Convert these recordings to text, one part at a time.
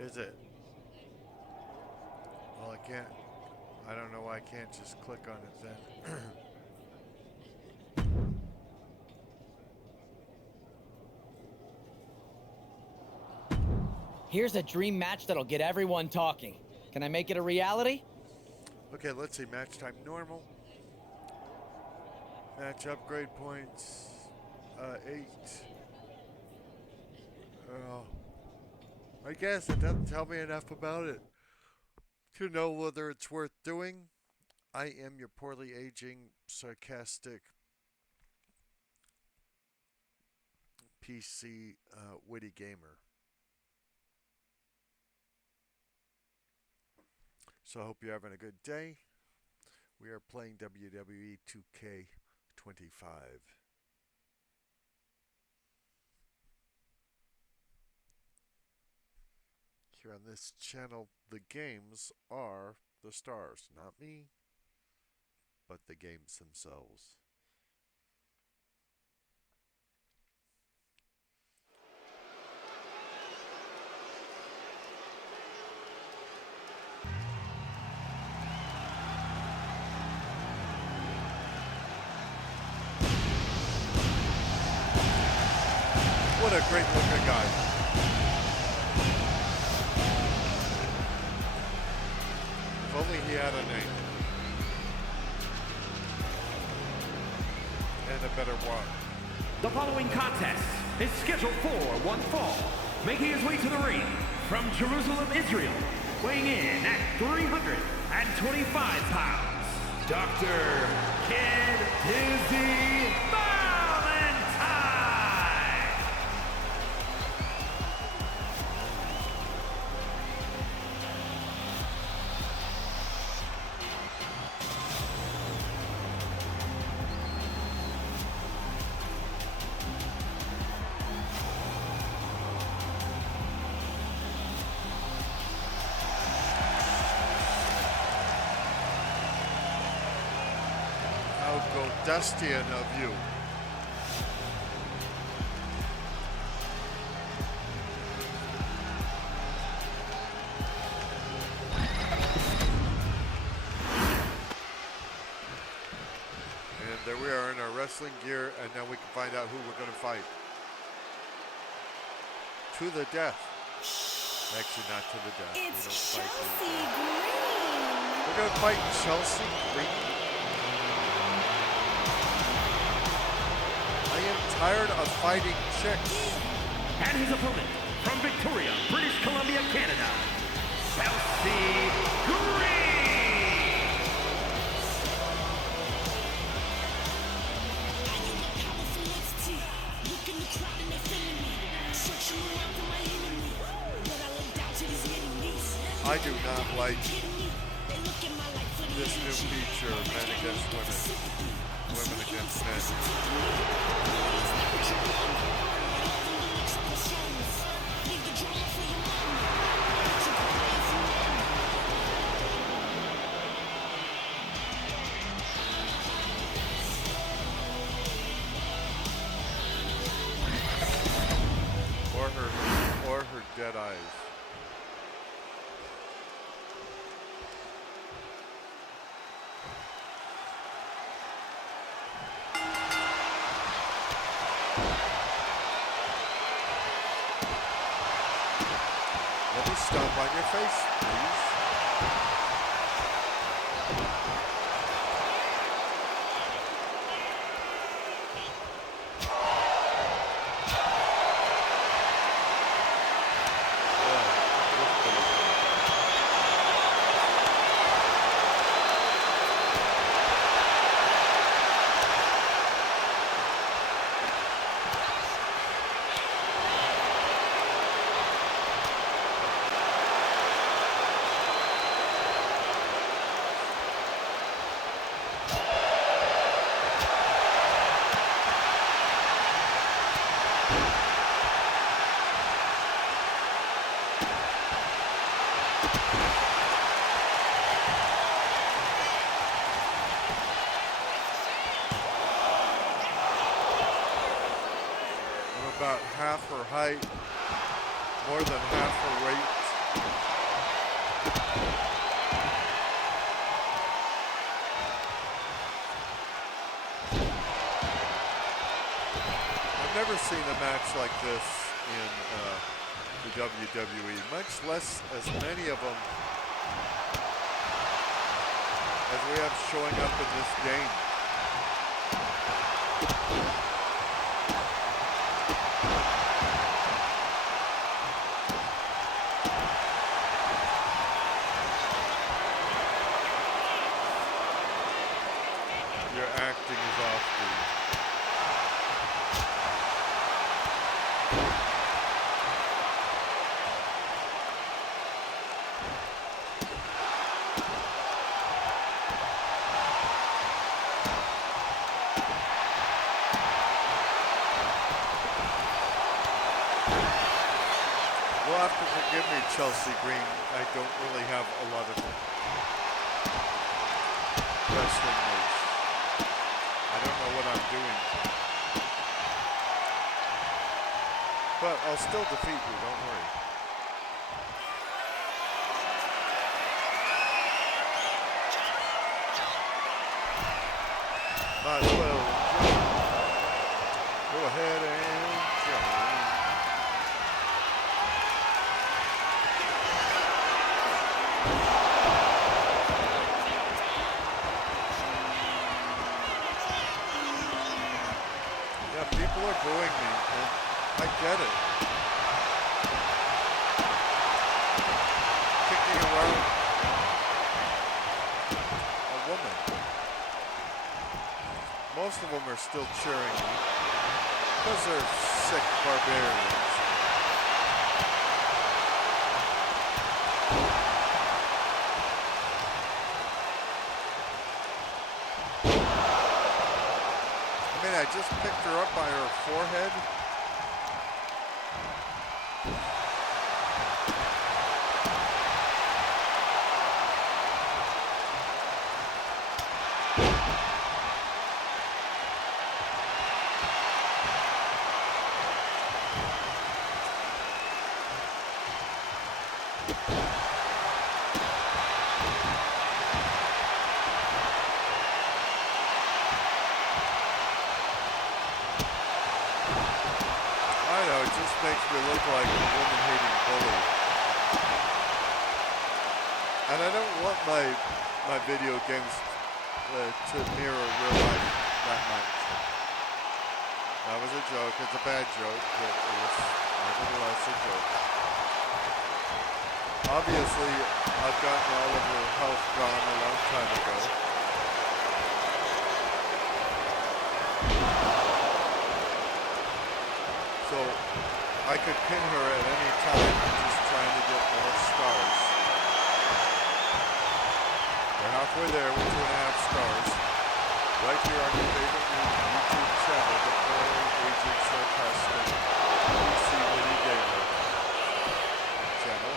Is it? Well, I can't. I don't know why I can't just click on it then. Here's a dream match that'll get everyone talking. Can I make it a reality? Okay, let's see. Match time normal. Match upgrade points. 8. Oh. I guess it doesn't tell me enough about it to know whether it's worth doing. I am your poorly aging, sarcastic PC witty gamer. So I hope you're having a good day. We are playing WWE 2K25. Here on this channel, the games are the stars. Not me, but the games themselves. What a great looking guy. If only he had a name. And a better walk. The following contest is scheduled for one fall. Making his way to the ring from Jerusalem, Israel, weighing in at 325 pounds, Dr. Kid Dizzy Valentine! Dustian of you. And there we are in our wrestling gear, and now we can find out who we're going to fight. To the death. Actually, not to the death. It's Chelsea Green. We're going to fight Chelsea Green. I am tired of fighting chicks. And his opponent from Victoria, British Columbia, Canada, Chelsea Green. I do not like this new feature, men against women, women against men. Or her dead eyes. Let me stomp on your face, please. About half her height, more than half her weight. I've never seen a match like this in the WWE, much less as many of them as we have showing up in this game. Your acting is off, dude. You'll have to forgive me, Chelsea Green. I don't really have a lot of wrestling moves. I don't know what I'm doing. But I'll still defeat you, don't worry. Might as well go ahead and jump. Yeah, people are booing me, and I get it. Kicking around a woman. Most of them are still cheering me because they're sick barbarians. I mean, I just picked her up by her forehead. I know, it just makes me look like a woman-hating bully. And I don't want my video games to mirror real life that much. That was a joke. It's a bad joke, but it was nevertheless a joke. Obviously, I've gotten all of her health gone a long time ago. So I could pin her at any time, just trying to get more stars. We're halfway there with 2.5 stars. Right here on your favorite YouTube channel, the Poorly Aging Sarcastic PC Witty Gamer channel.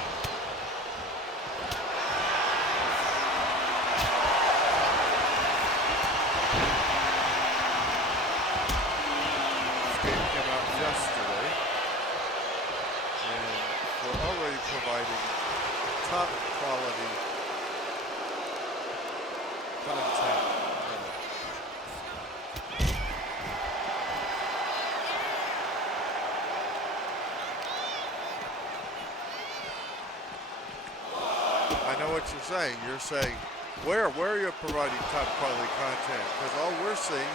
This game came out yesterday, and we're already providing top quality content. I know what you're saying. You're saying, where are you providing top quality content? Because all we're seeing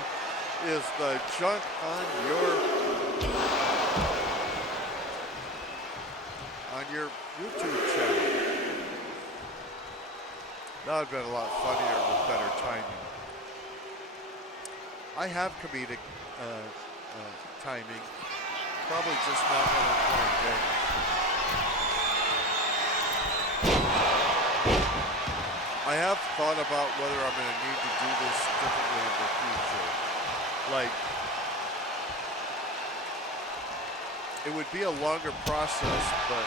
is the junk on your YouTube channel. That would have been a lot funnier with better timing. I have comedic timing, probably just not when I'm playing games. I have thought about whether I'm going to need to do this differently in the future. Like, it would be a longer process, but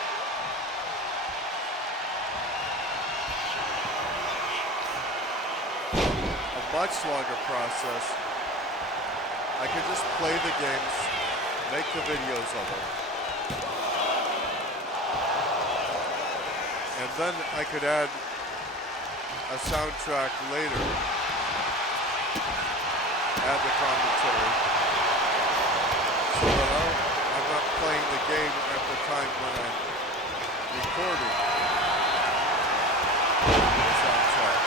a much longer process. I could just play the games, make the videos of them. And then I could add a soundtrack later, add the commentary, so that I'm not playing the game at the time when I'm recording the soundtrack.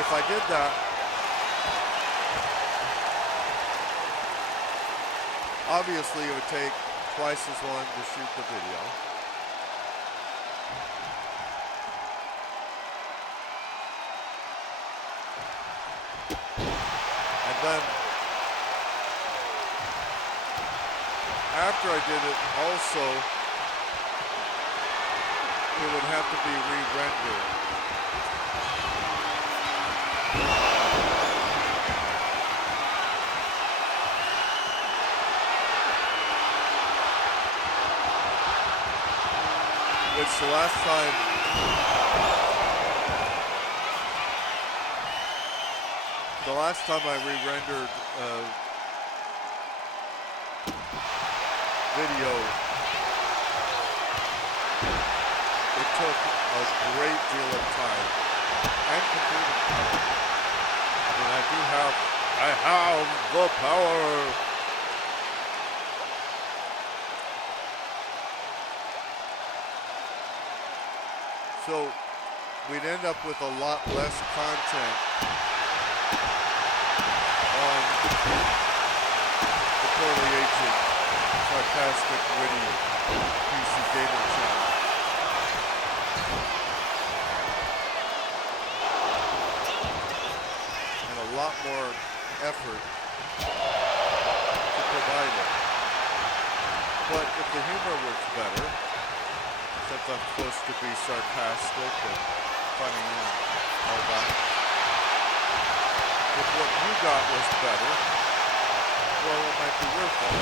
If I did that, obviously it would take twice as long to shoot the video. And then after I did it also, it would have to be re-rendered. Which the last time I re-rendered video, it took a great deal of time and computing power. I mean, I have the power. So we'd end up with a lot less content on the poorly aged, sarcastic, witty PC Gamer channel. And a lot more effort to provide it. But if the humor was better, since I'm supposed to be sarcastic and funny and all that, if what you got was better, well, it might be worth it.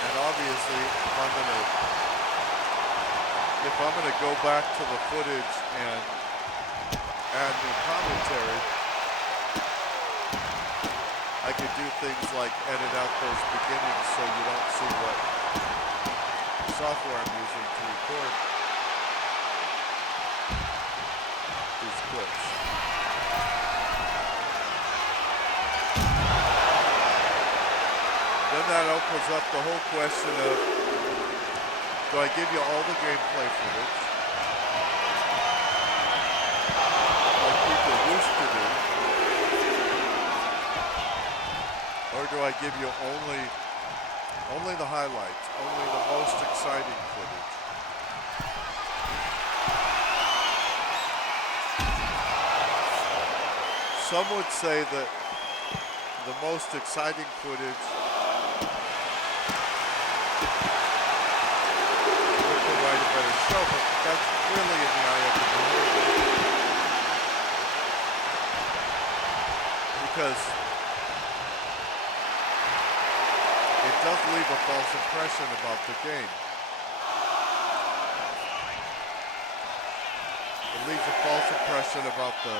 And obviously, if I'm gonna go back to the footage and add new commentary, I could do things like edit out those beginnings so you don't see what software I'm using to record these clips. Then that opens up the whole question of, do I give you all the gameplay footage, like people used to do, or do I give you only the highlights, only the most exciting footage? Some would say that the most exciting footage would provide a better show, but that's really in the eye of the beholder. Because it does leave a false impression about the game. It leaves a false impression about the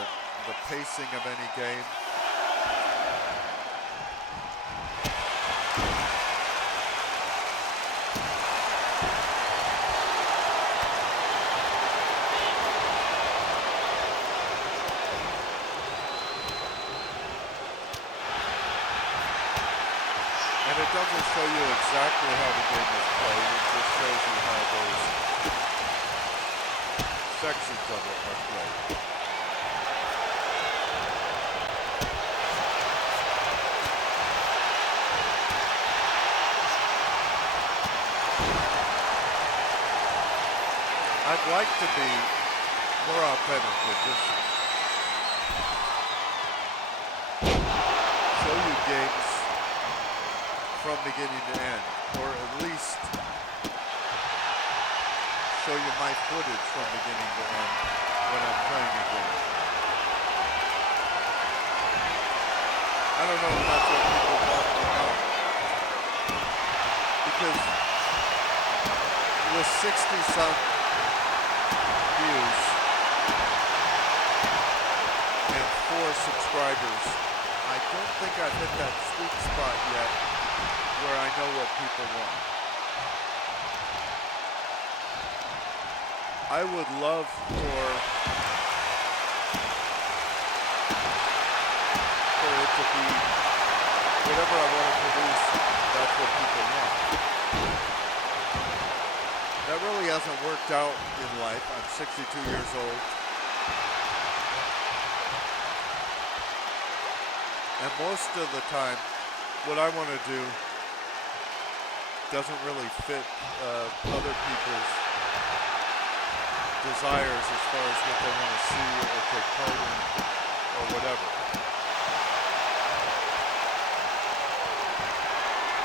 pacing of any game. And it doesn't show you exactly how the game is played, it just shows you how those sections of it are played. I'd like to be more authentic and just show you games from beginning to end, or at least show you my footage from beginning to end when I'm playing a game. I don't know if that's what people want to know, because with 60-some views and 4 subscribers, I don't think I've hit that sweet spot yet where I know what people want. I would love for it to be whatever I want to produce, that's what people want. That really hasn't worked out in life. I'm 62 years old. And most of the time, what I want to do doesn't really fit other people's desires as far as what they want to see or take part in or whatever.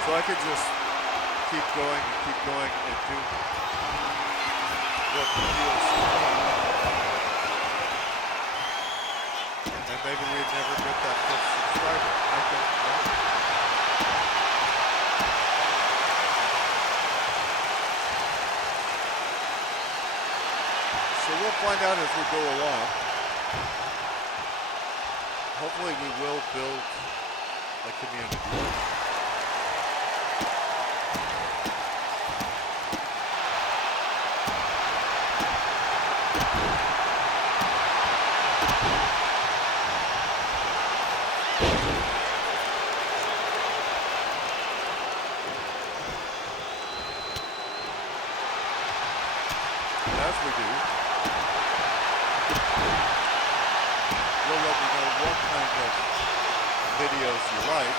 So I could just keep going and do what feels to me. And maybe we'd never get that 5th subscriber. I don't know. So we'll find out as we go along. Hopefully we will build a community. As we do, you'll let me know what kind of videos you like.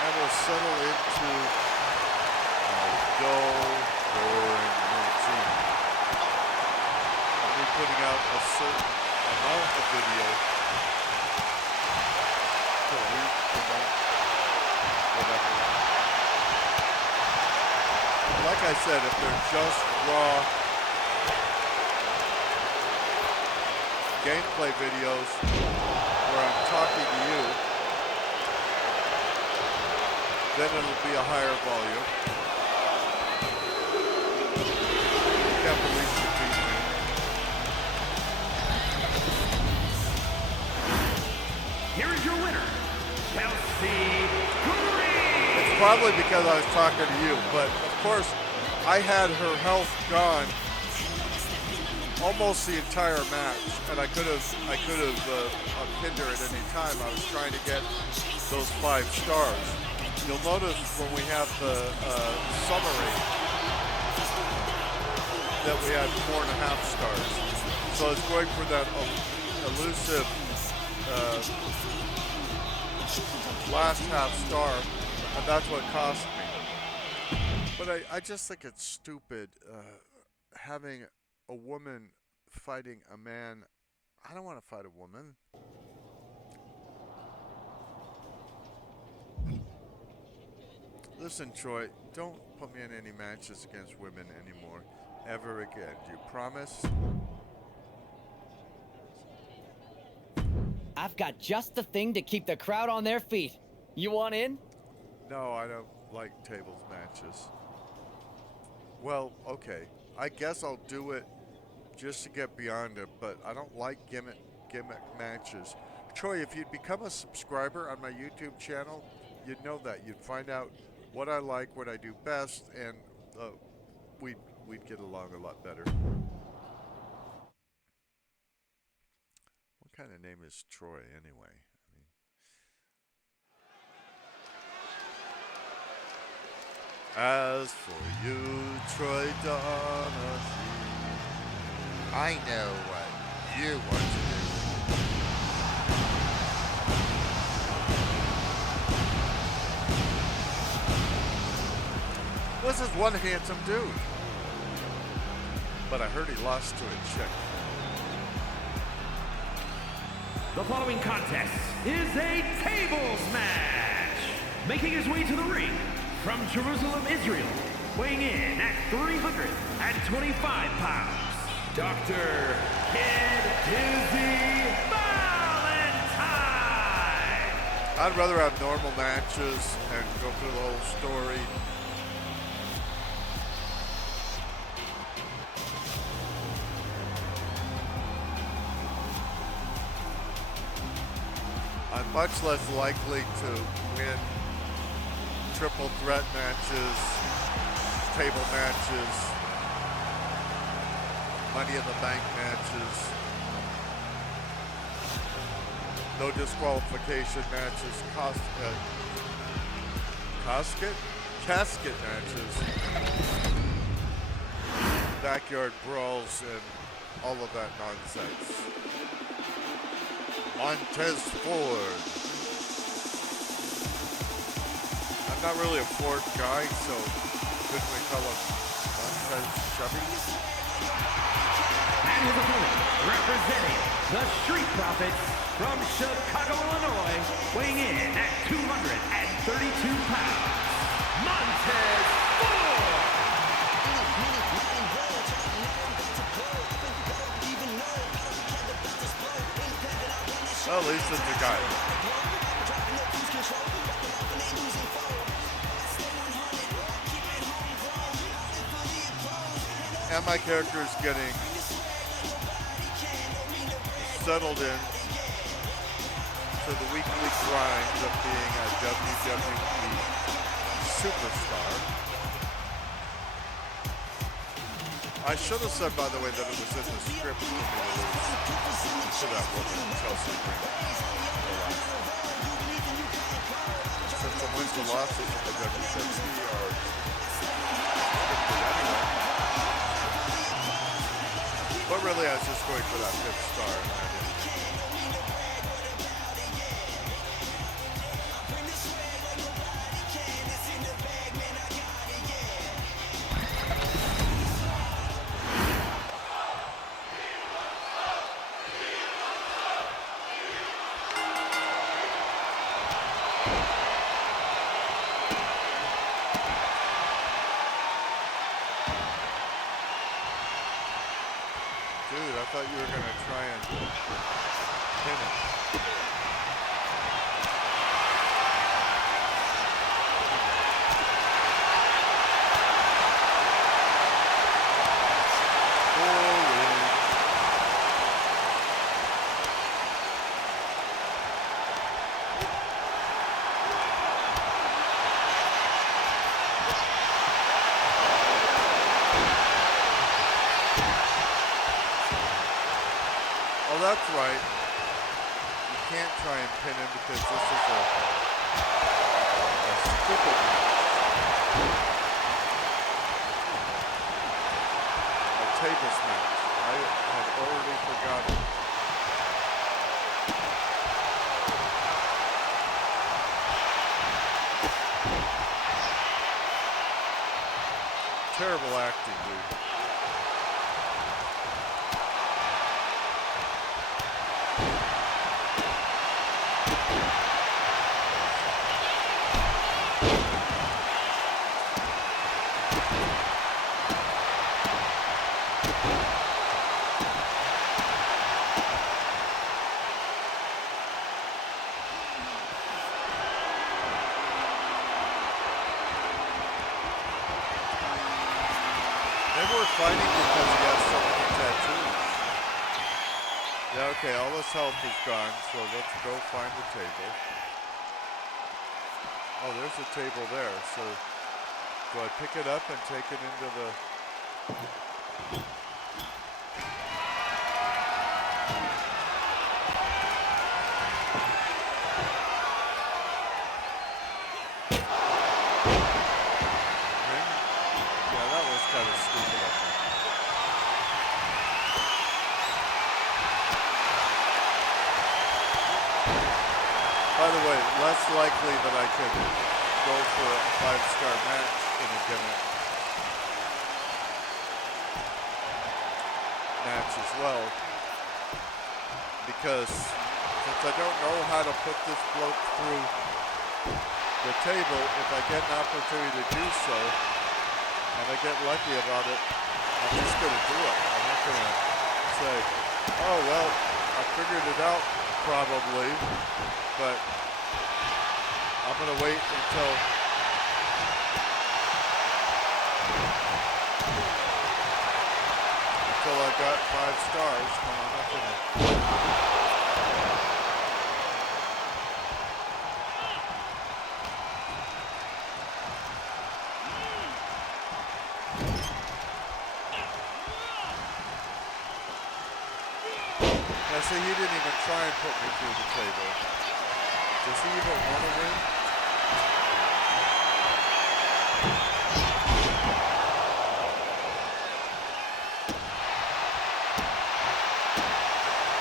And we'll settle into boring routine. I'll be putting out a certain amount of video per week, per month, whatever. Like I said, if they're just raw gameplay videos where I'm talking to you, then it'll be a higher volume. Can't believe you beat me. Here is your winner, Chelsea Green. It's probably because I was talking to you, but of course I had her health gone almost the entire match, and I could have pinned her at any time. I was trying to get those 5 stars. You'll notice when we have the summary that we had 4.5 stars. So I was going for that elusive last half star, and that's what cost me. But I just think it's stupid having a woman fighting a man. I don't want to fight a woman. Listen, Troy, don't put me in any matches against women anymore, ever again. Do you promise? I've got just the thing to keep the crowd on their feet. You want in? No, I don't like tables matches. Well, okay. I guess I'll do it just to get beyond it, but I don't like gimmick matches. Troy, if you'd become a subscriber on my YouTube channel, you'd know that. You'd find out what I like, what I do best, and we'd get along a lot better. What kind of name is Troy anyway? As for you, Troy Donahue, I know what you want to do. This is one handsome dude. But I heard he lost to a chick. The following contest is a tables match. Making his way to the ring from Jerusalem, Israel, weighing in at 325 pounds, Dr. Kid Dizzy Valentine. I'd rather have normal matches and go through the whole story. I'm much less likely to win triple threat matches, table matches, Money in the Bank matches, no disqualification matches, casket matches, backyard brawls, and all of that nonsense. Montez Ford. I'm not really a Ford guy, so couldn't we call him Montez Chevy? And his opponent, representing the Street Profits from Chicago, Illinois, weighing in at 232 pounds, Montez Ford! Well, at least it's a guy. And my character is getting settled in to the weekly grind of being a WWE superstar. I should have said, by the way, that it was in the script for me to lose to that woman, Chelsea Green. Since the wins and losses of the WWE are scripted anyway. But really, I was just going for that 5th star, and I didn't. Dude, I thought you were going to try and pin it. Oh, that's right. You can't try and pin him because this is a stupid match. A tables match. I had already forgotten. Terrible acting, dude. Maybe we're fighting because he has so many tattoos. Yeah, okay, all his health is gone, so let's go find the table. Oh, there's a table there, so do I pick it up and take it into the... Kind of stupid of me. By the way, less likely that I could go for a 5-star match in a gimmick match as well, because since I don't know how to put this bloke through the table, if I get an opportunity to do so, and I get lucky about it, I'm just going to do it. I'm not going to say, oh, well, I figured it out probably, but I'm going to wait until I got 5 stars. No, I'm not going to. I see he didn't even try and put me through the table. Does he even want to win?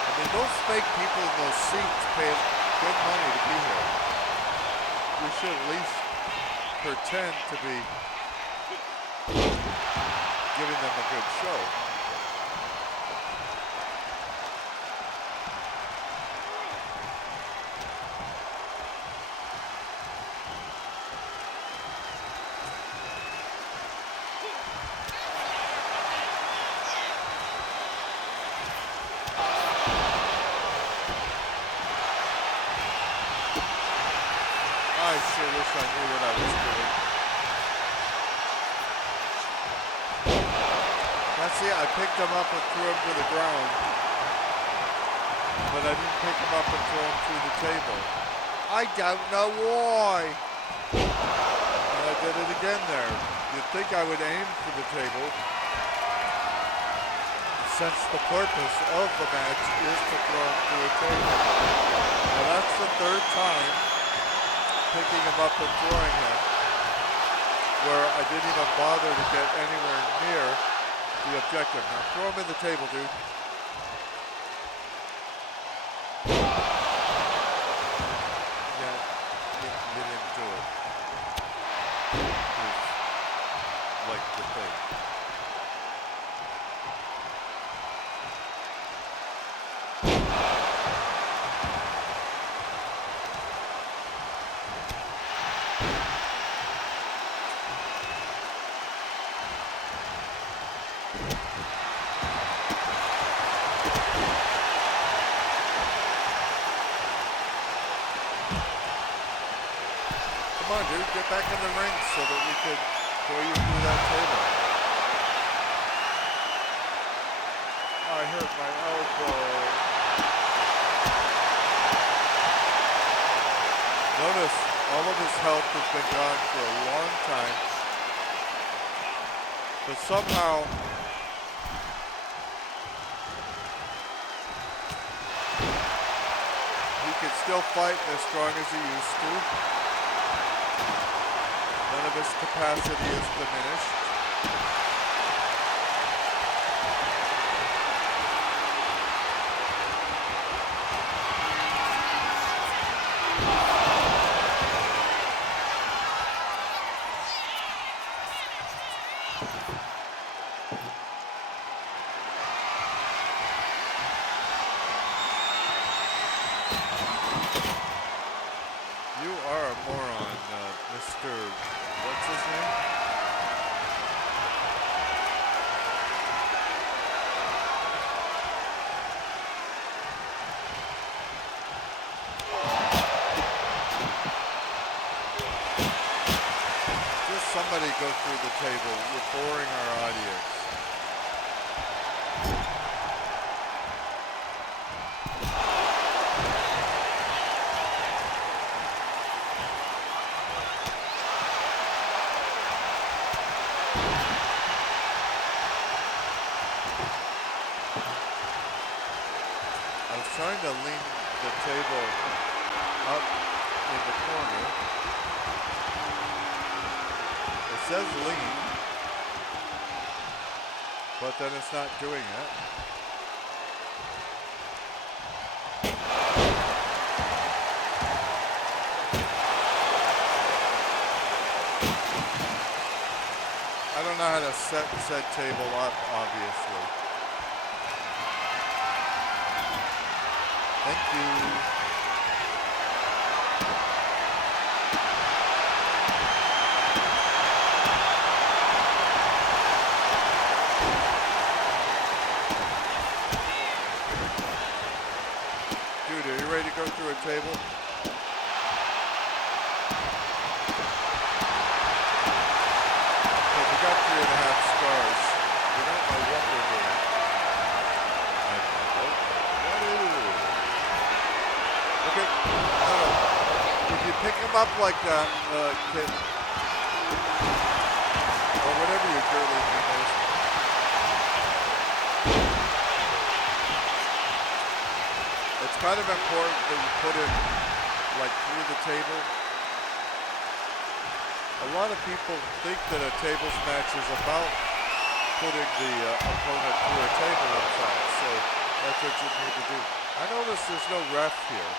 I mean, those fake people in those seats pay good money to be here. We should at least pretend to be giving them a good show. I sure wish I knew what I was doing. Now see, I picked him up and threw him to the ground, but I didn't pick him up and throw him through the table. I don't know why. And I did it again there. You'd think I would aim for the table, since the purpose of the match is to throw him through a table. Now that's the third time picking him up and throwing him, where I didn't even bother to get anywhere near the objective. Now throw him in the table, dude. Yeah, you didn't do it. It's like the thing. Come on, dude, get back in the ring so that we could throw you through that table. I hurt my elbow. Notice all of his health has been gone for a long time, but somehow he can still fight as strong as he used to. None of his capacity is diminished. You are a moron, Mr. What's his name? Just somebody go through the table. You're boring our audience. Trying to lean the table up in the corner. It says lean, but then it's not doing it. I don't know how to set said table up, obviously. Thank you. Dude, are you ready to go through a table? Okay, we got 3.5 stars. We don't know what we're doing. Okay, if you pick him up like that, kid, or whatever your girly name is, kind of important that you put him like through the table. A lot of people think that a tables match is about putting the opponent through a table inside, so that's what you need to do. I notice there's no ref here.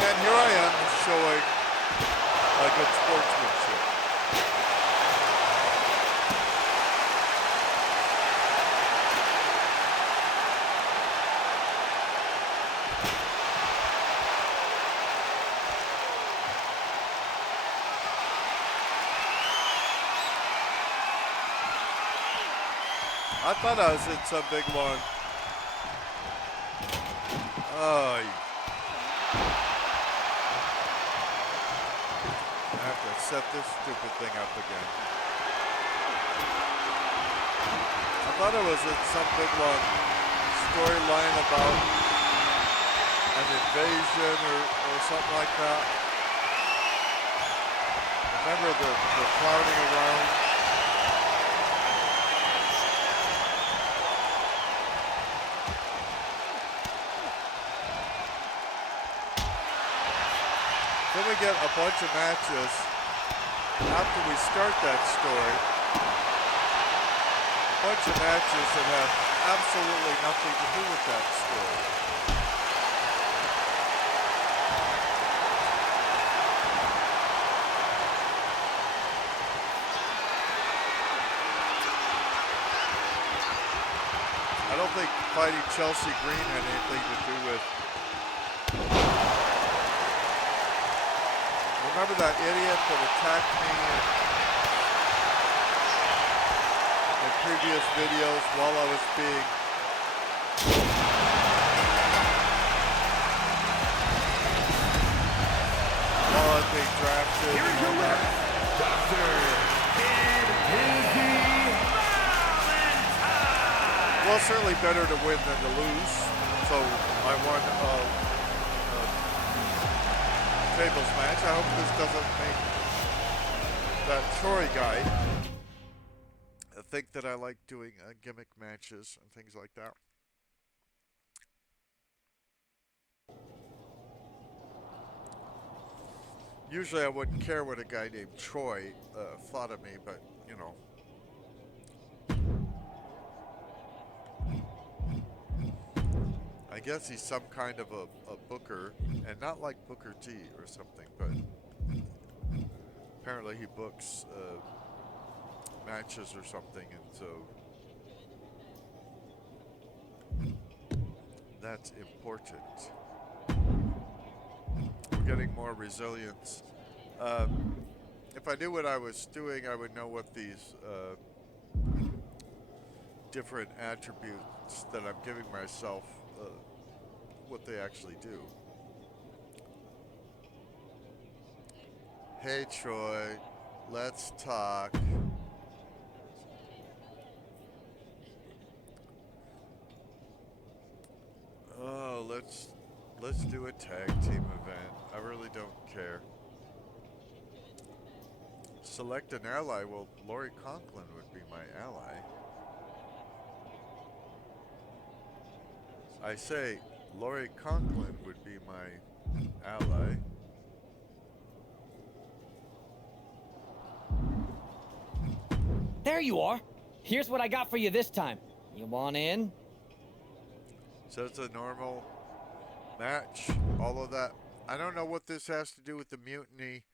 And here I am showing good sportsmanship. I thought I was in some big long. Oh, I have to set this stupid thing up again. I thought I was in some big long storyline about an invasion or something like that. Remember the clowning around? Then we get a bunch of matches after we start that story. A bunch of matches that have absolutely nothing to do with that story. I don't think fighting Chelsea Green had anything to do with. Remember that idiot that attacked me in previous videos while I was being drafted? Here's your winner, Dr. Izzy Valentine. Well, certainly better to win than to lose. So I won tables match. I hope this doesn't make that Troy guy think that I like doing gimmick matches and things like that. Usually I wouldn't care what a guy named Troy thought of me, but you know. I guess he's some kind of a booker, and not like Booker T or something, but apparently he books matches or something, and so that's important. We're getting more resilience. If I knew what I was doing, I would know what these different attributes that I'm giving myself, what they actually do. Hey Troy, let's talk. Oh, let's do a tag team event. I really don't care. Select an ally. Well, Lori Conklin would be my ally. I say Lori Conklin would be my ally. There you are. Here's what I got for you this time. You want in? So it's a normal match, all of that. I don't know what this has to do with the Mutiny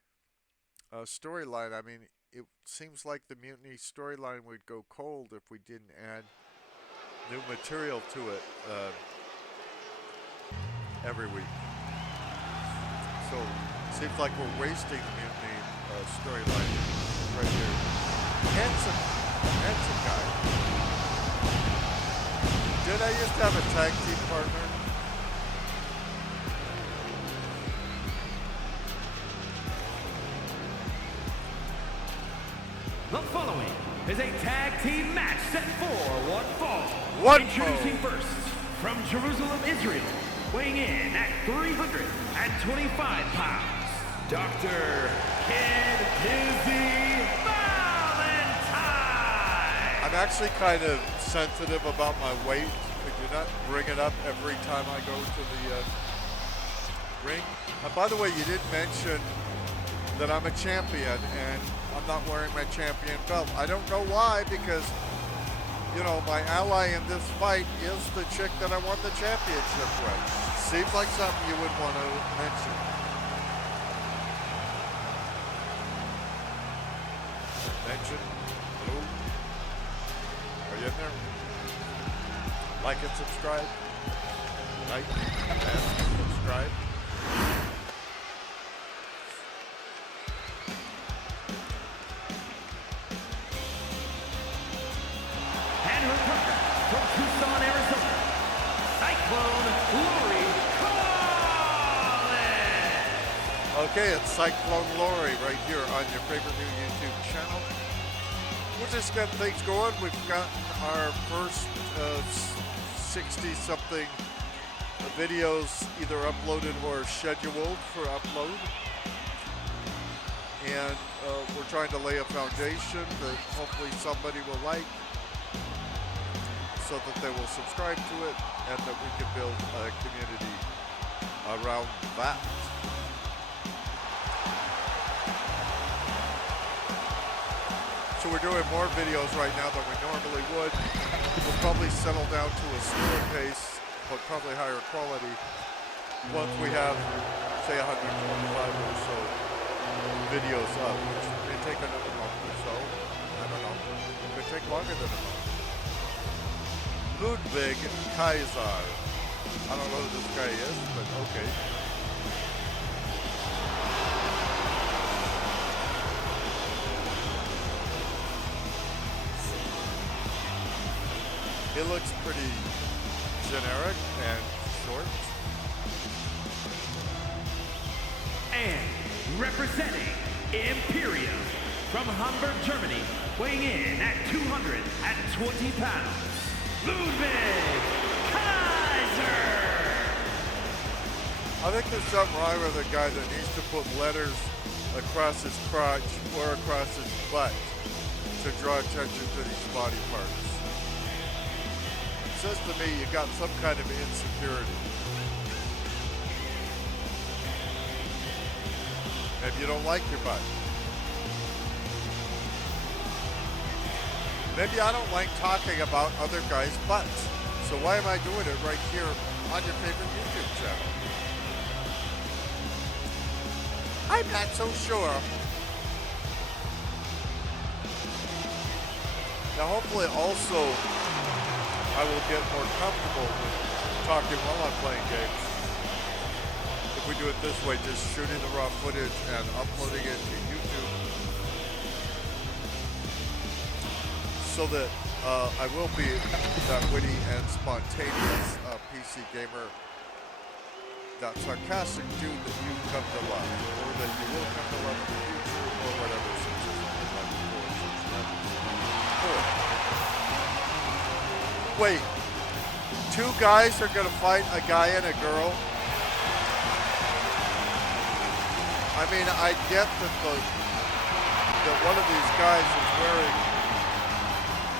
storyline. I mean, it seems like the Mutiny storyline would go cold if we didn't add new material to it every week. So it seems like we're wasting the Mutiny storyline right here. Handsome guy. Did I used to have a tag team partner? The following is a tag team match set for one fall. Introducing first, from Jerusalem, Israel, weighing in at 325 pounds, Dr. Kid Dizzy Valentine. I'm actually kind of sensitive about my weight. Could you not bring it up every time I go to the ring? By the way, you did mention that I'm a champion and I'm not wearing my champion belt. I don't know why, because, you know, my ally in this fight is the chick that I won the championship with. Seems like something you would want to mention. Mention. Hello. Are you in there? Like and subscribe. Like and subscribe. And her partner from Tucson, Arizona, Cyclone Lori Collins. Okay, it's Cyclone Lori right here on your favorite new YouTube channel. We're just getting things going. We've gotten our first 60-something videos either uploaded or scheduled for upload. And we're trying to lay a foundation that hopefully somebody will like, so that they will subscribe to it and that we can build a community around that. So we're doing more videos right now than we normally would. We'll probably settle down to a slower pace, but probably higher quality once we have, say, 125 or so videos up, which may take another month or so. I don't know. It could take longer than a month. Ludwig Kaiser. I don't know who this guy is, but okay. It looks pretty generic and short. And representing Imperium from Hamburg, Germany, weighing in at 220 pounds, Ludwig Kaiser. I think there's something wrong with a guy that needs to put letters across his crotch or across his butt to draw attention to these body parts. It says to me you got some kind of insecurity. Maybe you don't like your butt. Maybe I don't like talking about other guys' butts. So why am I doing it right here on your favorite YouTube channel? I'm not so sure. Now hopefully also I will get more comfortable with talking while I'm playing games. If we do it this way, just shooting the raw footage and uploading it to YouTube. So that I will be that witty and spontaneous PC gamer, that sarcastic dude that you come to love, or that you will come to love in the future, or whatever. Wait, two guys are gonna fight a guy and a girl? I mean, I get that one of these guys is wearing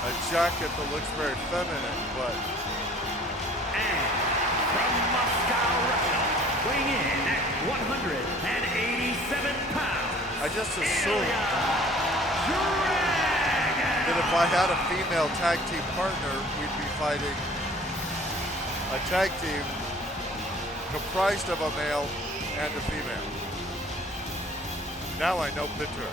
a jacket that looks very feminine, but... And from Moscow, Russia, weighing in at 187 pounds, I just assumed that if I had a female tag team partner, we'd be fighting a tag team comprised of a male and a female. Now I know better.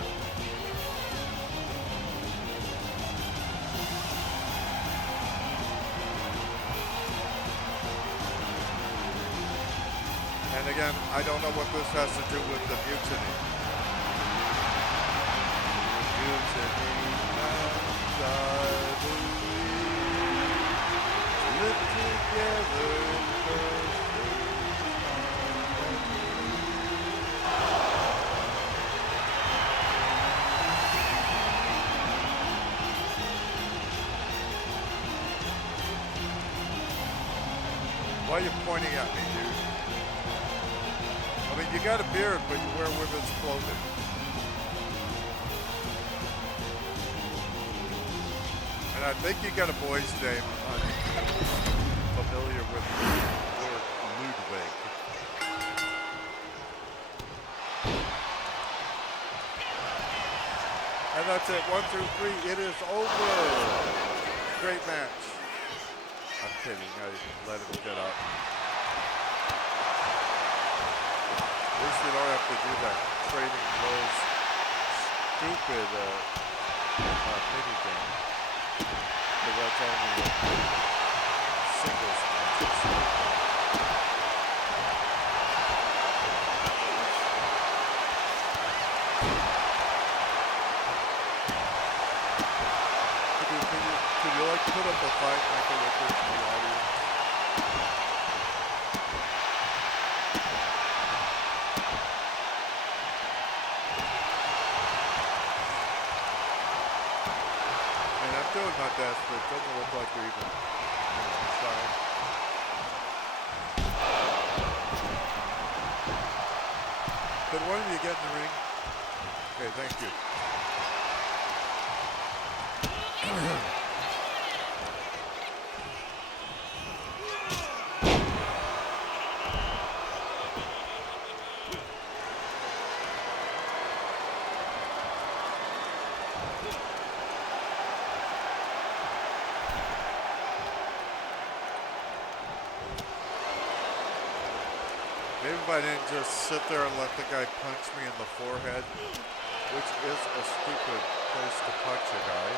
And again, I don't know what this has to do with the mutiny. Mutiny and I believe, live together. are you pointing at me, dude? I mean, you got a beard, but you wear women's clothing. And I think you got a boy's name. I'm familiar with the word Ludwig. And that's it. 1, 2, 3. It is over. Great match. I'm kidding. I let him get up. At least we don't have to do that trading blows stupid mini game. Because that's only singles matches. Could you like put up a fight, Michael Wickers, in the audience? And I'm doing my best, but it doesn't look like they're even trying. Could one of you get in the ring? Okay, thank you. Maybe if I didn't just sit there and let the guy punch me in the forehead, which is a stupid place to punch a guy.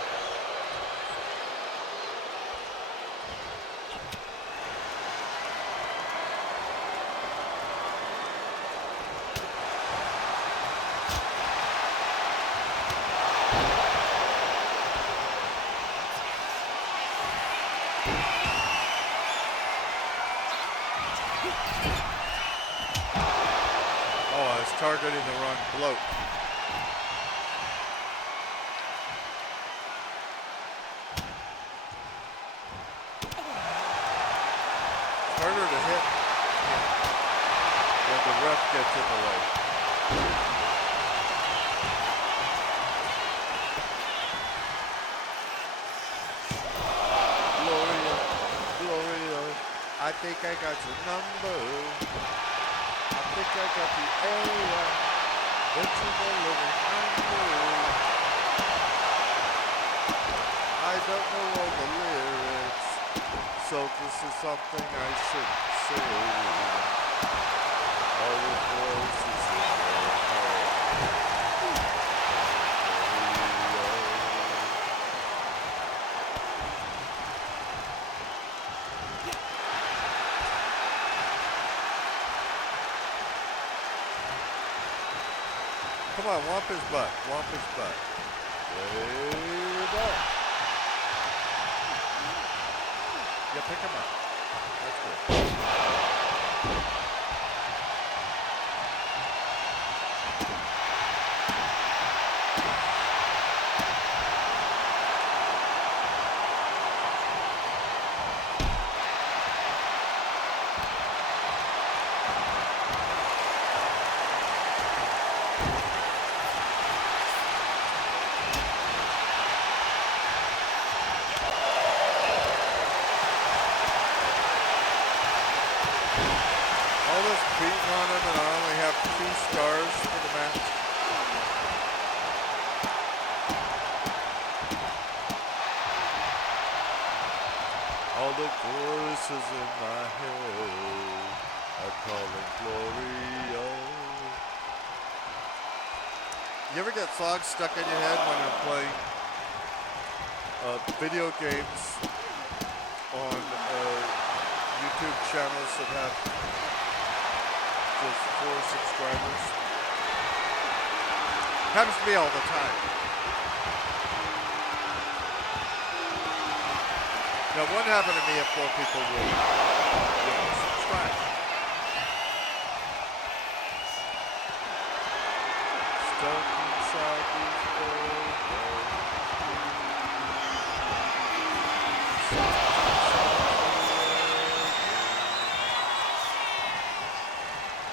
Targeting the wrong bloke. It's harder to hit when the ref gets in the way. Gloria, Gloria, I think I got your number. I think I got the area that you were living under. I don't know all the lyrics, so this is something I should say. All the voices in your head. Come on, whomp his butt, whomp his butt. Way back. Yeah, pick him up. That's good. Beating on him, and I only have 2 stars for the match. All the voices in my head are calling Gloria. You ever get songs stuck in your head when you're playing video games on YouTube channels that have just 4 subscribers? Happens to me all the time. Now, what happened to me if 4 people would subscribe? Stuck inside these 4 walls.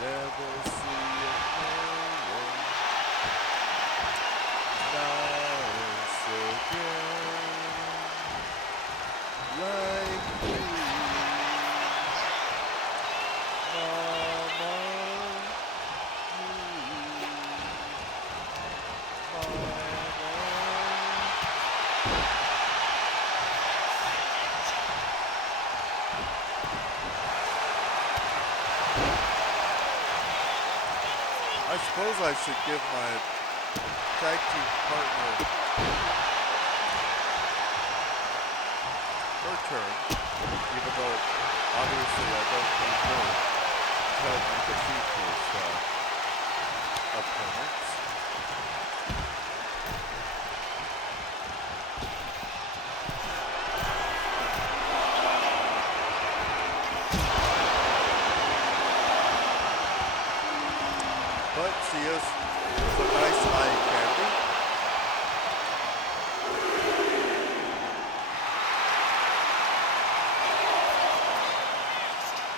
Never see it nice again like me, Mama. I suppose I should give my tag team partner her turn, even though obviously I don't need her to help me defeat these opponents. But she is a nice eye candy.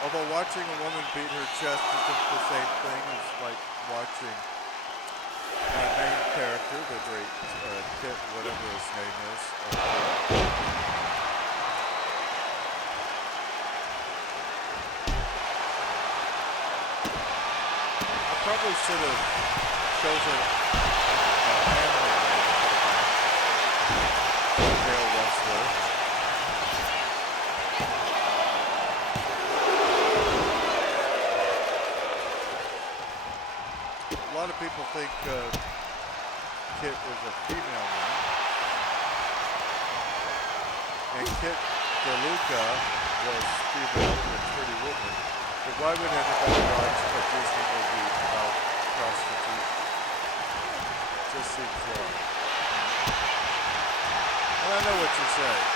Although watching a woman beat her chest isn't the same thing as like watching my main character, the great Kit, whatever his name is. Probably should have chosen a family male wrestler. A lot of people think Kit is a female name. And Kit DeLuca was female in Pretty Woman. But why would anybody watch a Disney movie about prostitution? It just seems wrong. And I know what you're saying.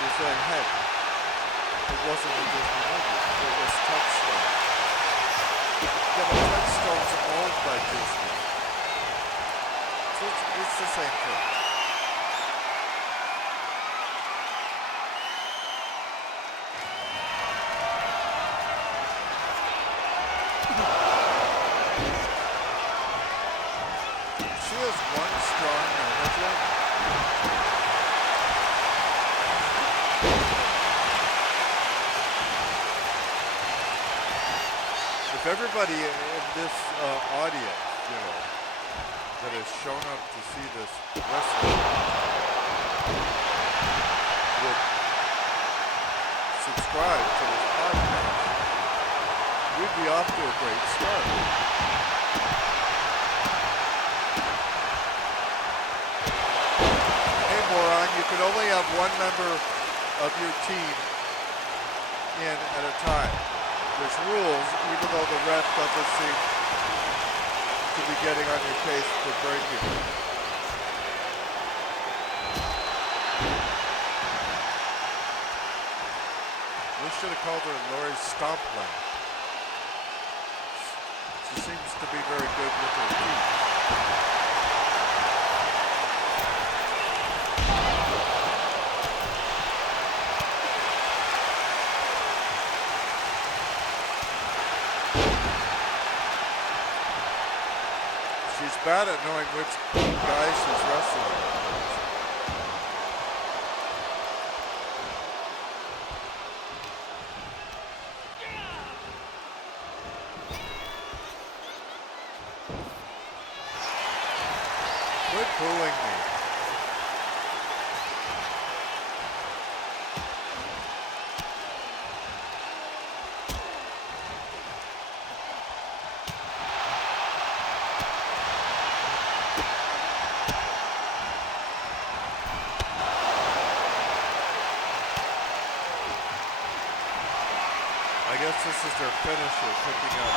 You're saying, hey, it wasn't a Disney movie. It was Touchstone. Yeah, but Touchstone's owned by Disney. So it's the same thing. Everybody in this audience, you know, that has shown up to see this wrestling would subscribe to this podcast, we'd be off to a great start. Hey, moron, you can only have one member of your team in at a time. There's rules, even though the ref doesn't seem to be getting on your case for breaking it. We should have called her Lori Stompland. She seems to be very good with her feet. She's bad at knowing which guy she's wrestling. Quit booing me. I guess this is their finisher, picking up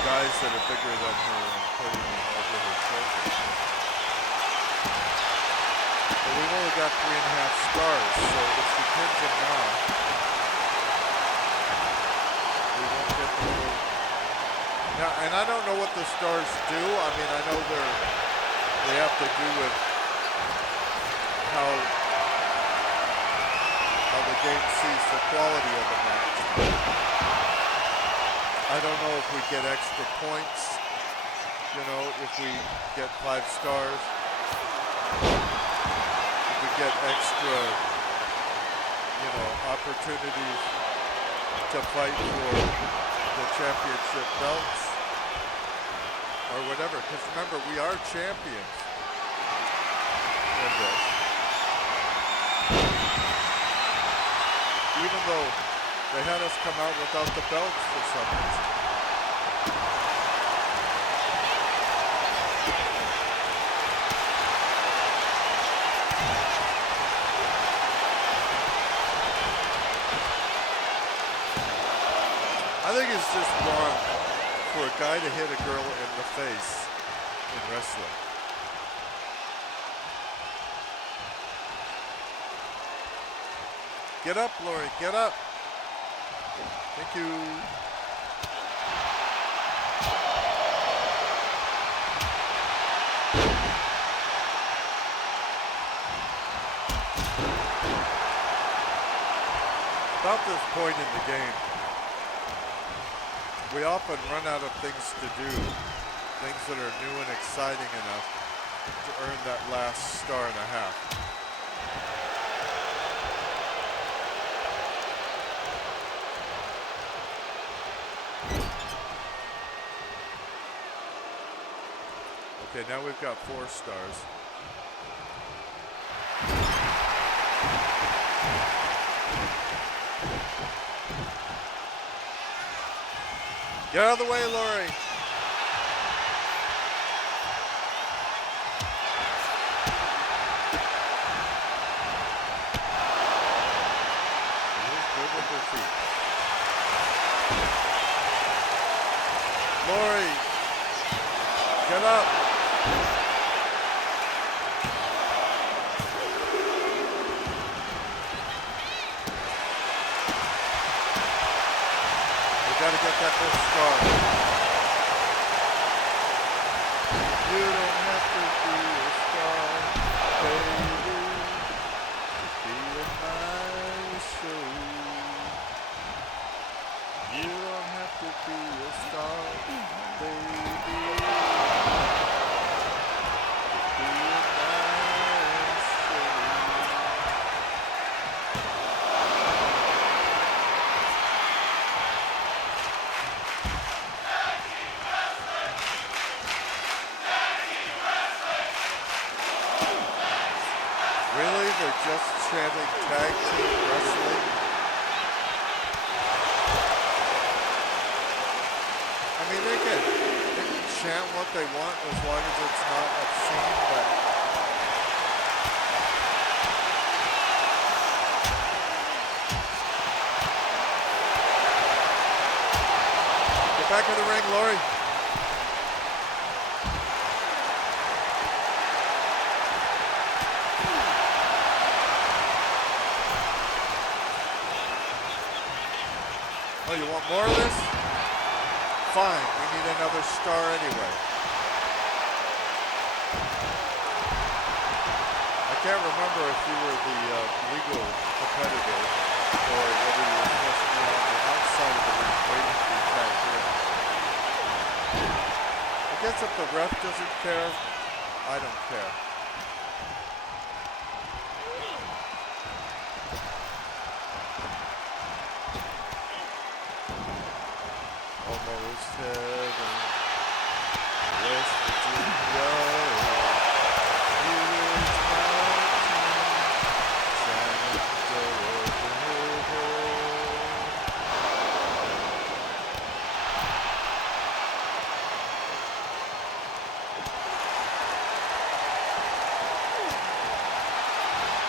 guys that are bigger than her and putting them over her shoulders. But we've only got 3.5 stars, so if she pins them now, we won't get the full. Now, and I don't know what the stars do. I mean, I know they have to do with how the game sees the quality of the match. I don't know if we get extra points, you know, if we get 5 stars. If we get extra, you know, opportunities to fight for the championship belts or whatever. Because remember, we are champions in this. Even though they had us come out without the belts for some reason. I think it's just wrong for a guy to hit a girl in the face in wrestling. Get up, Lori, get up. Thank you. About this point in the game, we often run out of things to do, things that are new and exciting enough to earn that last star and a half. Okay, now we've got 4 stars. Get out of the way, Lori. She's good with her feet. Lori, get up. Gotta get that first star. You don't have to be a star, baby, to be in my show. You don't have to be a star, baby, to be in my show. Really? They're just chanting tag team wrestling? I mean, they can chant what they want as long as it's not obscene, but get back in the ring, Lori. Oh, you want more of this? Fine, we need another star anyway. I can't remember if you were the legal competitor or whether you were supposed to be on the outside of the ring waiting to be tagged in. I guess if the ref doesn't care, I don't care. Almost heaven, West Virginia, huge mountain, Shenandoah River.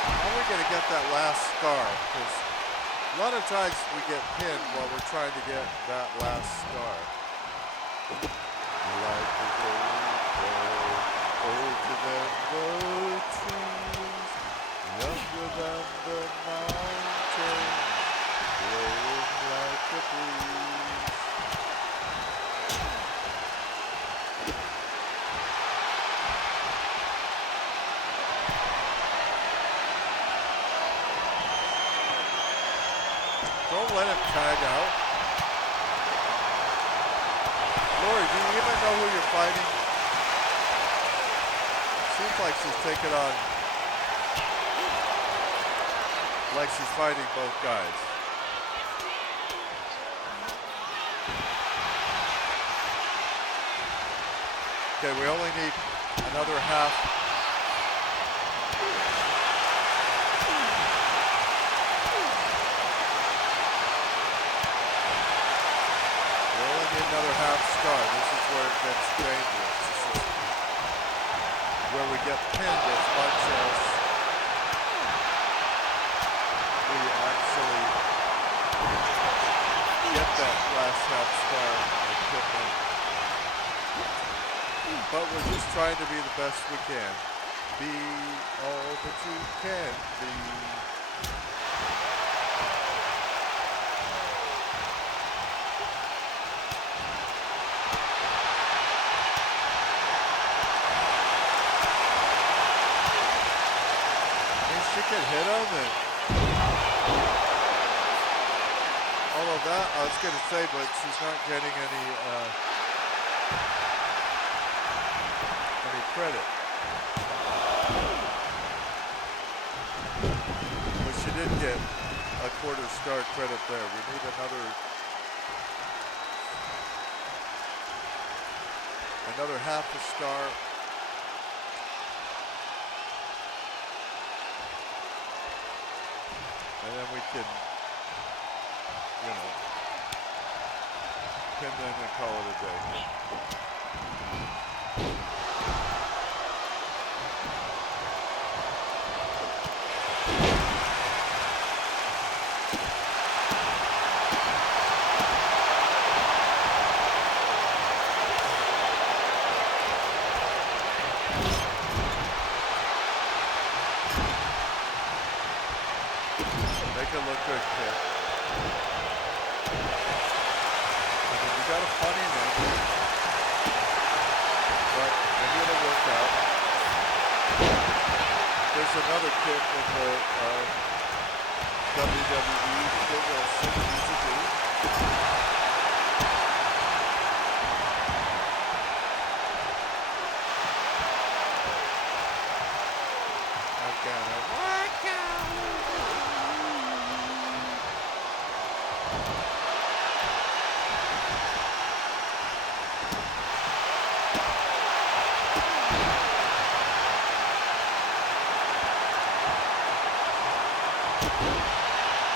How are we going to get that last star? Because a lot of times we get pinned while we're trying to get that last star. Like the road, older than the trees, younger than the mountains, blowing like the breeze. Don't let him tag out. know who you're fighting? Seems like she's taking on, like she's fighting both guys. Okay, we only need another half. We only need another half star. This is where it gets dangerous. This is where we get pinned as much as we actually get that last half star equipment. But we're just trying to be the best we can. Be all that you can be. And she can hit him and all of that. I was going to say, but she's not getting any credit. But she did get a quarter star credit there. We need another half a star. And then we can, pin them and call it a day. Make it look good, kid. I mean, you got a funny name, but maybe it'll work out. There's another kid in the WWE that will sing easy to. I'm gonna work out.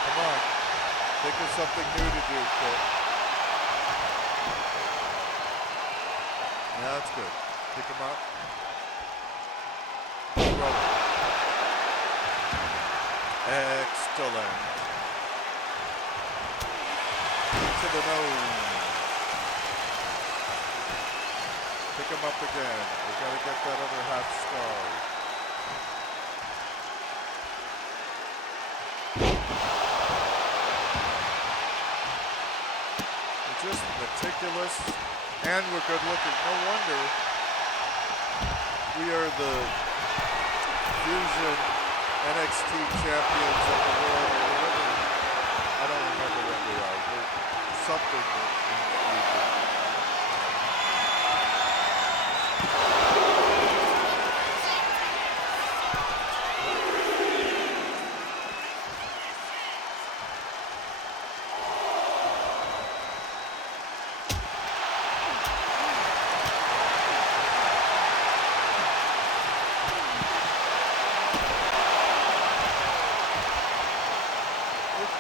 Come on. Think of something new to do, kid. Yeah, that's good. Pick him up. Throw it. Excellent. To the nose. Pick him up again. We gotta get that other half star. Just meticulous, and we're good looking. No wonder we are the Fusion NXT champions of the world, or whatever. I don't remember what we are. We're something that means Fusion.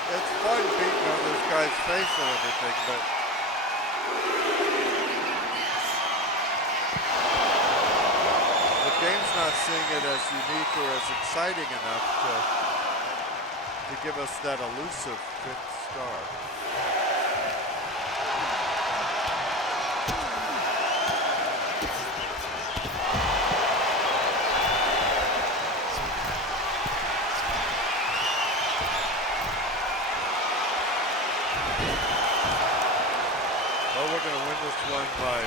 It's fun beating on this guy's face and everything, but the game's not seeing it as unique or as exciting enough to give us that elusive fifth star. Well, we're going to win this one by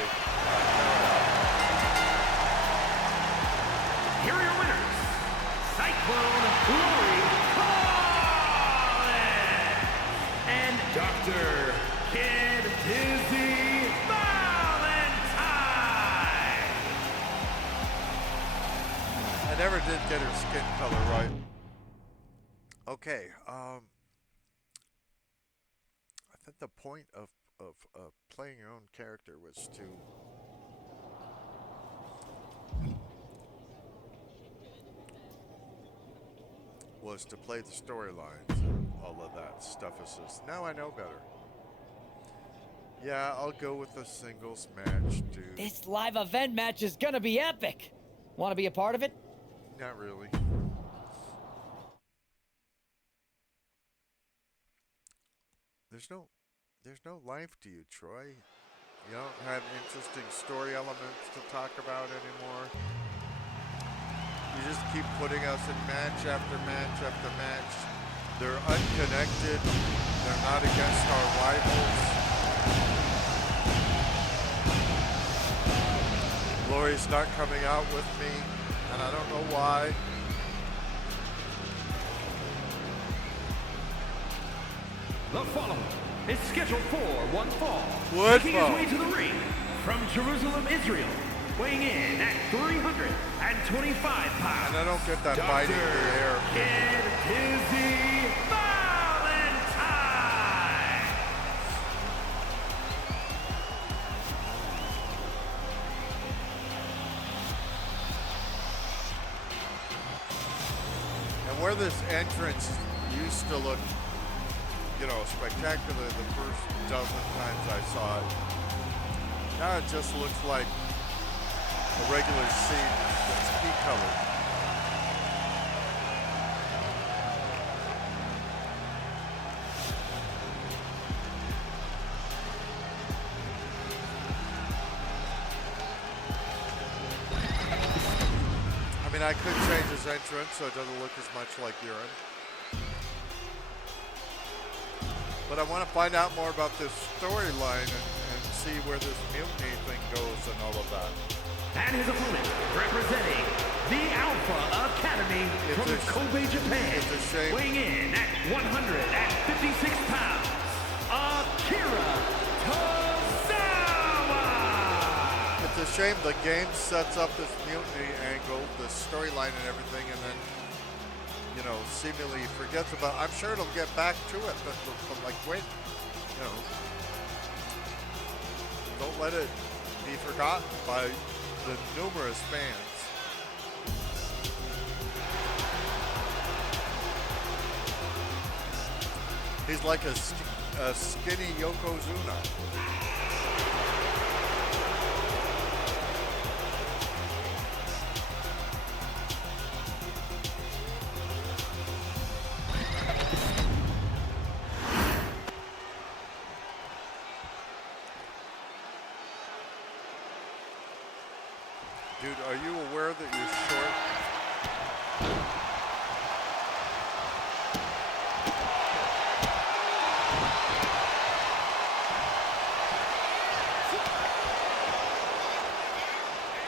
Here are your winners, Cyclone Glory Collins and Dr. Kid Dizzy Valentine. did get her skin color right. Okay, I think the point of playing your own character was to play the storylines and all of that stuff. Is just, now I know better. Yeah, I'll go with a singles match, dude. This live event match is gonna be epic. Want to be a part of it? Not really. There's no life to you, Troy. You don't have interesting story elements to talk about anymore. You just keep putting us in match after match after match. They're unconnected. They're not against our rivals. Lori's not coming out with me, and I don't know why. The following is scheduled for one fall. What Making fall? his way to the ring from Jerusalem, Israel, weighing in at 325 pounds. And I don't get that biting the air. Kid Dizzy Valentine. And where this entrance used to look, you know, spectacular the first dozen times I saw it, now it just looks like a regular scene that's key-colored. I mean, I could change his entrance so it doesn't look as much like urine. But I want to find out more about this storyline and see where this mutiny thing goes and all of that. And his opponent, representing the Alpha Academy from Kobe, Japan, it's a shame. weighing in at 156 pounds, Akira Tozawa. It's a shame the game sets up this mutiny angle, this storyline and everything, and then, you know, seemingly forgets about. I'm sure it'll get back to it, but like, wait, you know, don't let it be forgotten by the numerous fans. He's like a skinny Yokozuna. Dude, are you aware that you're short?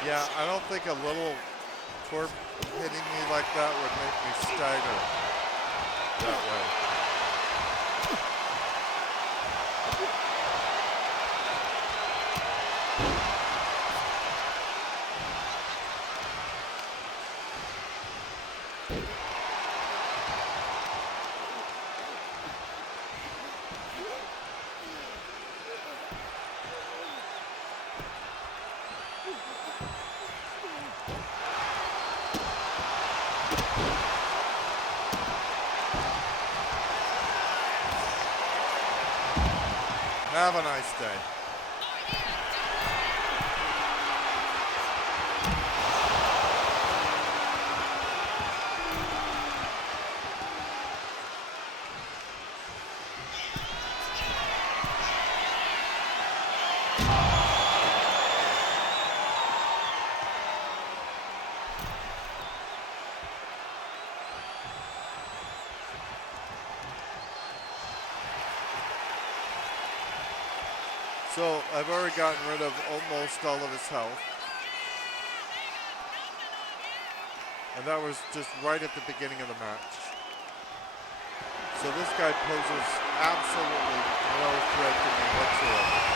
Yeah, I don't think a little twerp hitting me like that would make me stagger that way. Have a nice day. So I've already gotten rid of almost all of his health. And that was just right at the beginning of the match. So this guy poses absolutely no threat to me whatsoever.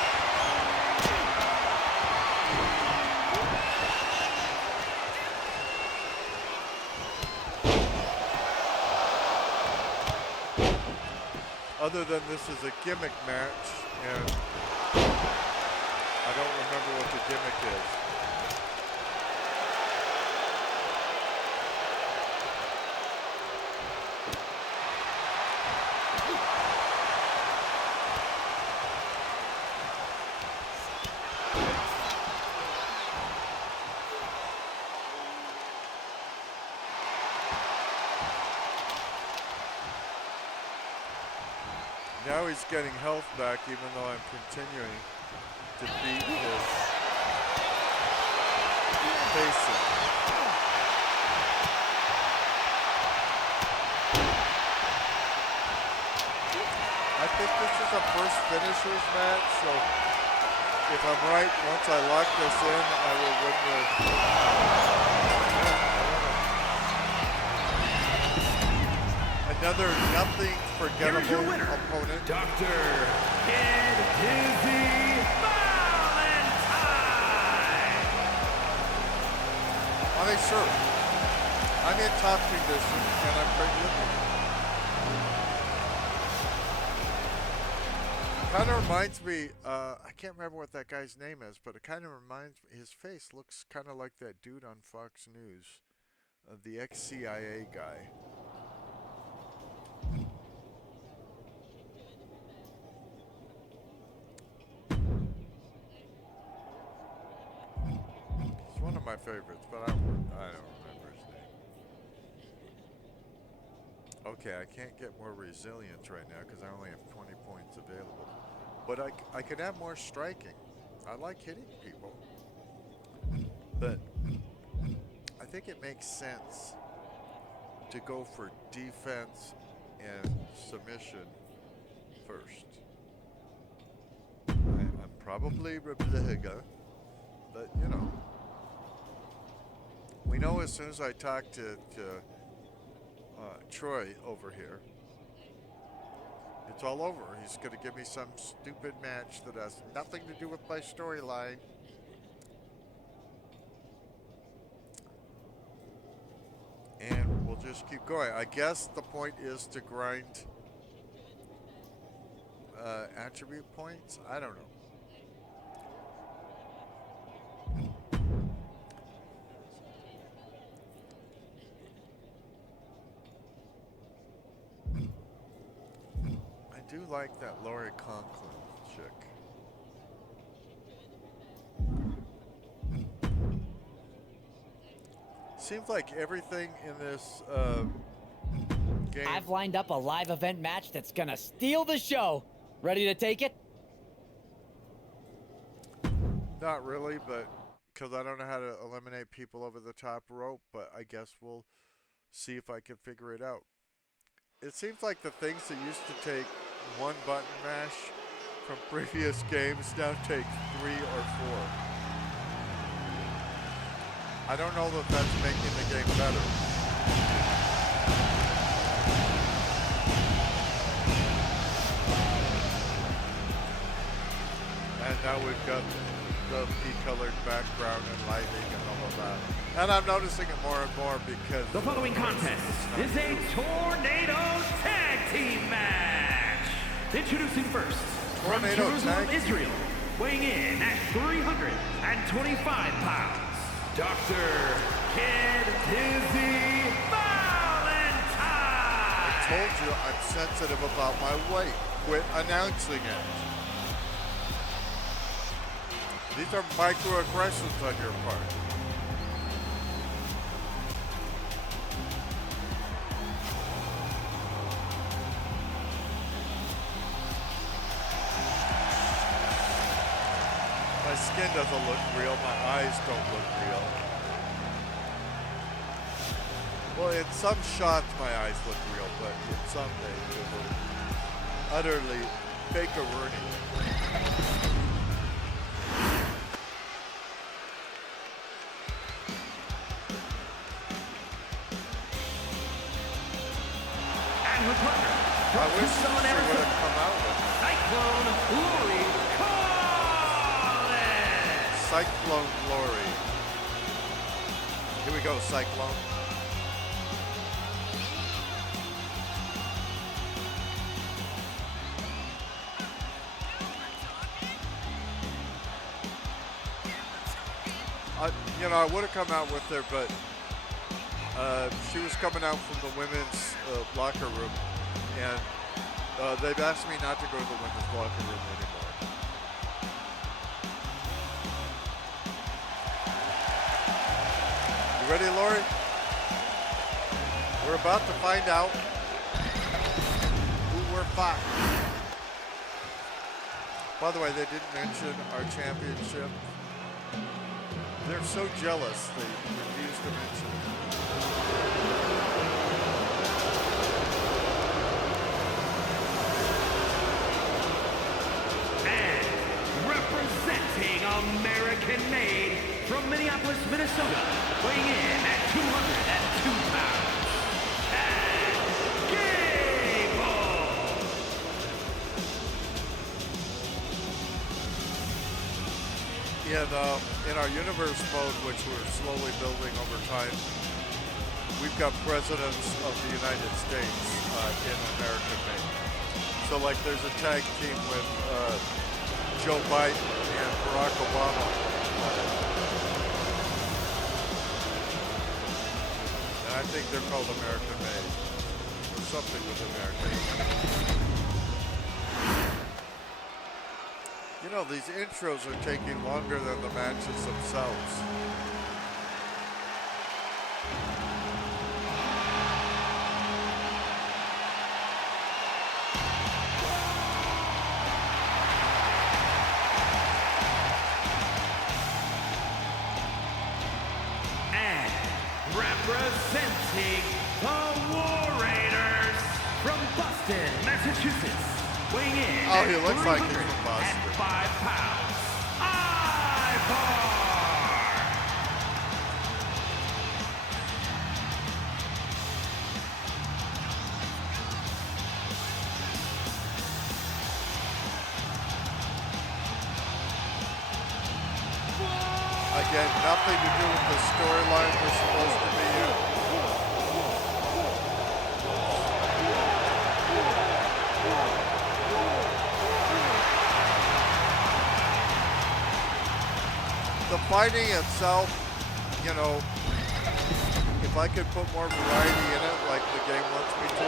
other than this is a gimmick match, and I don't remember what the gimmick is. Now he's getting health back, even though I'm continuing to beat his facing. I think this is a first finishers match, so if I'm right, once I lock this in, I will win the... Another nothing forgettable opponent. Dr. Kid Dizzy Valentine. I mean, sure. I'm in top condition, and I'm pretty looking. Kind of reminds me, I can't remember what that guy's name is, but it kind of reminds me, his face looks kind of like that dude on Fox News, the ex-CIA guy. He's one of my favorites, but I don't remember his name. Okay, I can't get more resilience right now because I only have 20 points available. But I could have more striking. I like hitting people. But I think it makes sense to go for defense and submission first. I'm probably Republica, but you know. We know as soon as I talk to Troy over here, it's all over. He's going to give me some stupid match that has nothing to do with my storyline. And we'll just keep going. I guess the point is to grind attribute points. I don't know. I do like that Lori Conklin chick. Seems like everything in this game... I've lined up a live event match that's gonna steal the show. Ready to take it? Not really, but because I don't know how to eliminate people over the top rope, but I guess we'll see if I can figure it out. It seems like the things that used to take one button mash from previous games now take 3 or 4. I don't know that that's making the game better. And now we've got the pea-colored background and lighting and all of that. And I'm noticing it more and more because... The following contest is a Tornado Tag Team match. Introducing first, from Jerusalem, Israel, weighing in at 325 pounds, Dr. Kid Dizzy Valentine. I told you I'm sensitive about my weight. Quit announcing it. These are microaggressions on your part. My skin doesn't look real, my eyes don't look real. Well, in some shots my eyes look real, but in some they look utterly fake-a-rooney. And her partner, I wish she would have come out with it. Cyclone Lori Collins. Cyclone Glory. Here we go, Cyclone. You know, I would have come out with her, but she was coming out from the women's locker room, and they've asked me not to go to the women's locker room anymore. You ready, Lori? We're about to find out who we're fighting. By the way, they didn't mention our championship. They're so jealous, they refuse to mention it. And representing American Made from Minneapolis, Minnesota, weighing in at 202 pounds, and Gable. In our universe mode, which we're slowly building over time, we've got presidents of the United States in American Made. So like there's a tag team with Joe Biden and Barack Obama on it. And I think they're called American Made, or something with American. You know, these intros are taking longer than the matches themselves. And representing the War Raiders from Boston, Massachusetts, weighing in Oh, at he looks like he's from 305 Boston. pounds, Ivar! Again, nothing to do with the storyline we're supposed to be in. The fighting itself, you know, if I could put more variety in it like the game wants me to.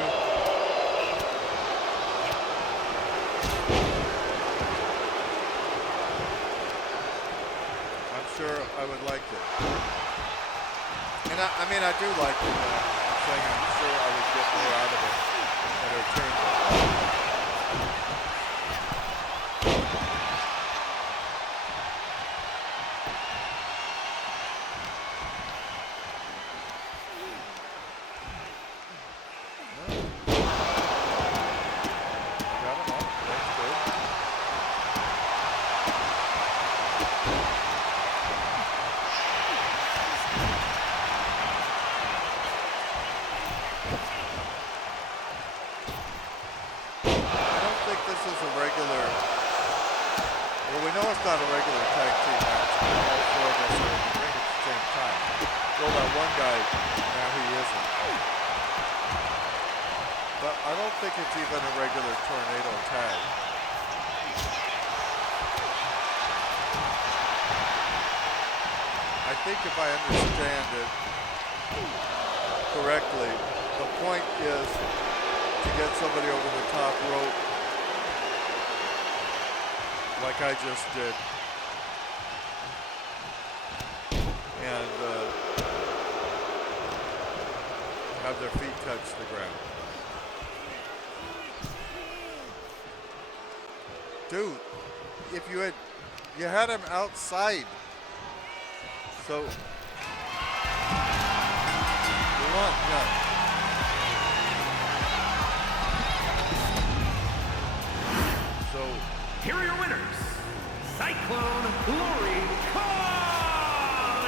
Sure, I would like it. And I mean, I do like it, but I'm saying I'm sure I would get more out of it. Entertainment. If I understand it correctly, the point is to get somebody over the top rope like I just did and have their feet touch the ground. Dude, if you had him outside. So, you want, yeah. So, here are your winners, Cyclone Glory Collins.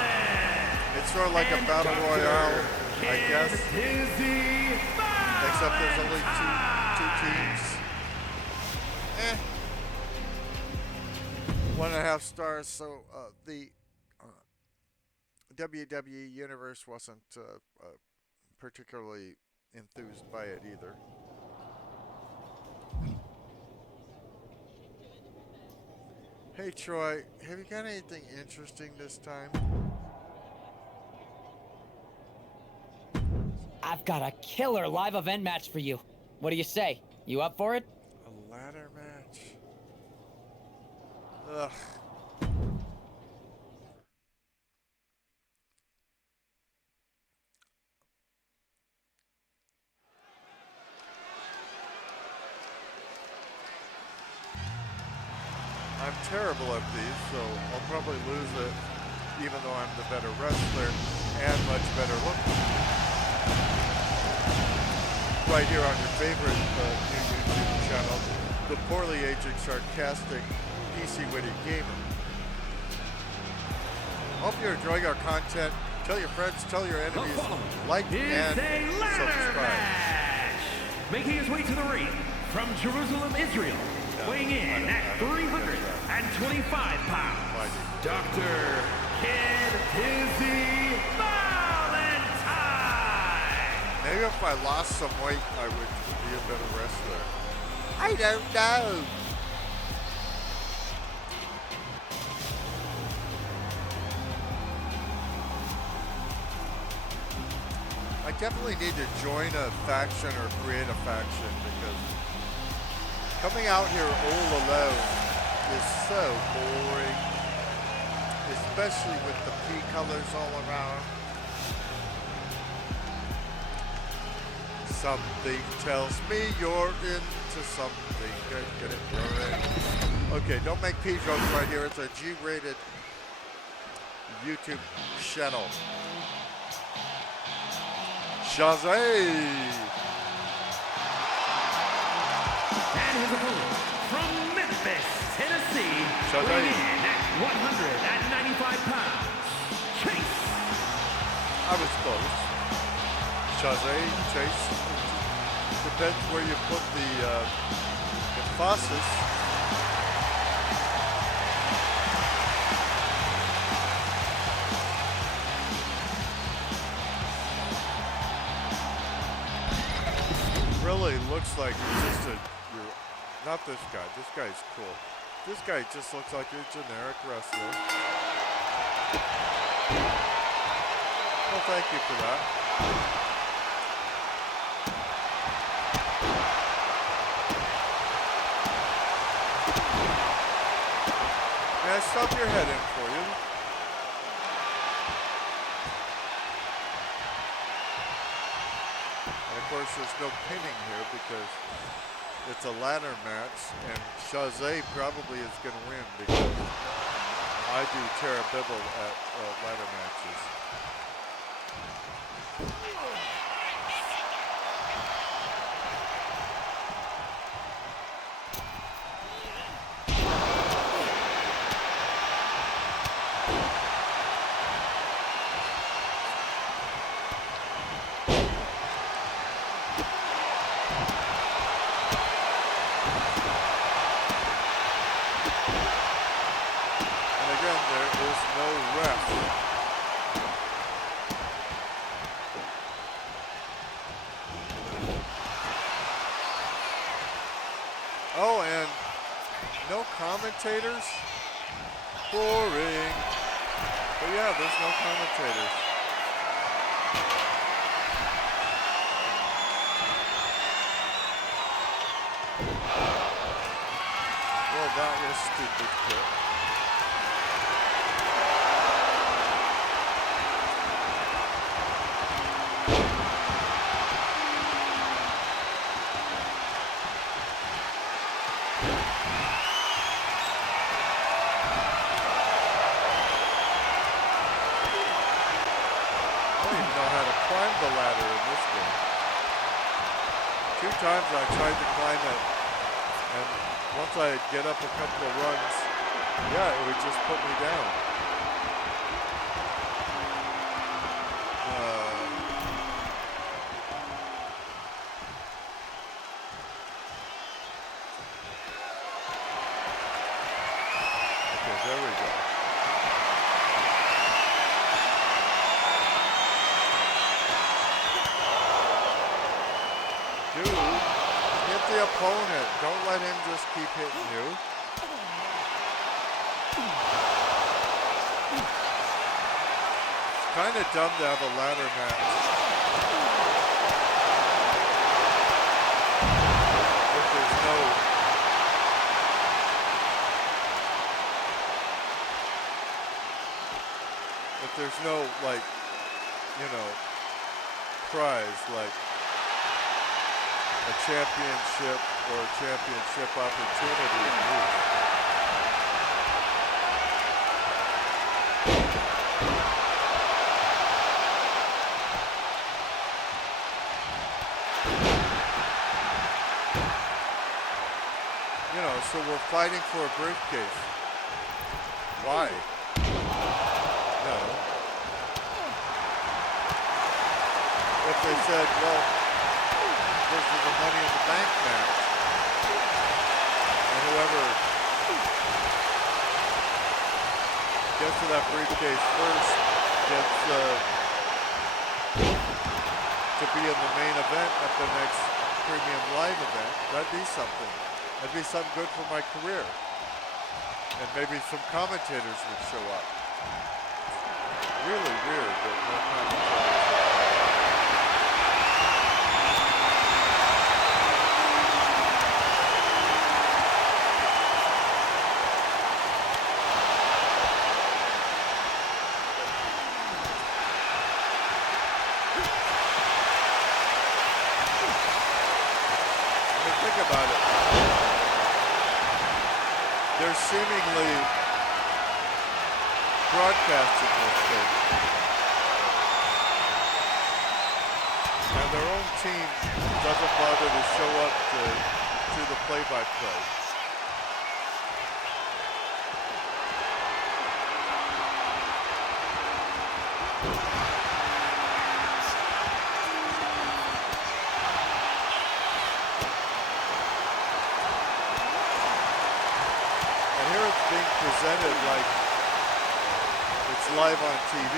It's sort of like a battle royale, I guess. Dizzy Except there's only two teams. 1.5 stars. So the WWE Universe wasn't particularly enthused by it either. Hey Troy, have you got anything interesting this time? I've got a killer live event match for you. What do you say? You up for it? A ladder match. Ugh. I'm terrible at these, so I'll probably lose it, even though I'm the better wrestler and much better looking. Right here on your favorite new YouTube channel, the poorly aging, sarcastic, PC Witty gamer. Hope you're enjoying our content. Tell your friends, tell your enemies, like and subscribe. Making his way to the ring from Jerusalem, Israel, weighing in at 325 pounds, Dr. Kid Dizzy Valentine. Maybe if I lost some weight, I would be a better wrestler. I don't know. I definitely need to join a faction or create a faction, because coming out here all alone is so boring, especially with the pea colors all around. Something tells me you're into something. Get it, Ronan? Okay, don't make pea jokes right here. It's a G-rated YouTube channel. Shazay! And his opponent from Memphis, Tennessee, weighing in at 195 pounds, Chase. I was close. Shazay, Chase. Depends where you put the emphasis. Really looks like you're just not this guy. This guy's cool. This guy just looks like a generic wrestler. Well, thank you for that. May I stop your head in for you? And of course, there's no pinning here because it's a ladder match, and Shazay probably is going to win because I do terrible at ladder matches. Oh, and no commentators? Boring. But yeah, there's no commentators. Well, that was stupid, but climb the ladder in this game. 2 times I tried to climb it, and once I get up a couple of runs, yeah, it would just put me down. Okay, there we go. Dude, hit the opponent. Don't let him just keep hitting you. It's kind of dumb to have a ladder match if there's no, like, you know, prize like a championship or a championship opportunity at least. You know, so we're fighting for a briefcase. Why? No. If they said, well, this is a Money in the Bank match, and whoever gets to that briefcase first gets to be in the main event at the next premium live event, that'd be something. That'd be something good for my career. And maybe some commentators would show up. Really weird that no commentators would show up. I mean, think about it. They're seemingly broadcasting this thing. And their own team doesn't bother to show up to the play-by-play. Being presented like it's live on TV.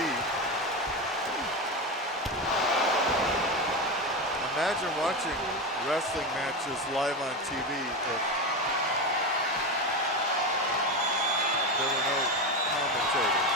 Imagine watching wrestling matches live on TV if there were no commentators.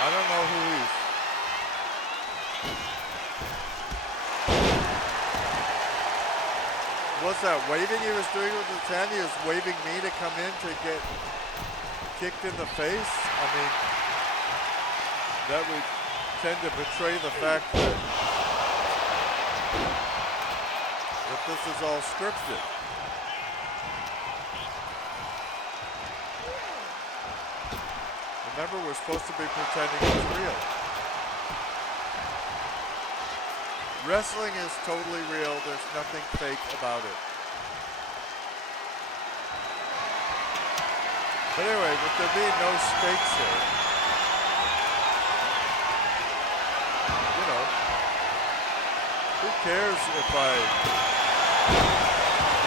I don't know who he is. What's that waving he was doing with his hand? He was waving me to come in to get kicked in the face? I mean, that would tend to betray the fact that this is all scripted. Remember, we're supposed to be pretending it's real. Wrestling is totally real. There's nothing fake about it. But anyway, with there being no stakes here, you know, who cares if I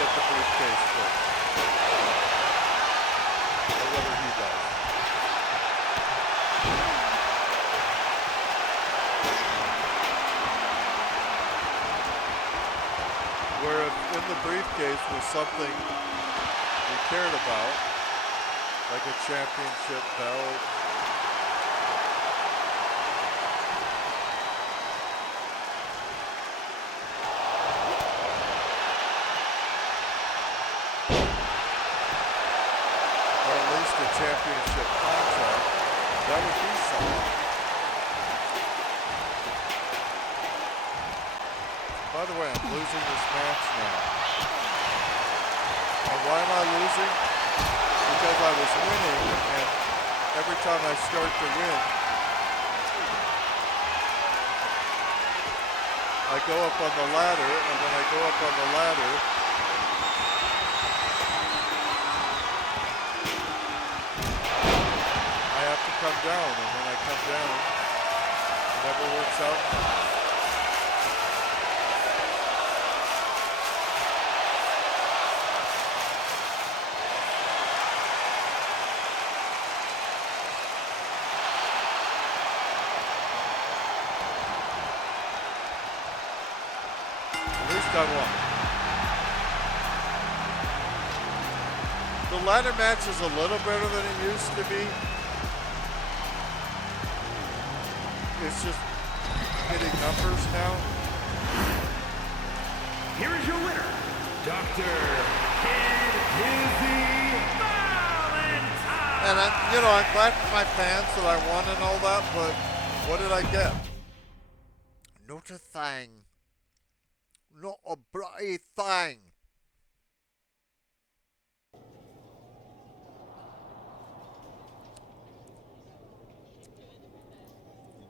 get the briefcase first? Or whether he does. Where if in the briefcase was something we cared about, like a championship belt, or at least a championship contract, that would be something. By the way, I'm losing this match now. And why am I losing? Because I was winning, and every time I start to win, I go up on the ladder, and when I go up on the ladder, I have to come down, and when I come down, it never works out. I won. The ladder match is a little better than it used to be. It's just hitting numbers now. Here is your winner, Dr. Kid Dizzy Valentine. And I'm glad for my fans that I won and all that, but what did I get? Not a thing. Not a bloody thing.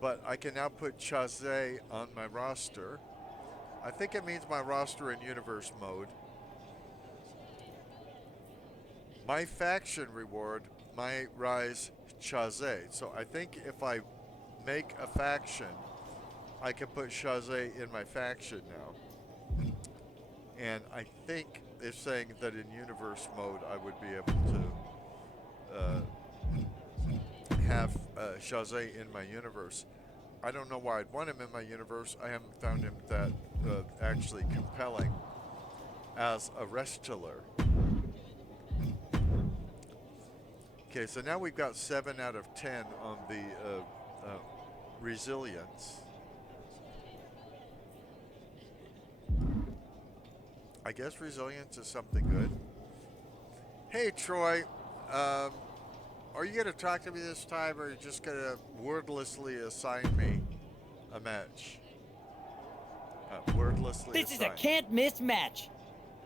But I can now put Chazé on my roster. I think it means my roster in universe mode. My faction reward, MyRise Character. So I think if I make a faction, I can put Chazé in my faction now. And I think it's saying that in universe mode I would be able to have Chazé in my universe. I don't know why I'd want him in my universe. I haven't found him that actually compelling as a wrestler. Okay, so now we've got 7 out of 10 on the resilience. I guess resilience is something good. Hey, Troy. Are you going to talk to me this time, or are you just going to wordlessly assign me a match? Wordlessly This is assign. a can't-miss match.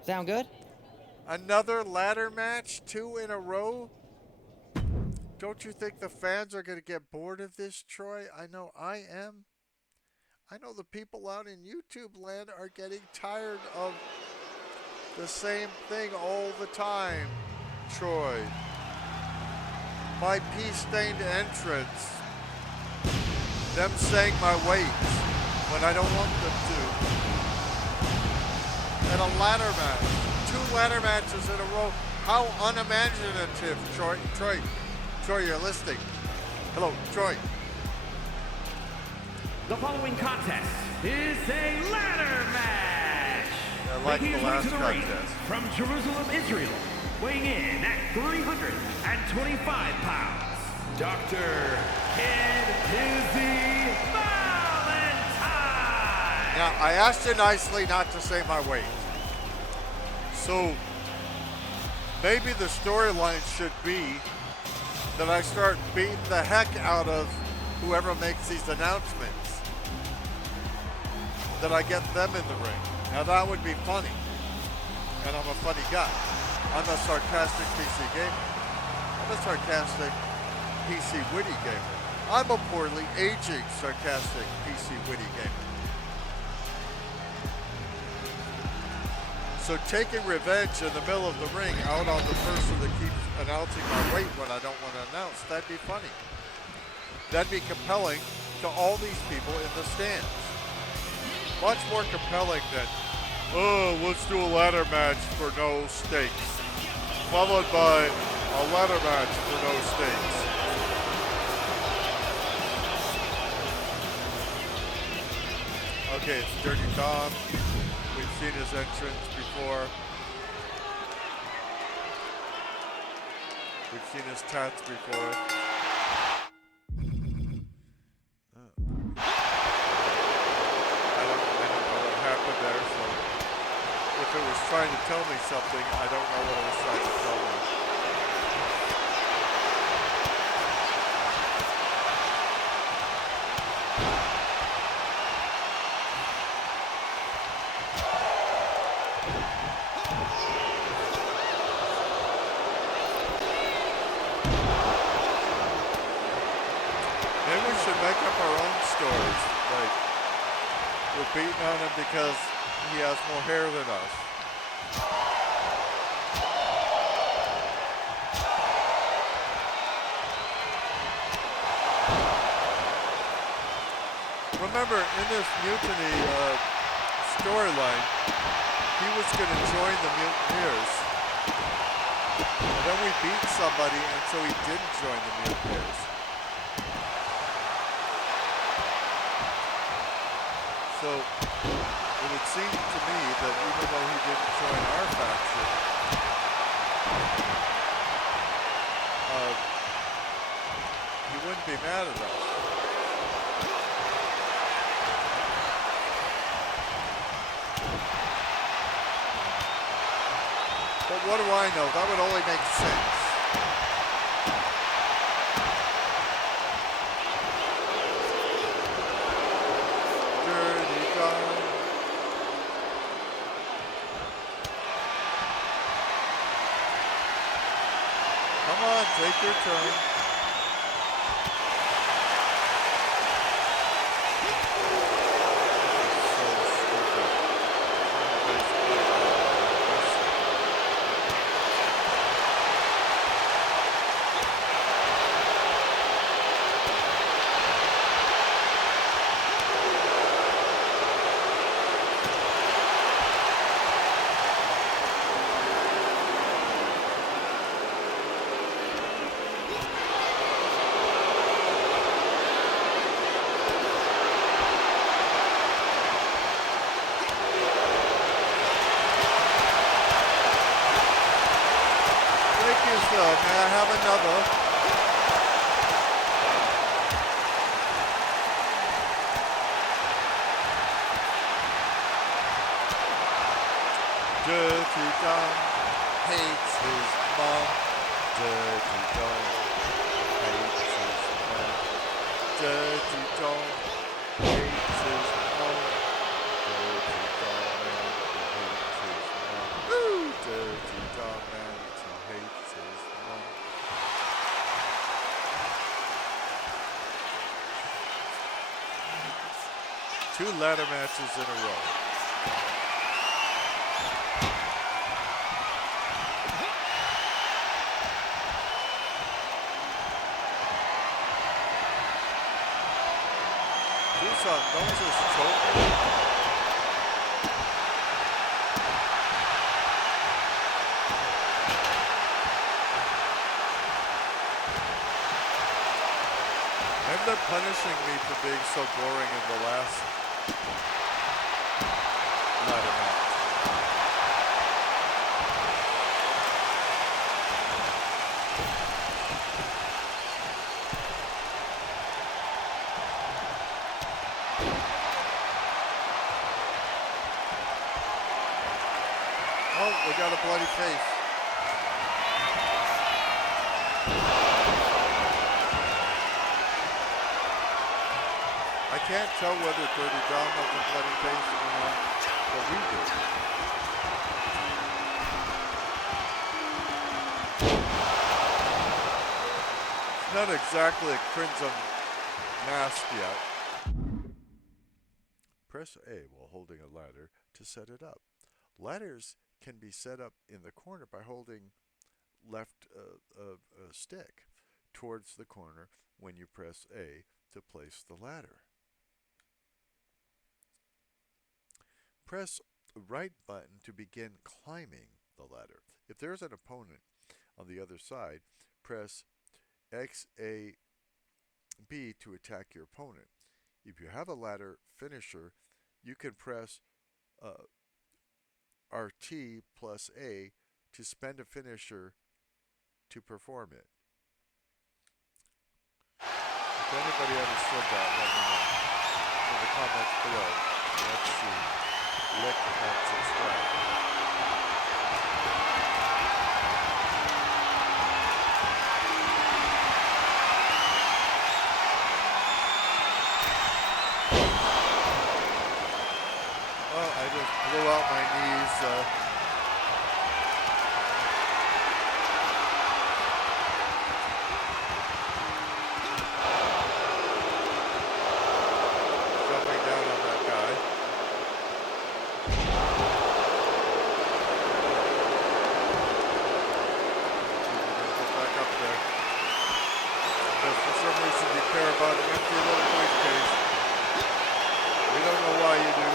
Sound good? Another ladder match? 2 in a row? Don't you think the fans are going to get bored of this, Troy? I know I am. I know the people out in YouTube land are getting tired of the same thing all the time, Troy. My pea-stained entrance. Them saying my weight when I don't want them to. And a ladder match. 2 ladder matches in a row. How unimaginative, Troy. Troy, you're listening. Hello, Troy. The following contest is a ladder match. I like Making the his way last to the ring contest. from Jerusalem, Israel, weighing in at 325 pounds, Dr. Kid Dizzy Valentine. Now, I asked you nicely not to say my weight. So, maybe the storyline should be that I start beating the heck out of whoever makes these announcements. That I get them in the ring. Now that would be funny. And I'm a funny guy. I'm a sarcastic PC gamer. I'm a sarcastic PC witty gamer. I'm a poorly aging sarcastic PC witty gamer. So taking revenge in the middle of the ring out on the person that keeps announcing my weight when I don't want to announce, that'd be funny. That'd be compelling to all these people in the stands. Much more compelling than, oh, let's do a ladder match for no stakes. Followed by a ladder match for no stakes. Okay, it's Dirty Tom. We've seen his entrance before. We've seen his tats before. If it was trying to tell me something, I don't know what it was trying to tell me. Maybe we should make up our own stories. Like, we're beating on him because he has more hair than us. Remember, in this mutiny storyline, he was going to join the mutineers. And then we beat somebody, and so he didn't join the mutineers. So it would seem to me that even though he didn't join our faction, you wouldn't be mad at us. But what do I know? That would only make sense. Dirty Dom. Come on, take your turn. May I have another? Dirty Dom hates his mom. Dirty Dom hates his mom. Dirty Dom hates his mom. Dirty Dom hates his mom. Woo! Dirty Dom hates his mom. Two ladder matches in a row. Do something, don't just choke me. Maybe they're punishing me for being so boring in the last ladder match. Oh, we got a bloody face. I can't tell whether Dirty Dom has a bloody face or not, but we do. It's not exactly a crimson mask yet. Press A while holding a ladder to set it up. Ladders can be set up in the corner by holding left stick towards the corner when you press A to place the ladder. Press right button to begin climbing the ladder. If there's an opponent on the other side, press XAB to attack your opponent. If you have a ladder finisher, you can press RT plus A to spend a finisher to perform it. If anybody understood that, let me know in the comments below. Let's see. Like and subscribe. Well, I just blew out my knees. Jumping down on that guy. Get back up there. Because for some reason you care about an empty little briefcase. We don't know why you do.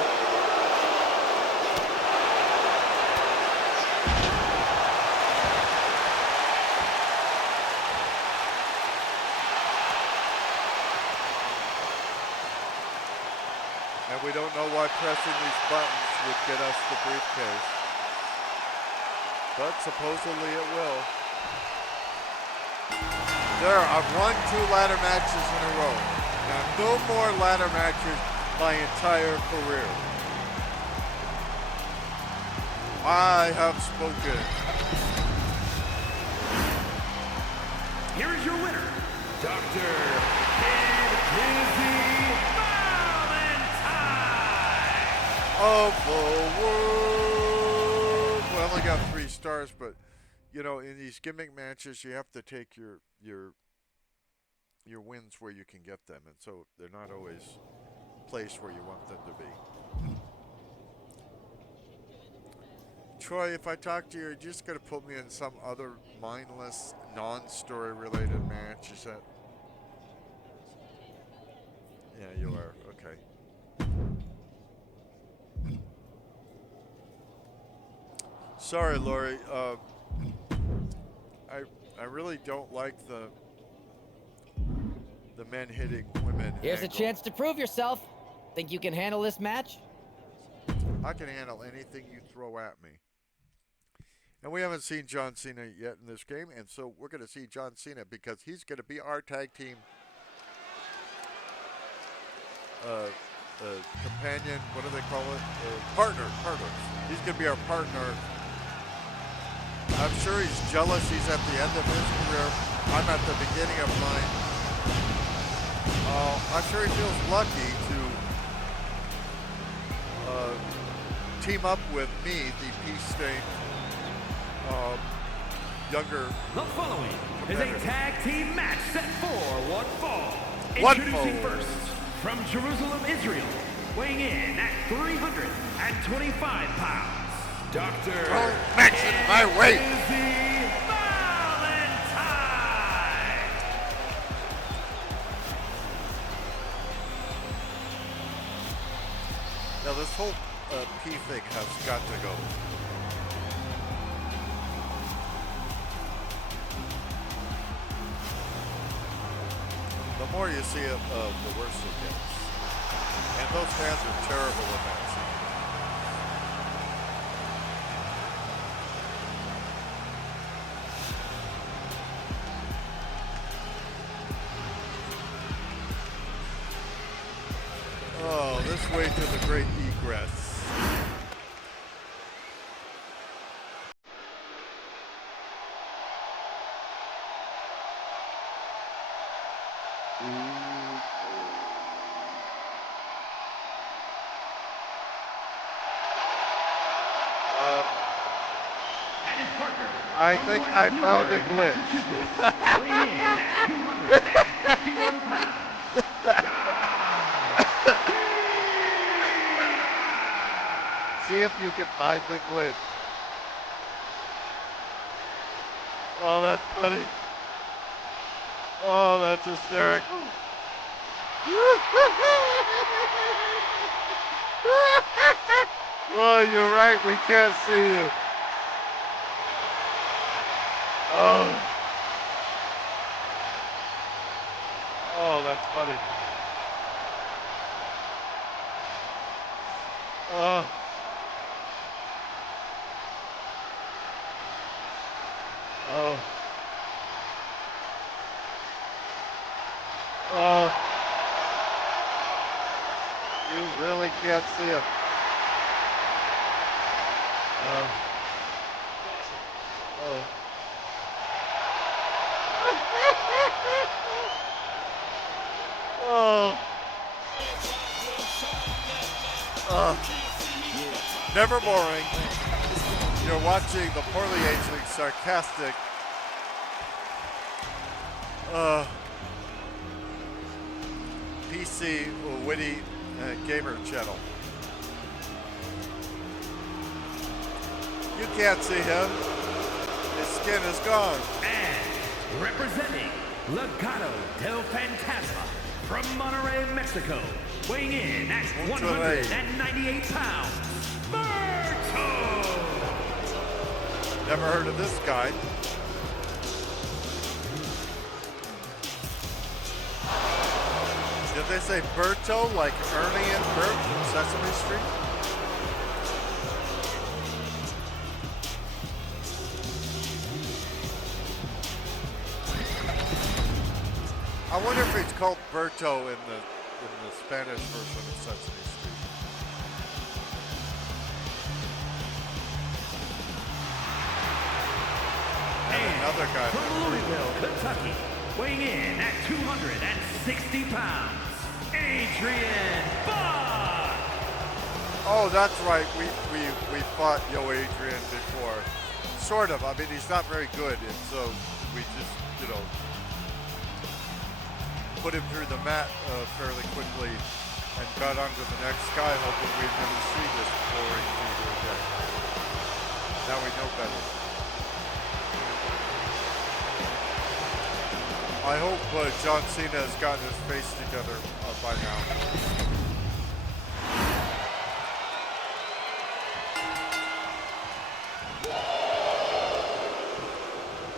And we don't know why pressing these buttons would get us the briefcase. But supposedly it will. There, I've won 2 ladder matches in a row. Now, no more ladder matches my entire career. I have spoken. Here is your winner, Dr. Kid Dizzy Valentine. Of the world. Well, I only got 3 stars, but you know, in these gimmick matches, you have to take your wins where you can get them, and so they're not always placed where you want them to be. Troy, if I talk to you, you're just gonna put me in some other mindless, non-story related match, is that? Yeah, you are. Okay. Sorry, Lori. I really don't like the men hitting women. Here's angle. a chance to prove yourself. Think you can handle this match? I can handle anything you throw at me. And we haven't seen John Cena yet in this game, and so we're going to see John Cena because he's going to be our tag team companion. What do they call it? Partner. He's going to be our partner. I'm sure he's jealous. He's at the end of his career. I'm at the beginning of mine. I'm sure he feels lucky to team up with me, the peace-stained younger. The following is a tag team match set for one fall. One Introducing fall. first, from Jerusalem, Israel, weighing in at 325 pounds, Dr. Don't mention my weight. Dizzy Valentine. Now this whole P thing has got to go. The more you see it, the worse it gets. And those fans are terrible in that scene. Oh, this way to the great egress. I think I found a glitch. See if you can find the glitch. Oh, that's funny. Oh, that's hysterical. Oh, you're right. We can't see you. Oh. Oh, that's funny. Oh. Oh. Oh. You really can't see him. Oh. Oh. Oh. Oh. Never boring. You're watching the poorly aging Sarcastic PC Witty gamer channel. You can't see him. His skin is gone. And representing Legado del Fantasma from Monterrey, Mexico, weighing in at 198 pounds, Berto! Never heard of this guy. Did they say Berto like Ernie and Bert from Sesame Street? I wonder if it's called Berto in the Spanish version of Sesame Street. And another guy from Louisville, Kentucky, weighing in at 260 pounds, Adrian Buck. Oh, that's right. We fought Yo Adrian before. Sort of. I mean, he's not very good, and so we just, put him through the mat fairly quickly and got on to the next guy, hoping we'd never see this boring video again. Now we know better. I hope John Cena has gotten his face together by now.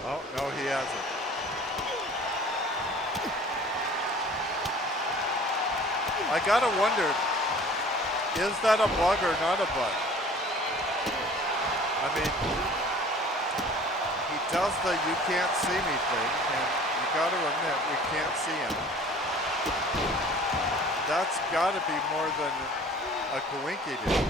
Oh, no, he hasn't. I gotta wonder, is that a bug or not a bug? I mean, he does the "you can't see me" thing, and you gotta admit, we can't see him. That's gotta be more than a coinky-doo.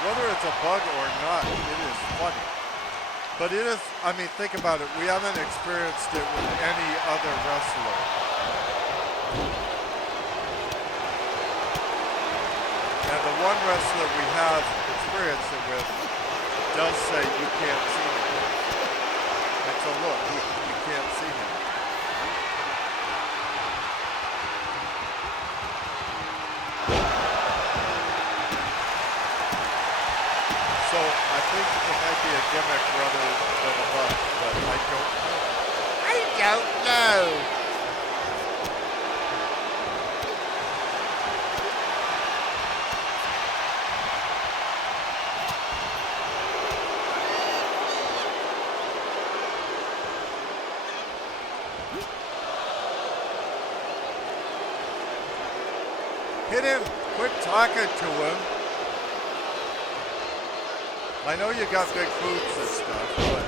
Whether it's a bug or not, it is funny. But it is, I mean, think about it. We haven't experienced it with any other wrestler. And the one wrestler we have experienced it with does say, "You can't see me." And so look, you can't see him. So I think it might be a gimmick rather than a bug, but I don't know. I don't know. Hit him. Quit talking to him. I know you got big boots and stuff, but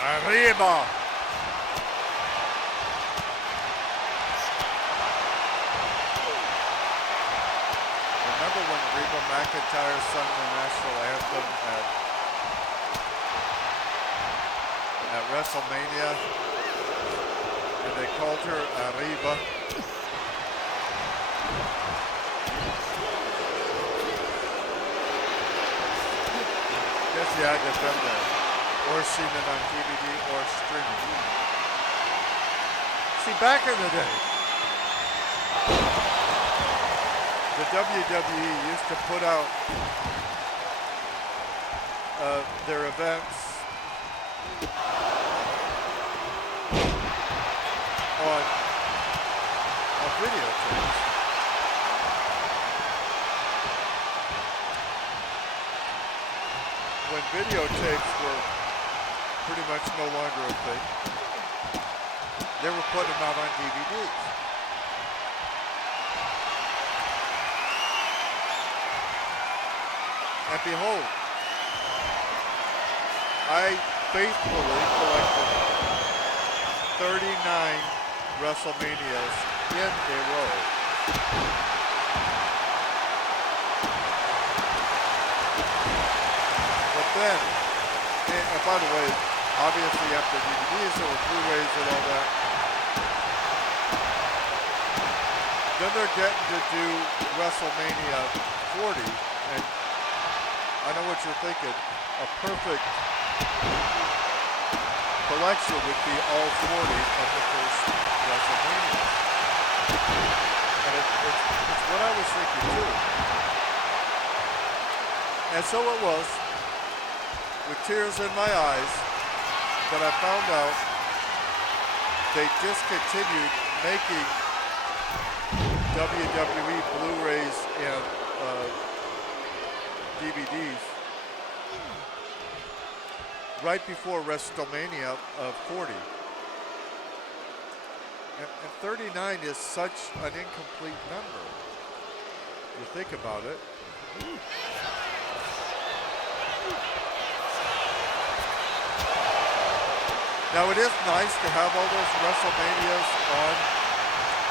arriba. Remember when Reba McEntire sung the national anthem at WrestleMania? And they called her Arriba. Guess you had to have been there. Or seen it on DVD or streaming. See, back in the day, the WWE used to put out their events on videotapes. When videotapes were pretty much no longer a thing, they were putting them out on DVDs. And behold, I faithfully collected 39 WrestleManias in a row. But then, and by the way, obviously after DVDs there were Blu-rays and all that. Then they're getting to do WrestleMania 40, and I know what you're thinking, a perfect collection would be all 40 of the first WrestleMania. And it's what I was thinking too. And so it was, with tears in my eyes, that I found out they discontinued making WWE Blu-rays and DVDs right before WrestleMania 40. And 39 is such an incomplete number. You think about it. Now it is nice to have all those WrestleManias on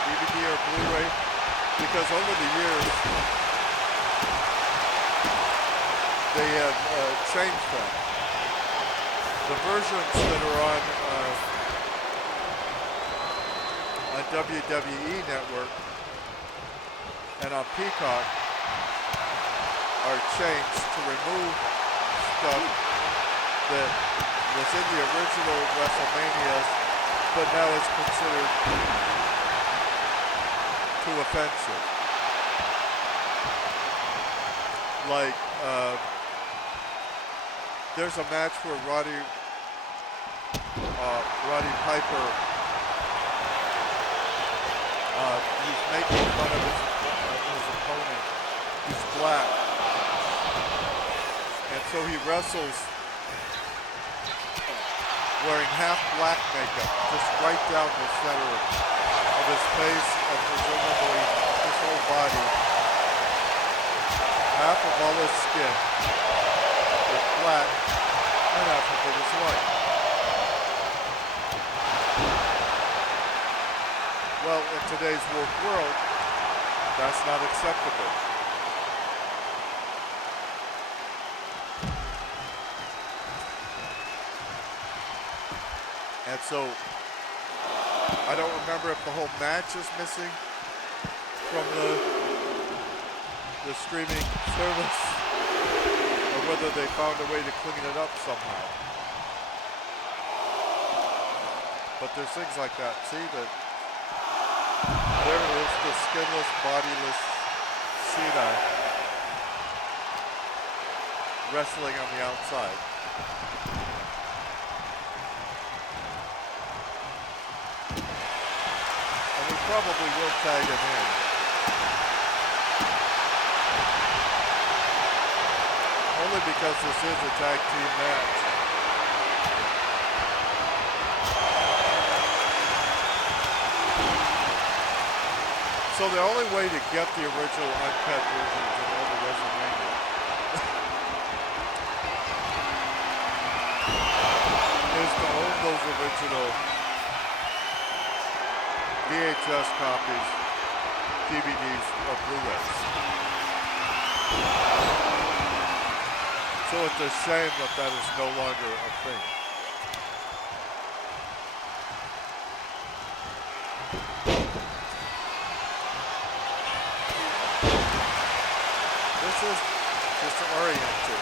DVD or Blu-ray because over the years they have changed them. The versions that are on WWE Network and on Peacock are changed to remove stuff that was in the original WrestleManias, but now is considered too offensive. Like, there's a match where Roddy Piper, he's making fun of his opponent. He's black, and so he wrestles wearing half black makeup, just right down the center of his face and presumably his whole body. Half of all his skin is black and half of it is white. Well, in today's woke world, that's not acceptable. And so, I don't remember if the whole match is missing from the streaming service or whether they found a way to clean it up somehow. But there's things like that. See, that there is the skinless, bodiless Cena wrestling on the outside. Probably will tag him in. Only because this is a tag team match. So the only way to get the original uncut versions of all the WrestleMania is to own those original VHS copies, DVDs, or Blu-rays. So it's a shame that that is no longer a thing. This is just to orient you.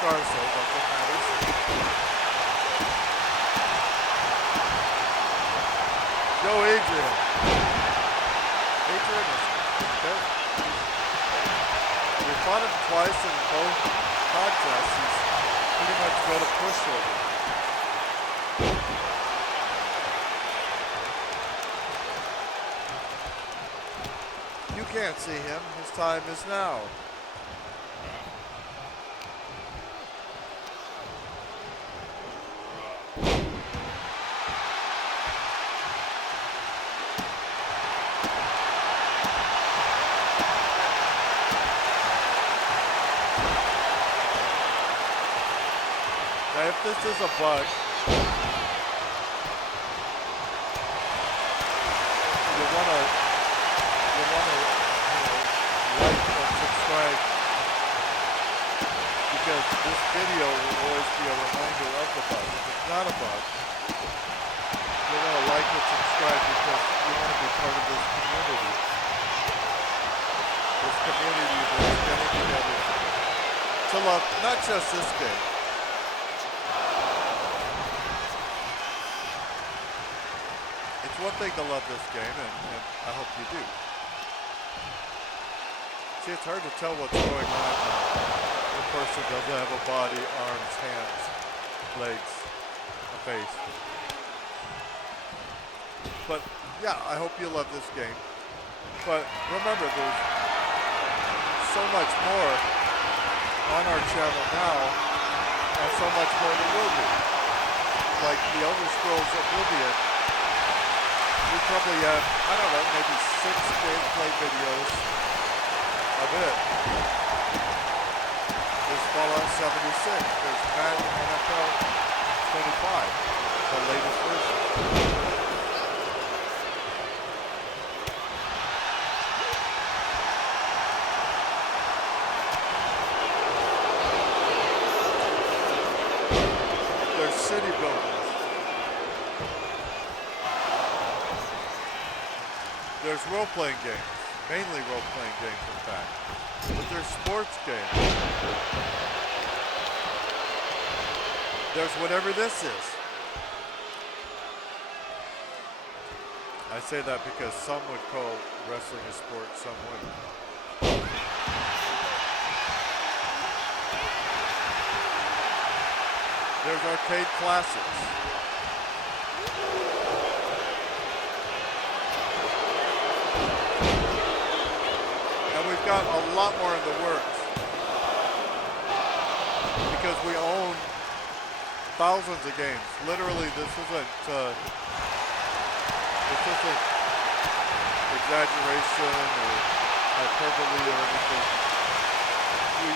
Stars, so that's what matters. Go Adrian. Adrian is good. We fought him twice in both contests. He's pretty much got a pushover. You can't see him. His time is now. If this is a bug, you want to like and subscribe because this video will always be a reminder of the bug. If it's not a bug, you want to like and subscribe because you want to be part of this community. This community that's getting together to love not just this game, one thing to love this game, and I hope you do. See, it's hard to tell what's going on now. The person doesn't have a body, arms, hands, legs, a face. But yeah, I hope you love this game. But remember, there's so much more on our channel now, and so much more there will be. Like the Elder Scrolls Oblivion, we probably have, I don't know, maybe 6 gameplay videos of it. There's Fallout 76, there's Madden NFL 25, the latest version. City buildings. There's role-playing games, mainly role-playing games in fact, but there's sports games. There's whatever this is. I say that because some would call wrestling a sport, some wouldn't. There's arcade classics. And we've got a lot more in the works. Because we own thousands of games. Literally, this isn't exaggeration or hyperbole or anything. We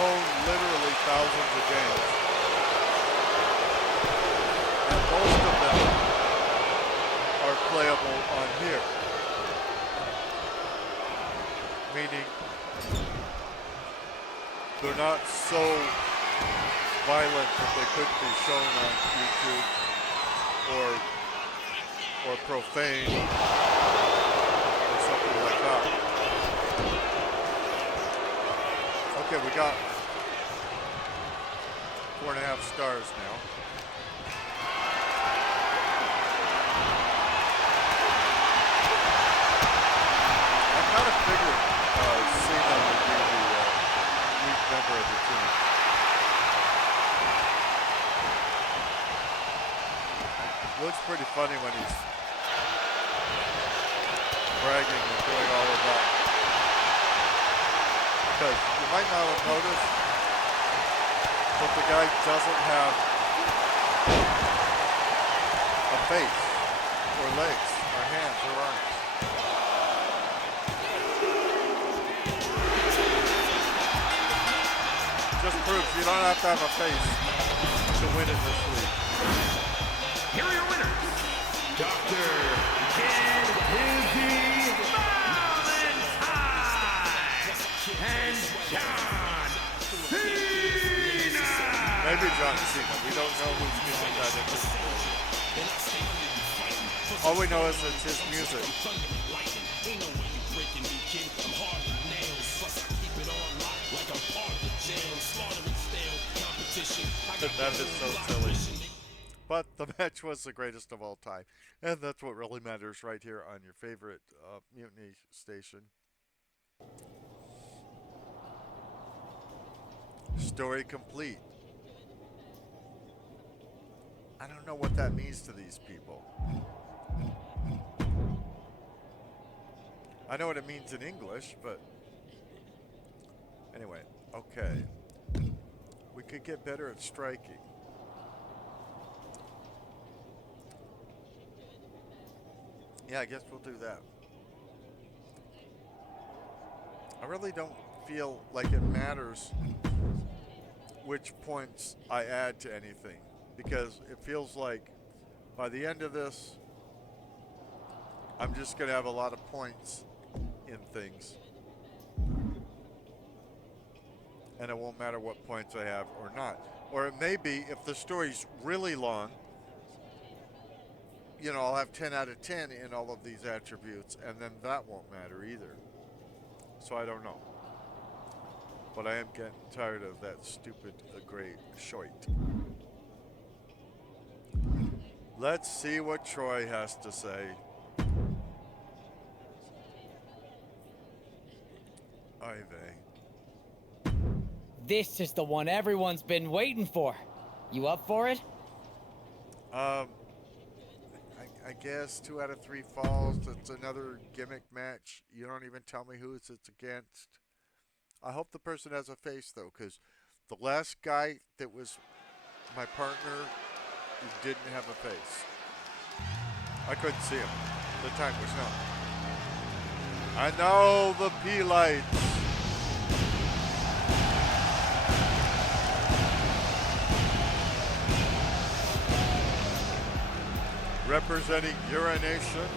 own literally thousands of games. Most of them are playable on here. Meaning they're not so violent that they couldn't be shown on YouTube or profane or something like that. Okay, we got 4.5 stars now. Figured Cena would be the weak member of the team. Looks pretty funny when he's bragging and doing all of that. Because you might not have noticed, but the guy doesn't have a face, or legs, or hands, or arms. Just proves you don't have to have a face to win in this league. Here are your winners, Dr. Kid Izzy Valentine and John Cena. Maybe John Cena. We don't know who's music that is. All we know is it's his music. That is so silly. But the match was the greatest of all time. And that's what really matters right here on your favorite Mutiny station. Story complete. I don't know what that means to these people. I know what it means in English, but anyway, okay. We could get better at striking. Yeah, I guess we'll do that. I really don't feel like it matters which points I add to anything, because it feels like by the end of this, I'm just going to have a lot of points in things. And it won't matter what points I have or not. Or it may be, if the story's really long, you know, I'll have 10 out of 10 in all of these attributes, and then that won't matter either. So I don't know. But I am getting tired of that stupid gray short. Let's see what Troy has to say. Ivy. This is the one everyone's been waiting for. You up for it? I guess 2 out of 3 falls. It's another gimmick match. You don't even tell me who it's against. I hope the person has a face, though, because the last guy that was my partner didn't have a face. I couldn't see him. The time was not. I know the P-lights. Representing Urination.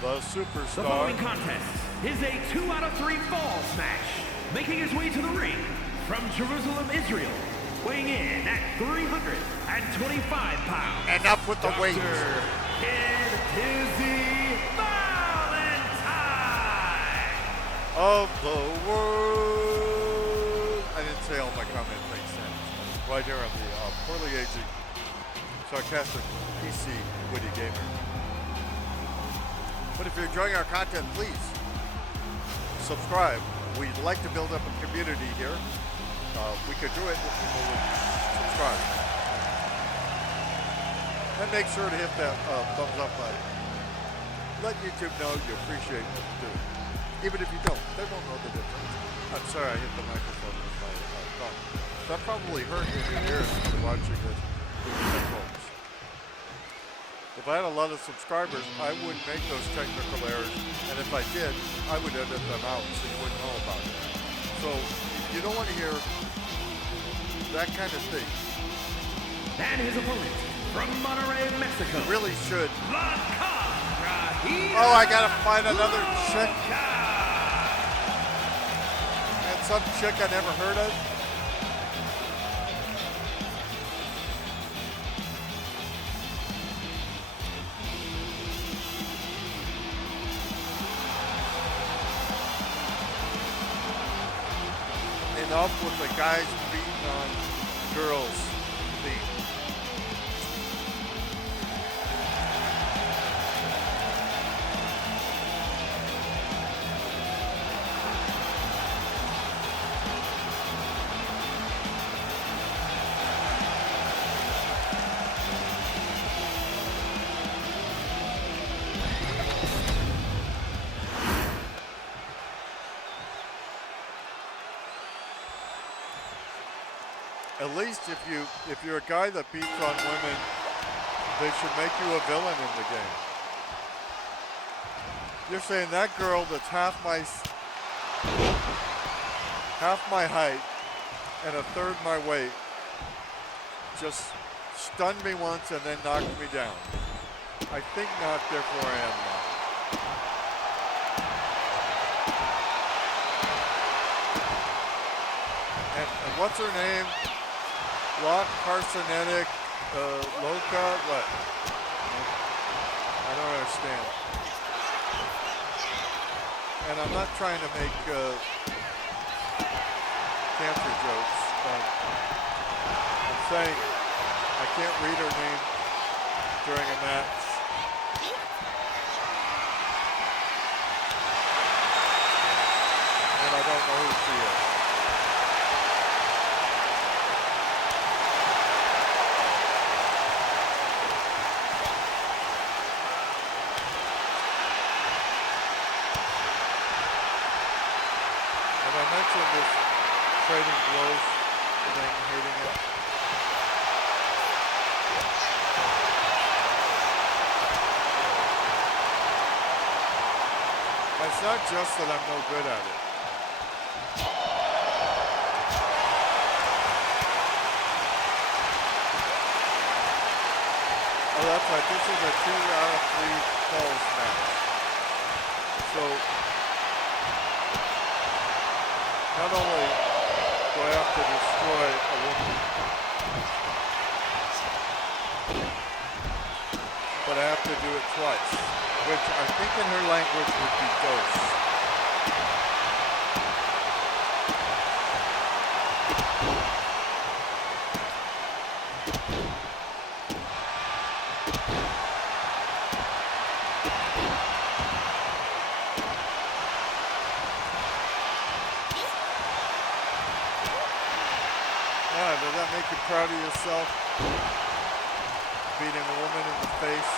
The Superstar. The following contest is a 2 out of 3 falls match. Making his way to the ring from Jerusalem, Israel. Weighing in at 325 pounds. Enough with the weight. Kid Dizzy Valentine. Of the world. I didn't say all my comments make sense. Right here on the poorly aging, sarcastic PC Witty gamer. But if you're enjoying our content, please subscribe. We'd like to build up a community here. We could do it if people would subscribe. And make sure to hit that thumbs up button. Let YouTube know you appreciate what we're doing. Even if you don't, they won't know the difference. I'm sorry I hit the microphone with my thumb. That probably hurt in your ears if you're watching this with headphones. If I had a lot of subscribers, I wouldn't make those technical errors. And if I did, I would edit them out so you wouldn't know about it. So you don't want to hear that kind of thing. And his opponent from Monterrey, Mexico. You really should. Oh, I gotta find another chick. And some chick I never heard of. Enough with the guys beating on girls theme. At least if you're a guy that beats on women, they should make you a villain in the game. You're saying that girl that's half my height and a third my weight just stunned me once and then knocked me down. I think not, therefore I am not. And what's her name? Lock, carcinetic, Loca, what? I don't understand. And I'm not trying to make cancer jokes. I'm saying I can't read her name during a match. And I don't know who she is. This trading blows thing, hating it. It's not just that I'm no good at it. Oh, that's right. This is a 2 out of 3 falls match. So not only do I have to destroy a woman, but I have to do it twice, which I think in her language would be dose. not make you proud of yourself? Beating a woman in the face.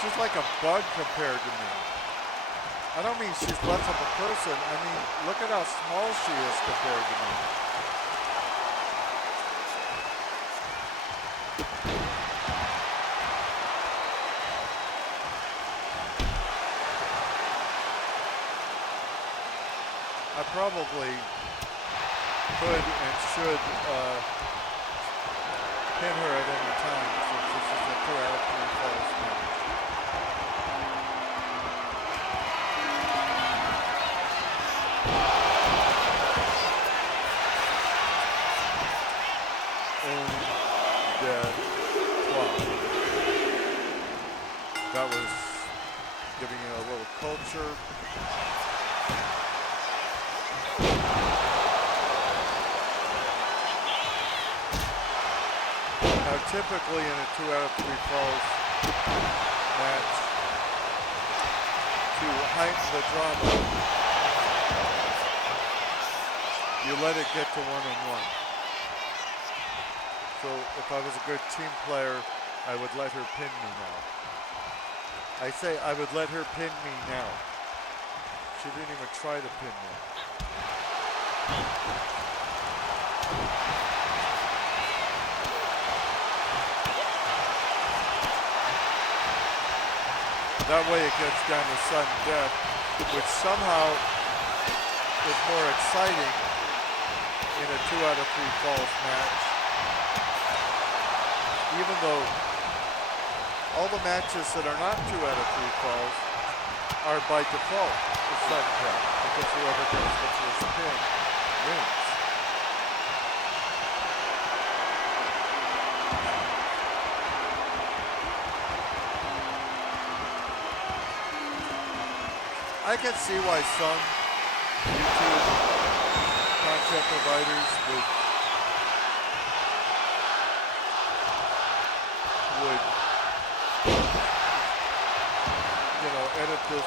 She's like a bug compared to me. I don't mean she's less of a person. I mean, look at how small she is compared to me. I probably could and should pin her at any time since this is a 2 out of 3 falls match. That was giving it a little culture. Now typically in a 2 out of 3 falls match, to heighten the drama, you let it get to 1-on-1. So if I was a good team player, I would let her pin me now. I say I would let her pin me now. She didn't even try to pin me. That way it gets down to sudden death, which somehow is more exciting in a 2 out of 3 falls match. Even though all the matches that are not 2 out of 3 falls are by default a sudden death, because whoever gets the first pin wins. I can see why some YouTube content providers would edit this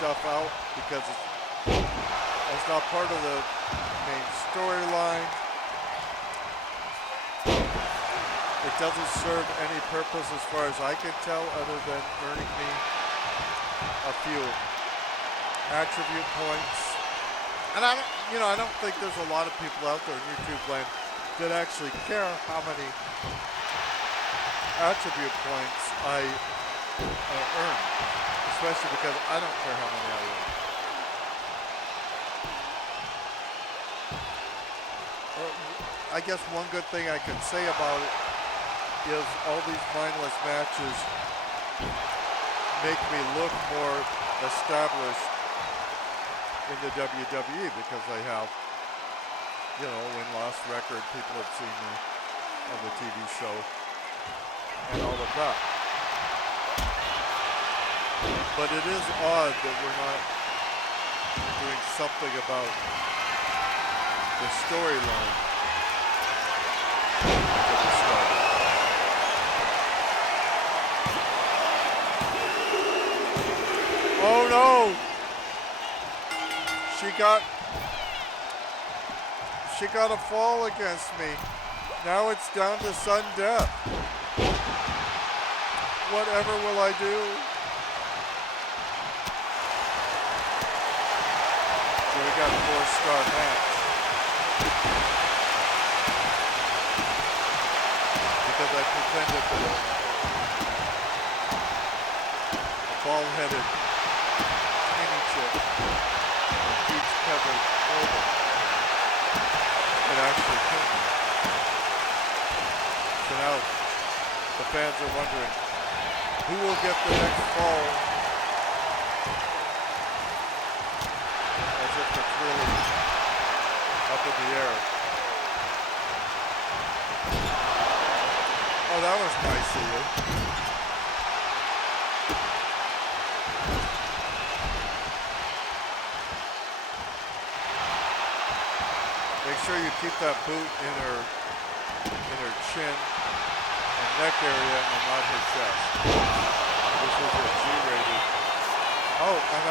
stuff out because it's not part of the main storyline. It doesn't serve any purpose as far as I can tell other than earning me a few attribute points. And I don't think there's a lot of people out there in YouTube land that actually care how many attribute points I earn. Especially because I don't care how many I win. I guess one good thing I can say about it is all these mindless matches make me look more established in the WWE because I have, win-loss record. People have seen me on the TV show and all of that. But it is odd that we're not doing something about the storyline that we started. Oh no! She got a fall against me. Now it's down to sudden death. Whatever will I do? So we got a 4-star match. Because I pretended that a bald-headed tiny chick with beach-covered clothing could actually pin me. So now the fans are wondering, who will get the next fall? As if it's really up in the air. Oh, that was nice of you. Make sure you keep that boot in her chin and neck area and not her chest. This is a G-rated. Oh, I'm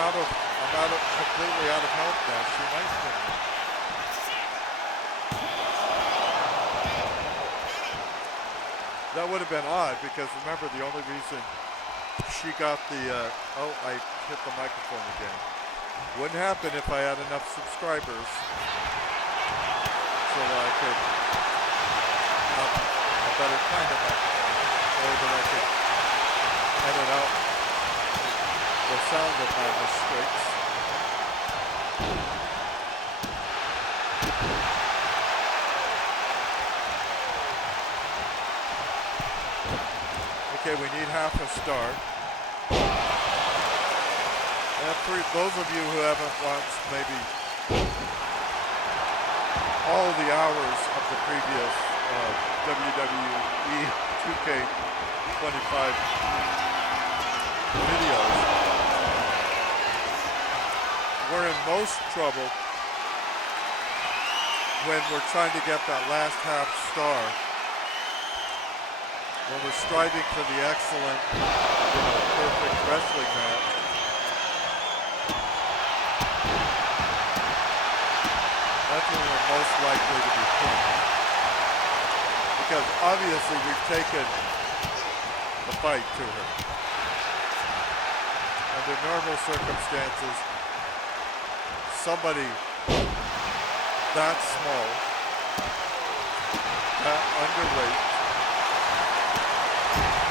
completely out of health now. She might spin me. That would have been odd because remember the only reason she got the, oh, I hit the microphone again. Wouldn't happen if I had enough subscribers so that I could have a better kind of microphone or that I could edit out the sound of my mistakes. Okay, we need half a star. And for those of you who haven't watched maybe all the hours of the previous WWE 2K25 videos, we're in most trouble when we're trying to get that last half star. When we're striving for the excellent, perfect wrestling match. That's when we're most likely to be pinned. Because obviously we've taken the fight to her. Under normal circumstances, somebody that small, that underweight,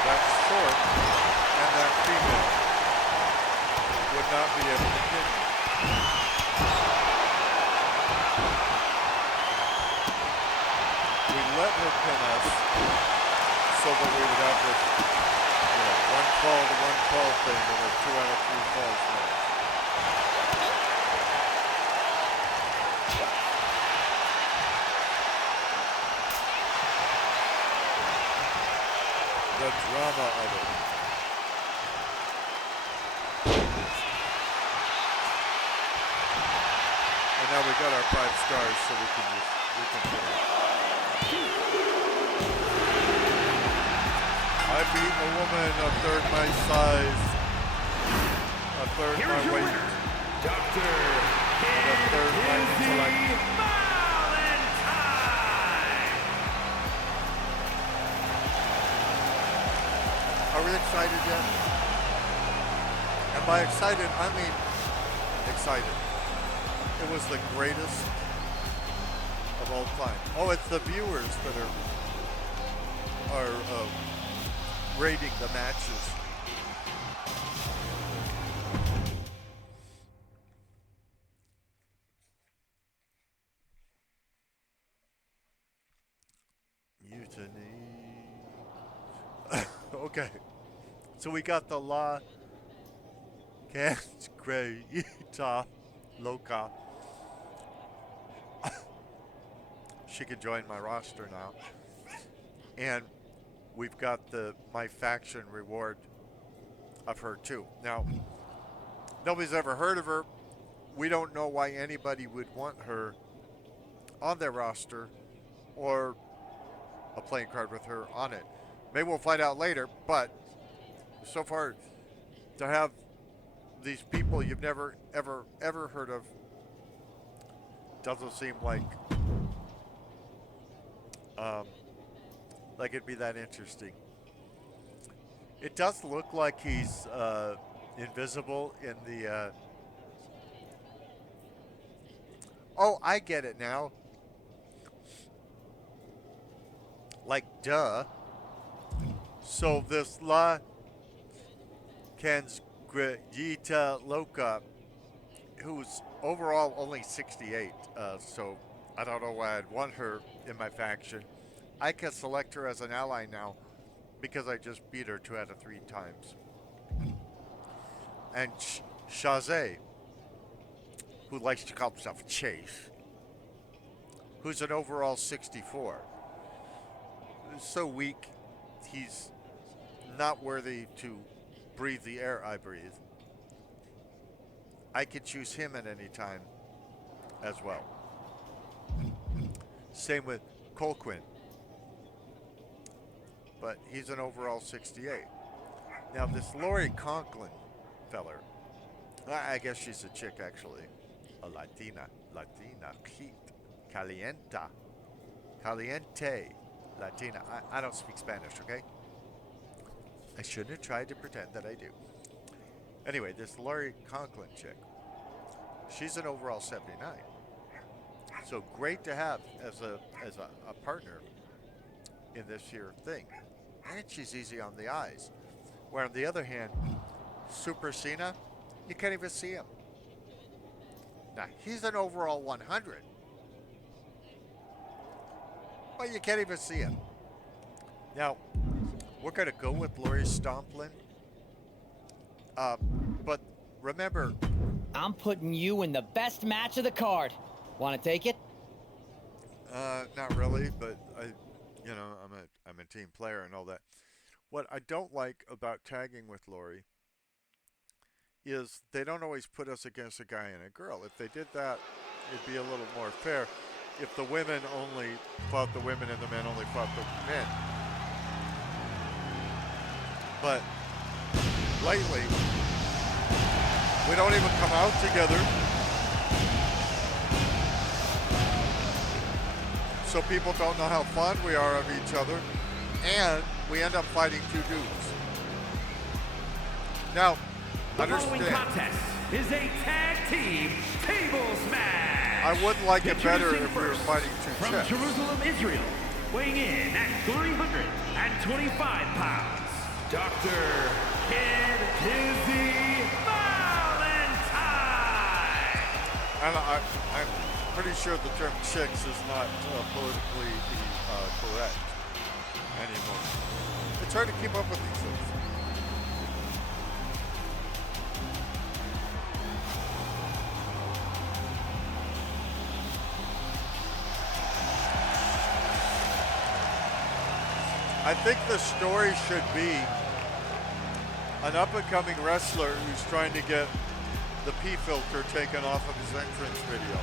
that short, and that female would not be able to pin me. We let her pin us so that we would have this, one fall to one fall thing and a 2 out of 3 falls match. The drama of it. And now we got our 5 stars, so we can put it. I beat a woman a third my size, a third Here my is your weight, winner, Dr. and a third my intellect. Are we excited yet? And by excited, I mean excited. It was the greatest of all time. Oh, it's the viewers that are rating the matches. Mutiny. Okay. So we got the La Cansgreta Loca. She can join my roster now. And we've got my faction reward of her too. Now, nobody's ever heard of her. We don't know why anybody would want her on their roster or a playing card with her on it. Maybe we'll find out later, but so far to have these people you've never ever heard of doesn't seem like it'd be that interesting. It does look like he's invisible in the oh, I get it now. Like, duh. So this La Cansgreta Loca, who's overall only 68, so I don't know why I'd want her in my faction. I can select her as an ally now because I just beat her 2 out of 3 times. And Shazay, who likes to call himself Chase, who's an overall 64. So weak, he's not worthy to breathe the air I breathe, I could choose him at any time as well. Same with Colquhoun. But he's an overall 68. Now this Lori Conklin feller, I guess she's a chick actually. A Latina, heat, caliente, Latina. I don't speak Spanish, okay? I shouldn't have tried to pretend that I do. Anyway, this Lori Conklin chick, she's an overall 79. So great to have as a partner in this here thing. And she's easy on the eyes. Where on the other hand, Super Cena, you can't even see him. Now, he's an overall 100. But you can't even see him. Now, we're going to go with Lori Stomplin. But remember, I'm putting you in the best match of the card. Want to take it? not really, but I'm a team player and all that. What I don't like about tagging with Lori is they don't always put us against a guy and a girl. If they did that, it'd be a little more fair. If the women only fought the women and the men only fought the men. But lately, we don't even come out together. So people don't know how fond we are of each other. And we end up fighting two dudes. Now, the following contest is a tag team table smash. I would like it better if we were fighting two from chicks. Jerusalem, Israel, weighing in at 325 pounds, Dr. Kid Dizzy Valentine. And I'm pretty sure the term chicks is not politically correct anymore. It's hard to keep up with these things. I think the story should be an up-and-coming wrestler who's trying to get the P filter taken off of his entrance video.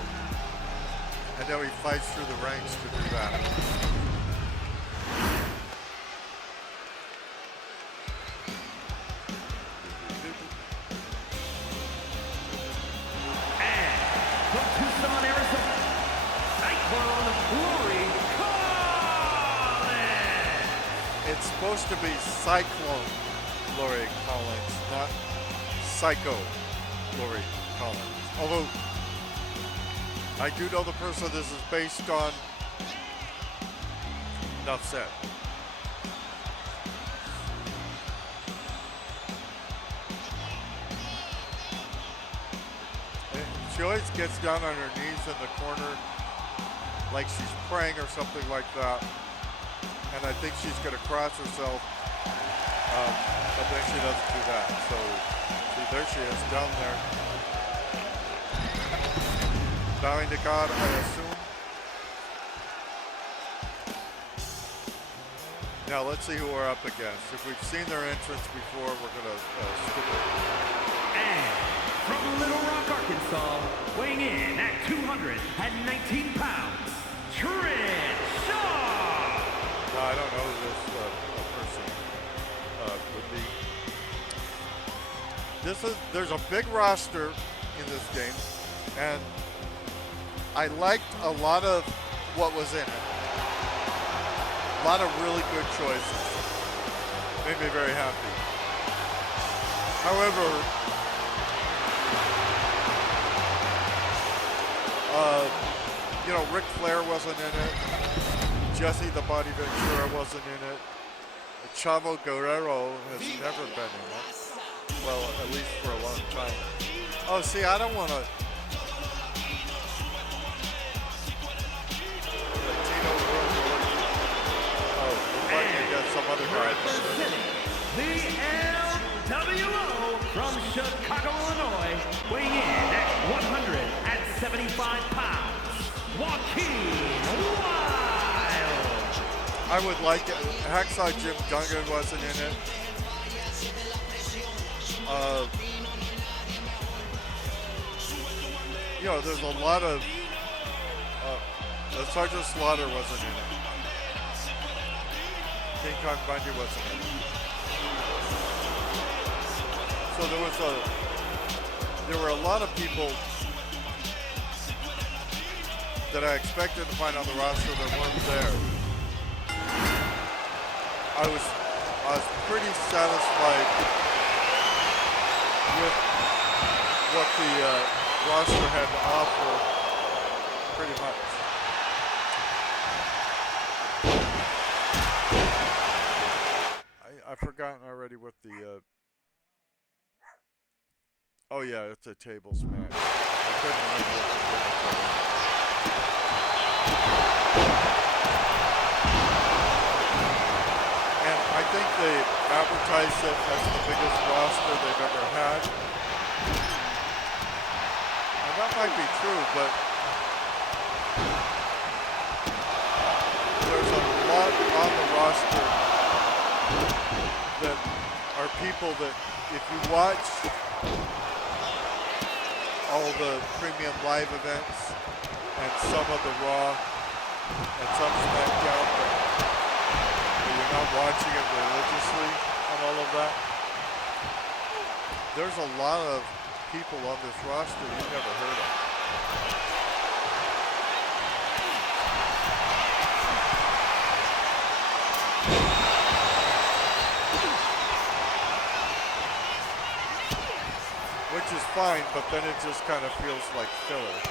And now he fights through the ranks to do that. And from Tucson, Arizona, Cyclone Lori Collins. It's supposed to be Cyclone Lori Collins, not Psycho Lori Collins. Although, I do know the person this is based on. Enough said. And she always gets down on her knees in the corner like she's praying or something like that. And I think she's going to cross herself. But then she doesn't do that. So, see, there she is, down there. Bowing to God, I assume. Now, let's see who we're up against. If we've seen their entrance before, we're going to skip it. And from Little Rock, Arkansas, weighing in at 219 pounds, Trish Shaw. I don't know who this person would be. There's a big roster in this game, and I liked a lot of what was in it. A lot of really good choices. Made me very happy. However, Ric Flair wasn't in it. Jesse the Body Ventura wasn't in it. Chavo Guerrero has never been in it. Well, at least for a long time. Oh, see, I don't want to. Latino World Order. Oh, we're fighting against some other guy. The LWO from Chicago, Illinois, weighing in at 175 pounds, Joaquin Wild. I I would like it. Hacksaw Jim Duggan wasn't in it. You know, there's a lot of. Sergeant Slaughter wasn't in it. King Kong Bundy wasn't in it. So there were a lot of people that I expected to find on the roster that weren't there. I was pretty satisfied with what the roster had to offer, pretty much. I've forgotten already what the. Oh yeah, it's a tables match. I couldn't remember what the tables was. And I think they advertised it as the biggest roster they've ever had. And that might be true, but there's a lot on the roster that are people that, if you watch all the premium live events and some of the Raw and some SmackDown, but you're not watching it religiously and all of that, there's a lot of people on this roster you've never heard of. Which is fine, but then it just kind of feels like filler.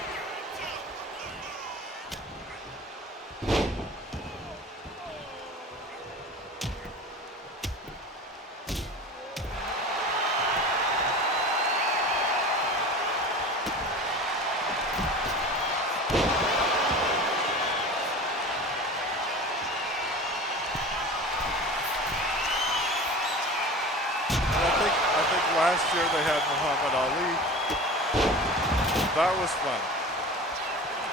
Last year they had Muhammad Ali. That was fun.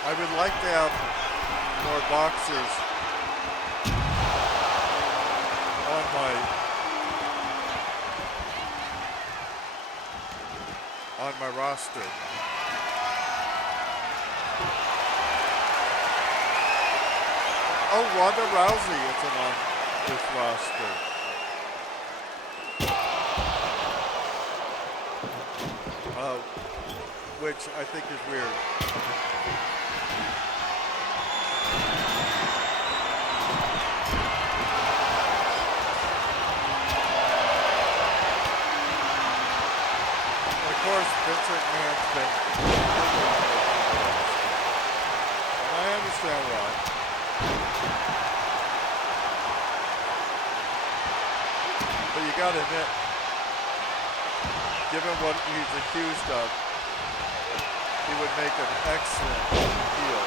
I would like to have more boxers on my roster. Oh, Ronda Rousey isn't on this roster. Which I think is weird. And of course, Vincent McMahon's been and I understand why. But you gotta admit, given what he's accused of, he would make an excellent heel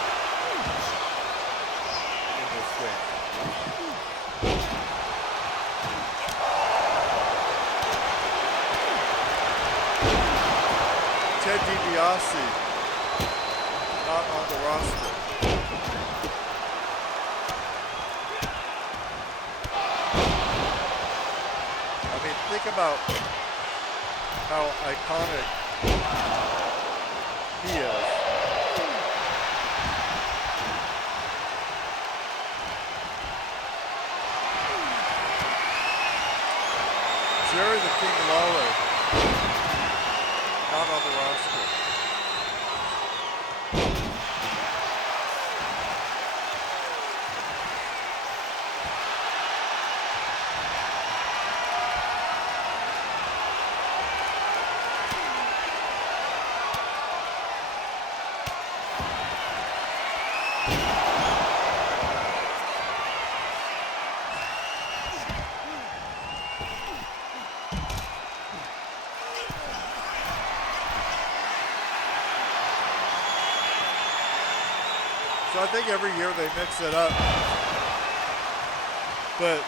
in this game. Ted DiBiase, not on the roster. I mean, think about how iconic he is. Jerry the King Lawler, not on the roster. So I think every year they mix it up, but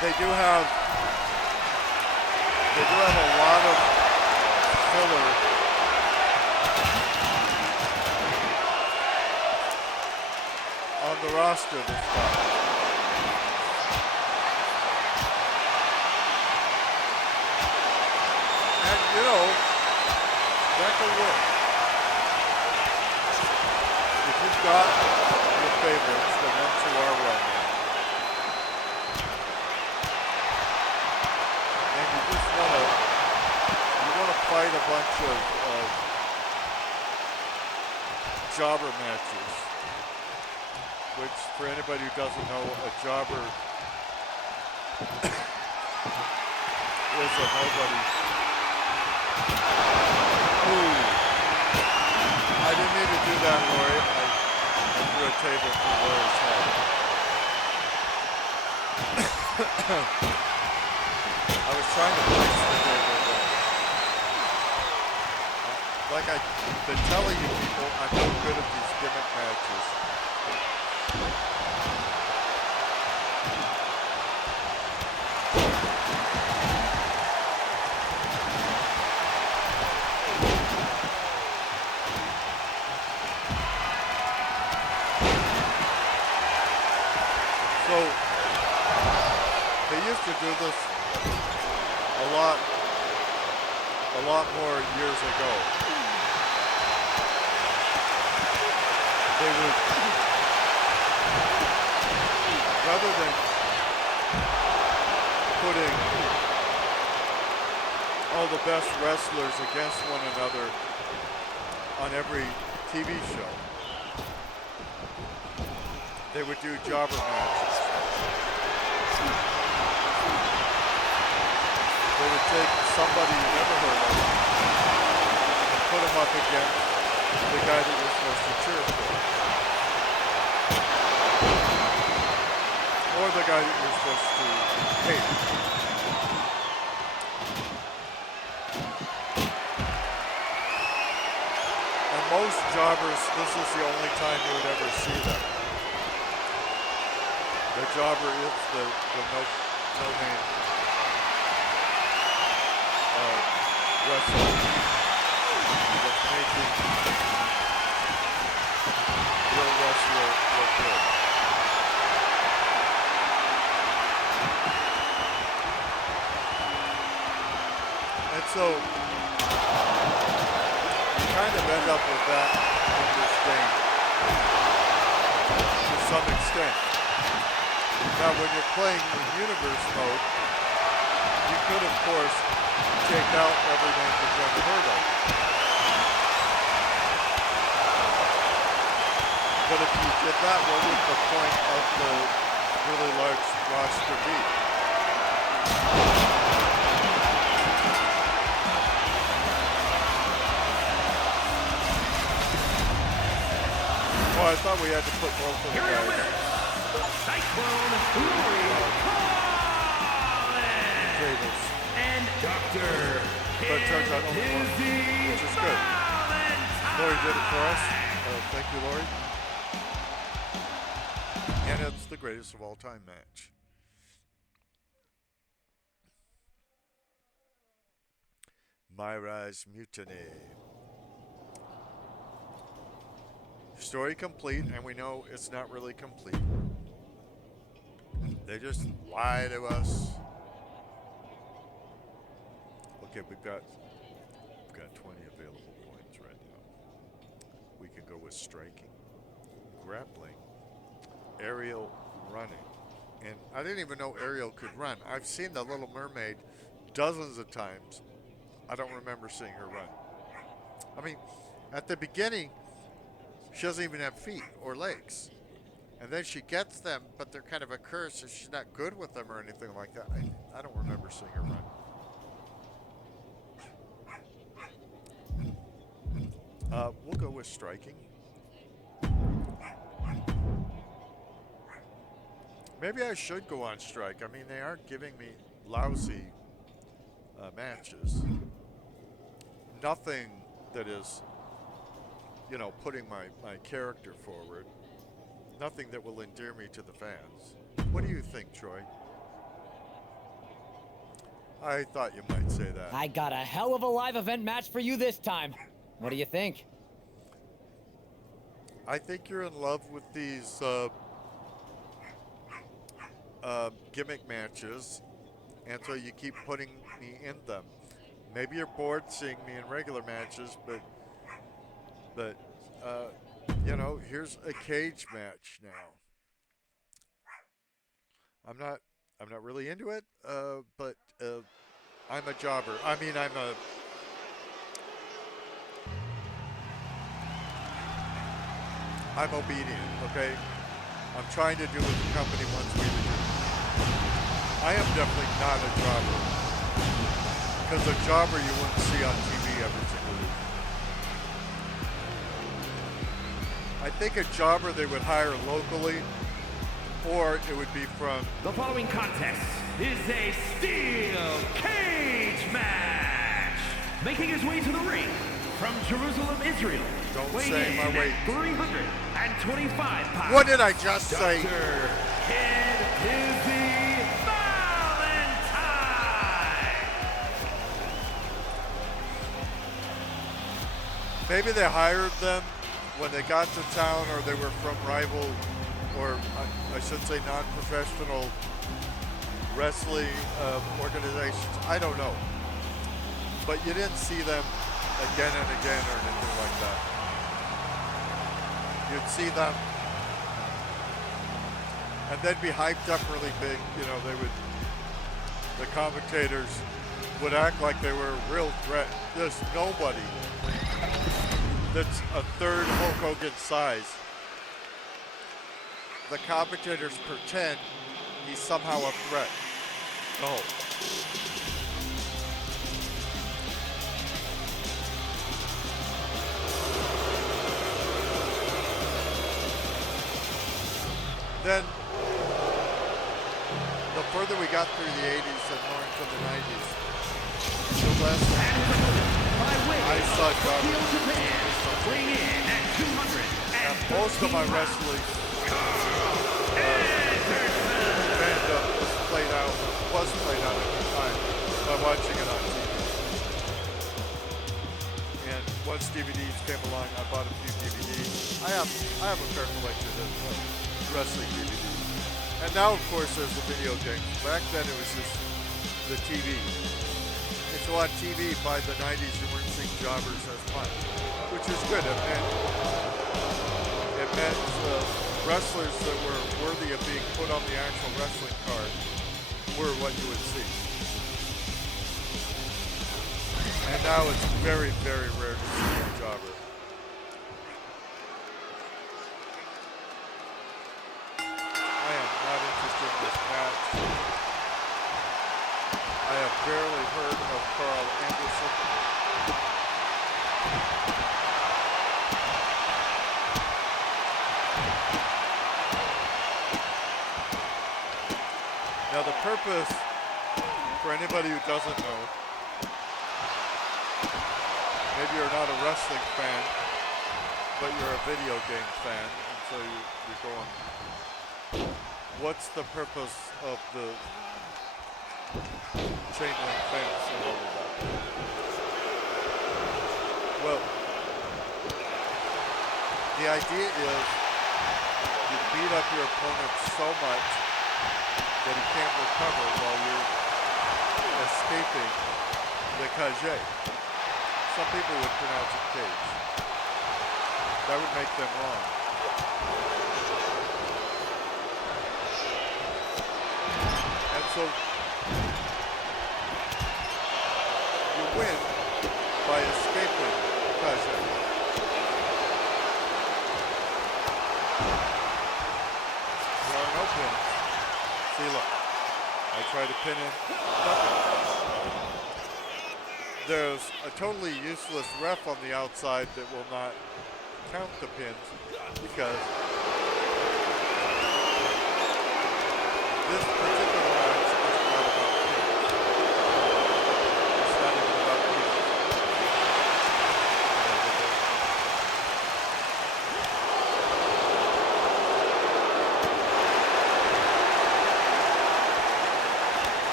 they do have a lot of filler on the roster this time. And, you know, that can work. If you've got your favorites, the ones who are well-known, and you just want to fight a bunch of jobber matches, which for anybody who doesn't know, a jobber is a nobody. Ooh. I didn't mean to do that, Lori. I threw a table through Lori's head. I was trying to place the table, but like I've been telling you people, I'm no good at these gimmick matches. So, they used to do this a lot more years ago. They would, rather than putting all the best wrestlers against one another on every TV show, they would do jobber matches. They would take somebody you never heard of and put them up against the guy that you're supposed to cheer for. Or the guy that you're supposed to hate. And most jobbers, this is the only time you would ever see them. The jobber is the no-name wrestler that's making real wrestler look good. And so you kind of end up with that in this game to some extent. Now, when you're playing in universe mode, you could, of course, take out every name you've ever heard of. But if you did that, what would the point of the really large roster be? Oh, I thought we had to put both of them guys. Cyclone Lori Collins and Dr. But it turns out only one, which is good. Lori did it for us. Thank you, Lori. And it's the greatest of all time match. MyRise Mutiny. Story complete, and we know it's not really complete. They just lie to us. Okay, we've got 20 available points right now. We can go with striking, grappling, aerial, running. And I didn't even know Ariel could run. I've seen The Little Mermaid dozens of times. I don't remember seeing her run. I mean, at the beginning, she doesn't even have feet or legs. And then she gets them, but they're kind of a curse, so she's not good with them or anything like that. I don't remember seeing her run. We'll go with striking. Maybe I should go on strike. I mean, they aren't giving me lousy matches. Nothing that is, you know, putting my character forward. Nothing that will endear me to the fans. What do you think, Troy? I thought you might say that. I got a hell of a live event match for you this time. What do you think? I think you're in love with these gimmick matches, and so you keep putting me in them. Maybe you're bored seeing me in regular matches, but you know, here's a cage match now. I'm not really into it, but I'm a jobber. I mean, I'm obedient. Okay, I'm trying to do what the company wants me to do. I am definitely not a jobber, because a jobber you wouldn't see on TV every single week. I think a jobber they would hire locally, or it would be from... The following contest is a steel cage match. Making his way to the ring from Jerusalem, Israel. Don't weighing say in my weight. at 325 pounds. What did I just say? Dr. Kid Izzy Valentine. Maybe they hired them when they got to town, or they were from rival, or I should say non-professional wrestling organizations. I don't know. But you didn't see them again and again or anything like that. You'd see them and they'd be hyped up really big. You know, the commentators would act like they were a real threat. There's nobody that's a third Hulk Hogan size. The commentators pretend he's somehow a threat. No. Then, the further we got through the 80s and more into the 90s, the less I saw jobbers. And most of my wrestling fandom was played out at the time by watching it on TV. And once DVDs came along, I bought a few DVDs. I have a fair collection of wrestling DVDs. And now, of course, there's the video games. Back then, it was just the TV. And so on TV, by the 90s, you weren't seeing jobbers as much, which is good. It meant wrestlers that were worthy of being put on the actual wrestling card were what you would see. And now it's very, very rare to see a jobber. I have barely heard of Carl Anderson. Now the purpose, for anybody who doesn't know, maybe you're not a wrestling fan, but you're a video game fan, and so you're going, what's the purpose of the chain link fence and all of that? Well, the idea is you beat up your opponent so much that he can't recover while you're escaping the cage. Some people would pronounce it cage. That would make them wrong. And so you win by escaping pressure. There are no pins. See, look. I try to pin in. Nothing. There's a totally useless ref on the outside that will not count the pins because this particular match is not about pins. It's not even about pins.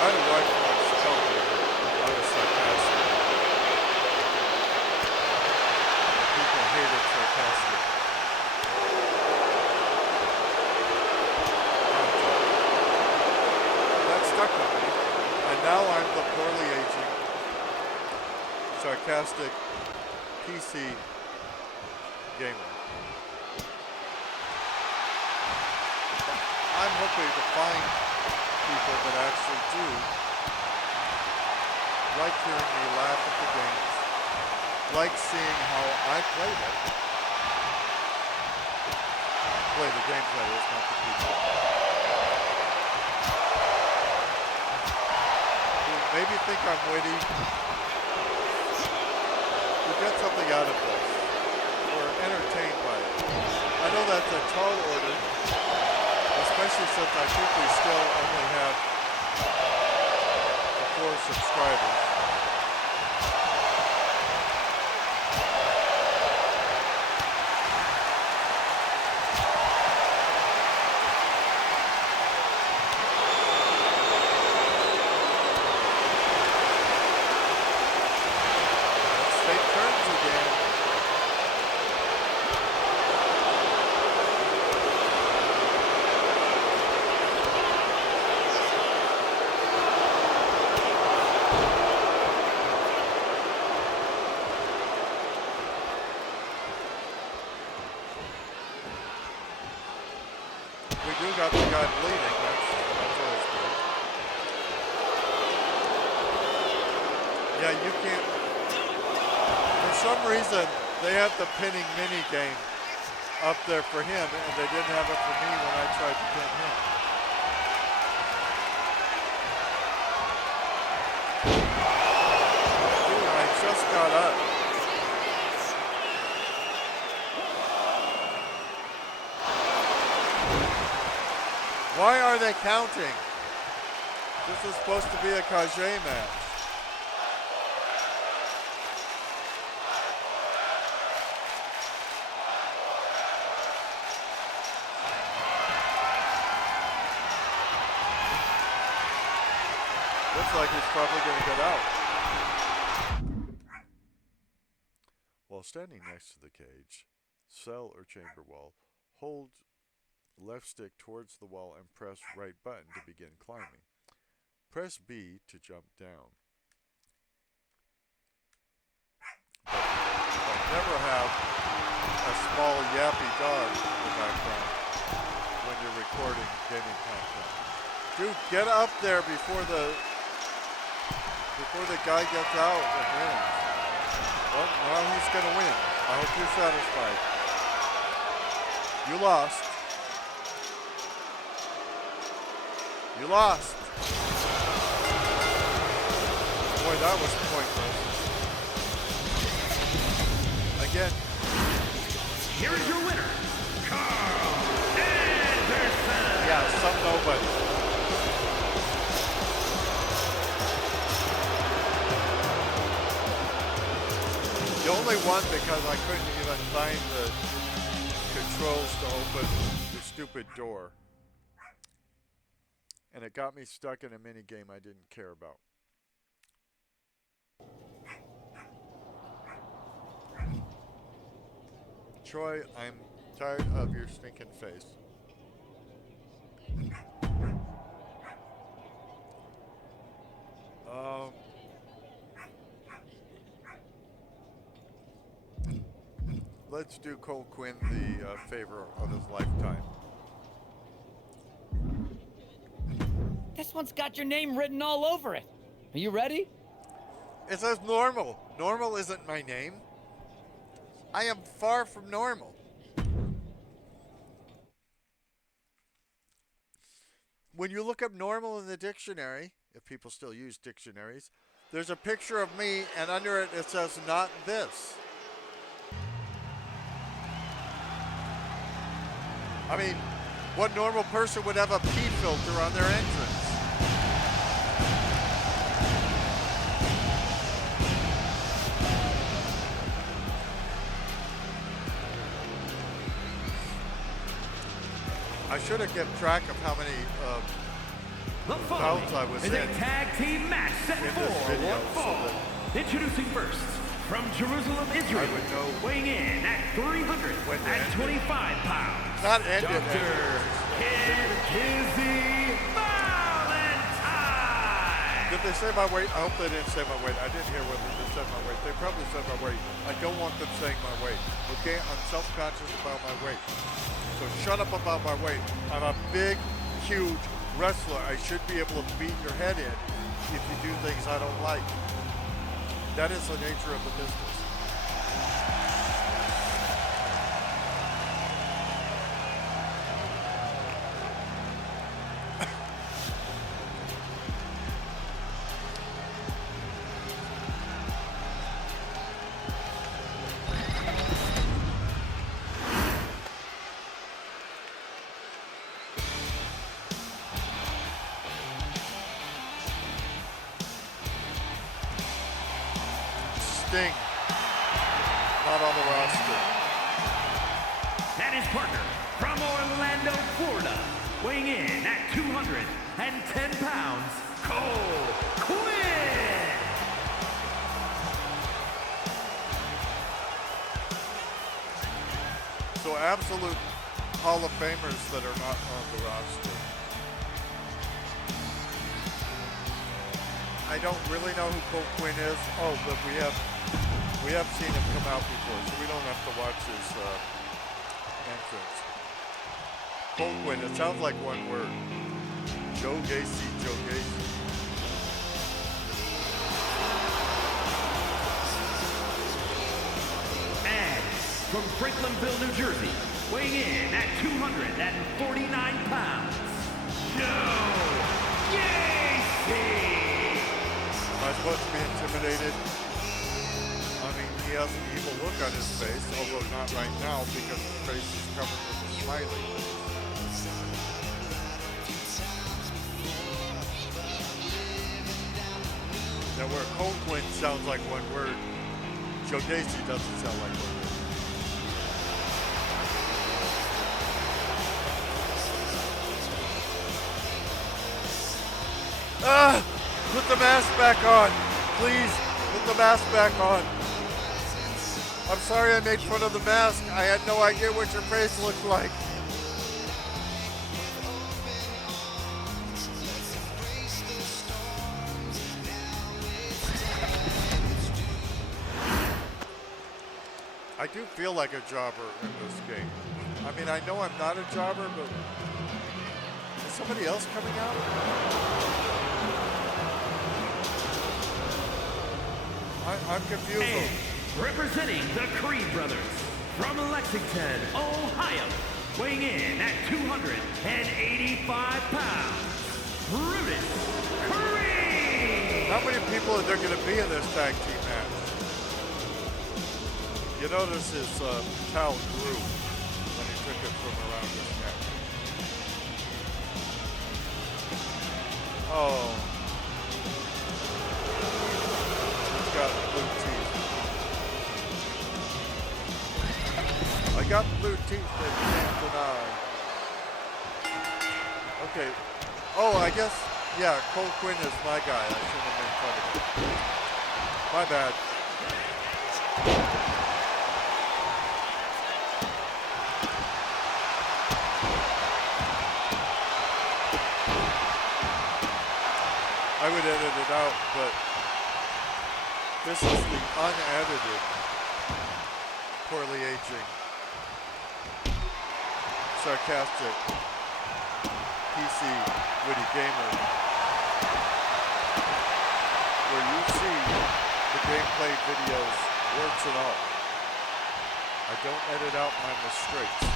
I had a wife once tell me that I was sarcastic. People hated sarcastic. Sarcastic PC gamer. I'm hoping to find people that actually do like hearing me laugh at the games, like seeing how I play them. Play the games, that is, not the people. Who maybe think I'm witty, who get something out of this, or entertained by it. I know that's a tall order, especially since I think we still only have 4 subscribers. Let's take turns again. We do got the guy bleeding. That's always good. Yeah, you can't. For some reason, they have the pinning mini game up there for him, and they didn't have it for me when I tried to pin him. Dude, I just got up. Why are they counting? This is supposed to be a Kage match. Looks like he's probably going to get out. While standing next to the cage, cell or chamber wall, hold left stick towards the wall and press right button to begin climbing. Press B to jump down. But never have a small yappy dog in the background when you're recording gaming content. Dude, get up there before the guy gets out and wins. Well, now he's going to win. I hope you're satisfied. You lost. You lost. Boy, that was pointless. Again. Here is your winner, Carl Anderson. Yeah, some nobody. You only won because I couldn't even find the controls to open the stupid door. And it got me stuck in a mini game I didn't care about. Troy, I'm tired of your stinking face. Let's do Cole Quinn the favor of his lifetime. This one's got your name written all over it. Are you ready? It says normal. Normal isn't my name. I am far from normal. When you look up normal in the dictionary, if people still use dictionaries, there's a picture of me, and under it, it says not this. I mean, what normal person would have a pee filter on their entrance? I should have kept track of how many The bouts I following was is in a tag team match set in for this video, one fall. Introducing first, from Jerusalem, Israel, I would know weighing in at 325 pounds. Not ended. Dr. Kid Kizzy Valentine. The if they say my weight, I hope they didn't say my weight. I didn't hear whether they said my weight. They probably said my weight. I don't want them saying my weight. Okay, I'm self-conscious about my weight. So shut up about my weight. I'm a big, huge wrestler. I should be able to beat your head in if you do things I don't like. That is the nature of the business. Sting, not on the roster. And his partner from Orlando, Florida, weighing in at 210 pounds, Cole Quinn. So absolute Hall of Famers that are not on the roster. I don't really know who Cole Quinn is. Oh, but we have seen him come out before, so we don't have to watch his entrance. Cole Quinn, it sounds like one word. Joe Gacy, Joe Gacy. And from Franklinville, New Jersey, weighing in at 249 pounds, Joe Gacy. Am I supposed to be intimidated? I mean, he has an evil look on his face, although not right now because his face is covered with a smiley. Now where Cole Quinn sounds like one word, Joe Gacy doesn't sound like one word. Ah! Put the mask back on. Please, put the mask back on. I'm sorry I made fun of the mask. I had no idea what your face looked like. I do feel like a jobber in this game. I mean, I know I'm not a jobber, but is somebody else coming out? I'm confused. And representing the Creed Brothers from Lexington, Ohio, weighing in at 285 pounds, Brutus Creed. How many people are there going to be in this tag team match? You notice his towel grew when he took it from around his neck. Oh. Got blue teeth. I got blue teeth that you can't deny. Okay. Oh, I guess, yeah, Cole Quinn is my guy. I shouldn't have made fun of him. My bad. I would edit it out, but this is the unedited, poorly aging, sarcastic, PC, witty gamer, where you see the gameplay videos, words and all. I don't edit out my mistakes.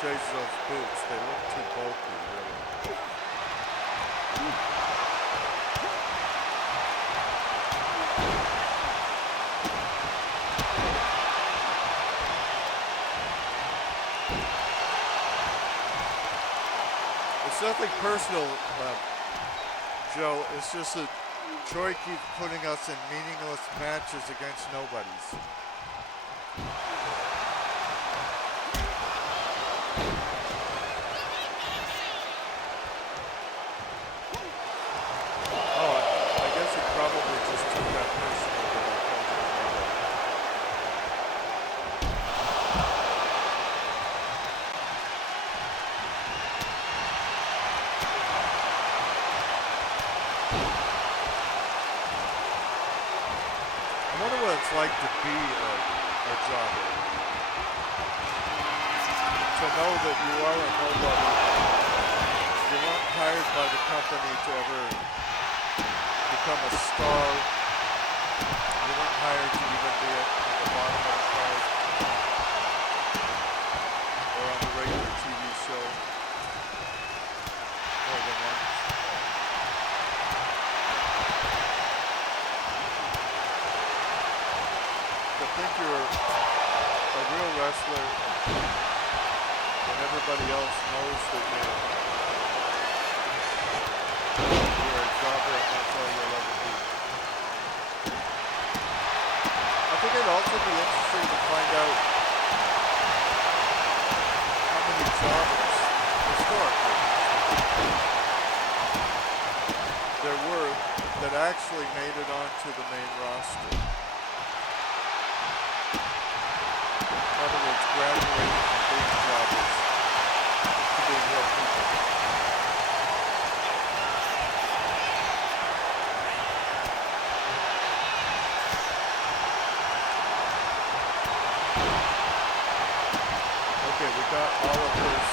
Chase those boots, they look too bulky, really. It's nothing personal, Joe. It's just that Troy keeps putting us in meaningless matches against nobodies. I wonder what it's like to be a jobber. To know that you are a nobody. You weren't hired by the company to ever become a star. You weren't hired to even be at the bottom of the card or on the regular TV show more than once. To think you're a real wrestler when everybody else knows that you're a jobber and that's all you'll ever be. I think it'd also be interesting to find out how many jobbers historically there were that actually made it onto the main roster. In other words, graduating from being jobbers to being real people. Okay, we got all of his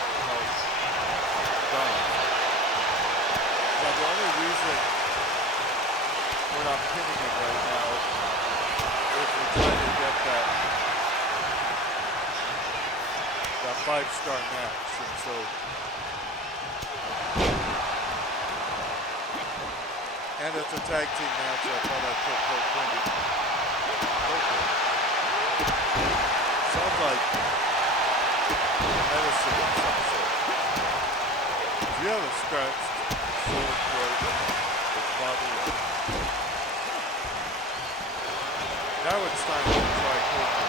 house done. Now the only reason we're not pinning him right now is we're trying to get that 5-star match, and so and it's a tag team match. I thought I'd put both winning. Okay. Sounds like medicine of some sort. If you have a scratched sore throat that's bothering you, now it's time to try coaching.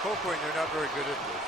Copeland, you're not very good at this.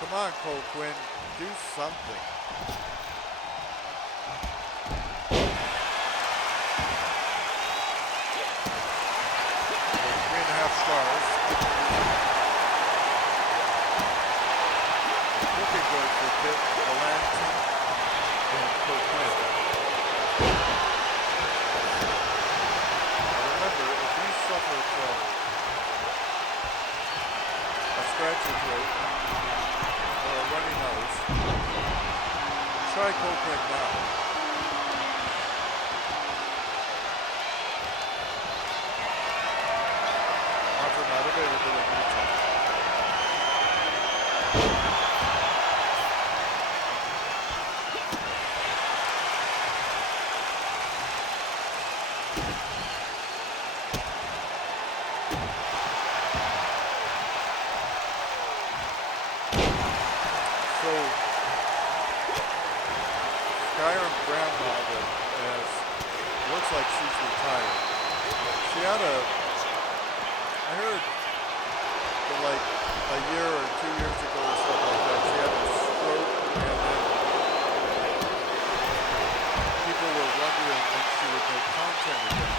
Come on, Cole Quinn, do something. 3.5 stars. Looking good for Pitt, Galanty, and Cole Quinn. Now remember, if you suffer from a scratchy throat, or a runny nose, try Copeland now. Offer not available in retail. Looks like she's retired. She had I heard that like a year or 2 years ago or something like that, she had a stroke and then people were wondering when she would make content again.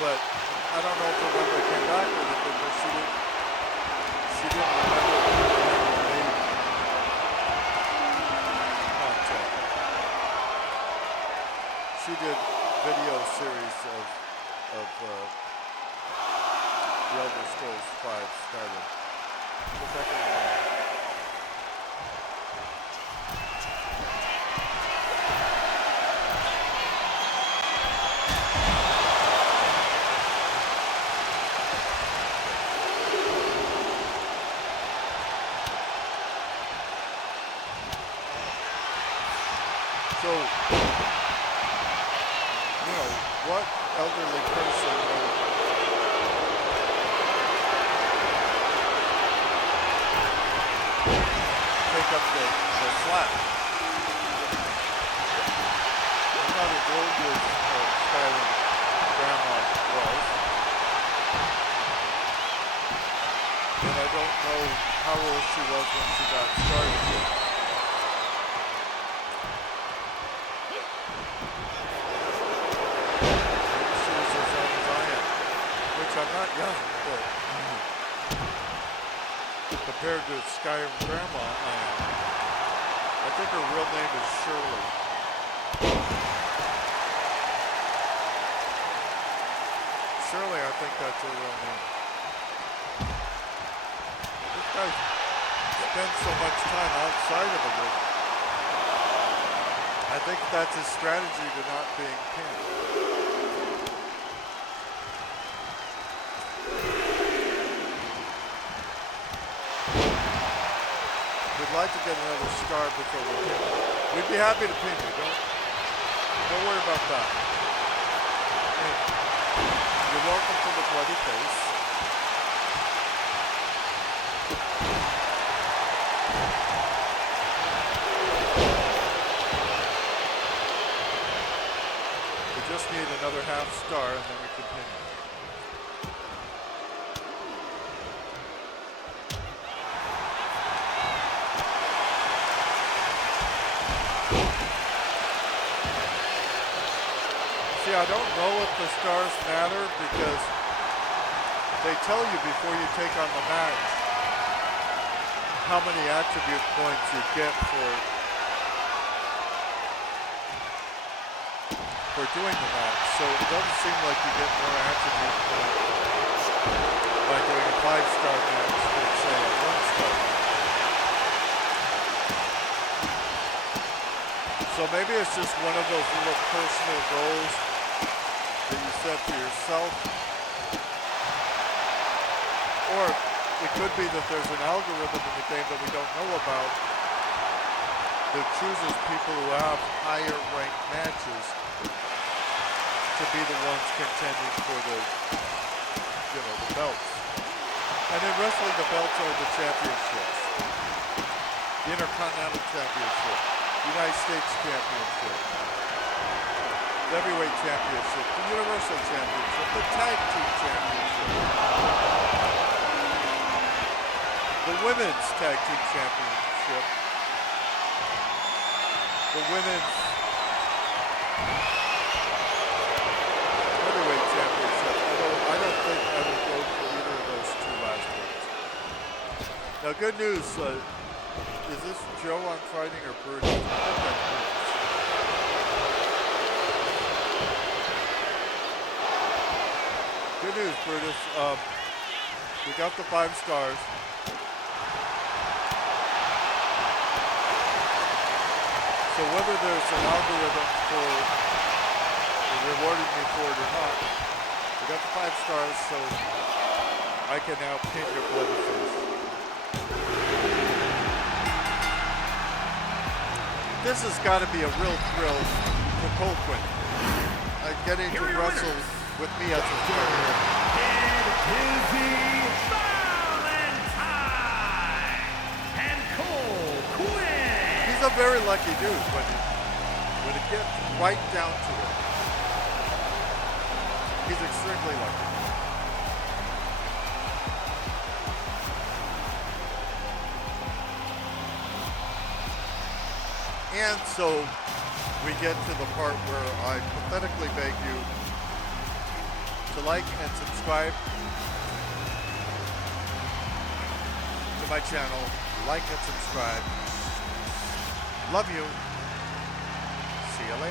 But I don't know if the member came back with it because she didn't remember when they made content. She did video series of The Elder Scrolls 5 Skyrim. Go back in the line. what elderly person would take up the slack? I'm not as old as Skyrim grandma was. And I don't know how old she was when she got started. I'm not young, but compared to Skyrim Grandma, I am. I think her real name is Shirley. Shirley, I think that's her real name. This guy spends so much time outside of the ring. I think that's his strategy to not being pinned. We'd like to get another star before we pin you. We'd be happy to pin you. Don't worry about that. And you're welcome to the bloody face. We just need another half star and then we can pin you. I don't know if the stars matter because they tell you before you take on the match how many attribute points you get for doing the match. So it doesn't seem like you get more attribute points by doing a 5-star match than say a 1-star match. So maybe it's just one of those little personal goals that you set for yourself, or it could be that there's an algorithm in the game that we don't know about that chooses people who have higher ranked matches to be the ones contending for the belts. And in wrestling, the belts are the championships, the Intercontinental Championship, United States Championship, Heavyweight Championship, the Universal Championship, the Tag Team Championship, the Women's Tag Team Championship, the Women's Heavyweight Championship, although I don't think I would go for either of those two last ones. Now, good news, is this Joe on fighting or Bruce? I think that's Bruce. Good news, Brutus. We got the 5 stars. So whether there's an algorithm for rewarding me for it or not, we got the 5 stars, so I can now pin your bloody face. This has got to be a real thrill for Colquhoun. Getting to wrestle with me as a partner. And Colquhoun. He's a very lucky dude when it gets right down to it. He's extremely lucky. And so we get to the part where I pathetically beg you to like and subscribe to my channel. Like and subscribe. Love you. See you later.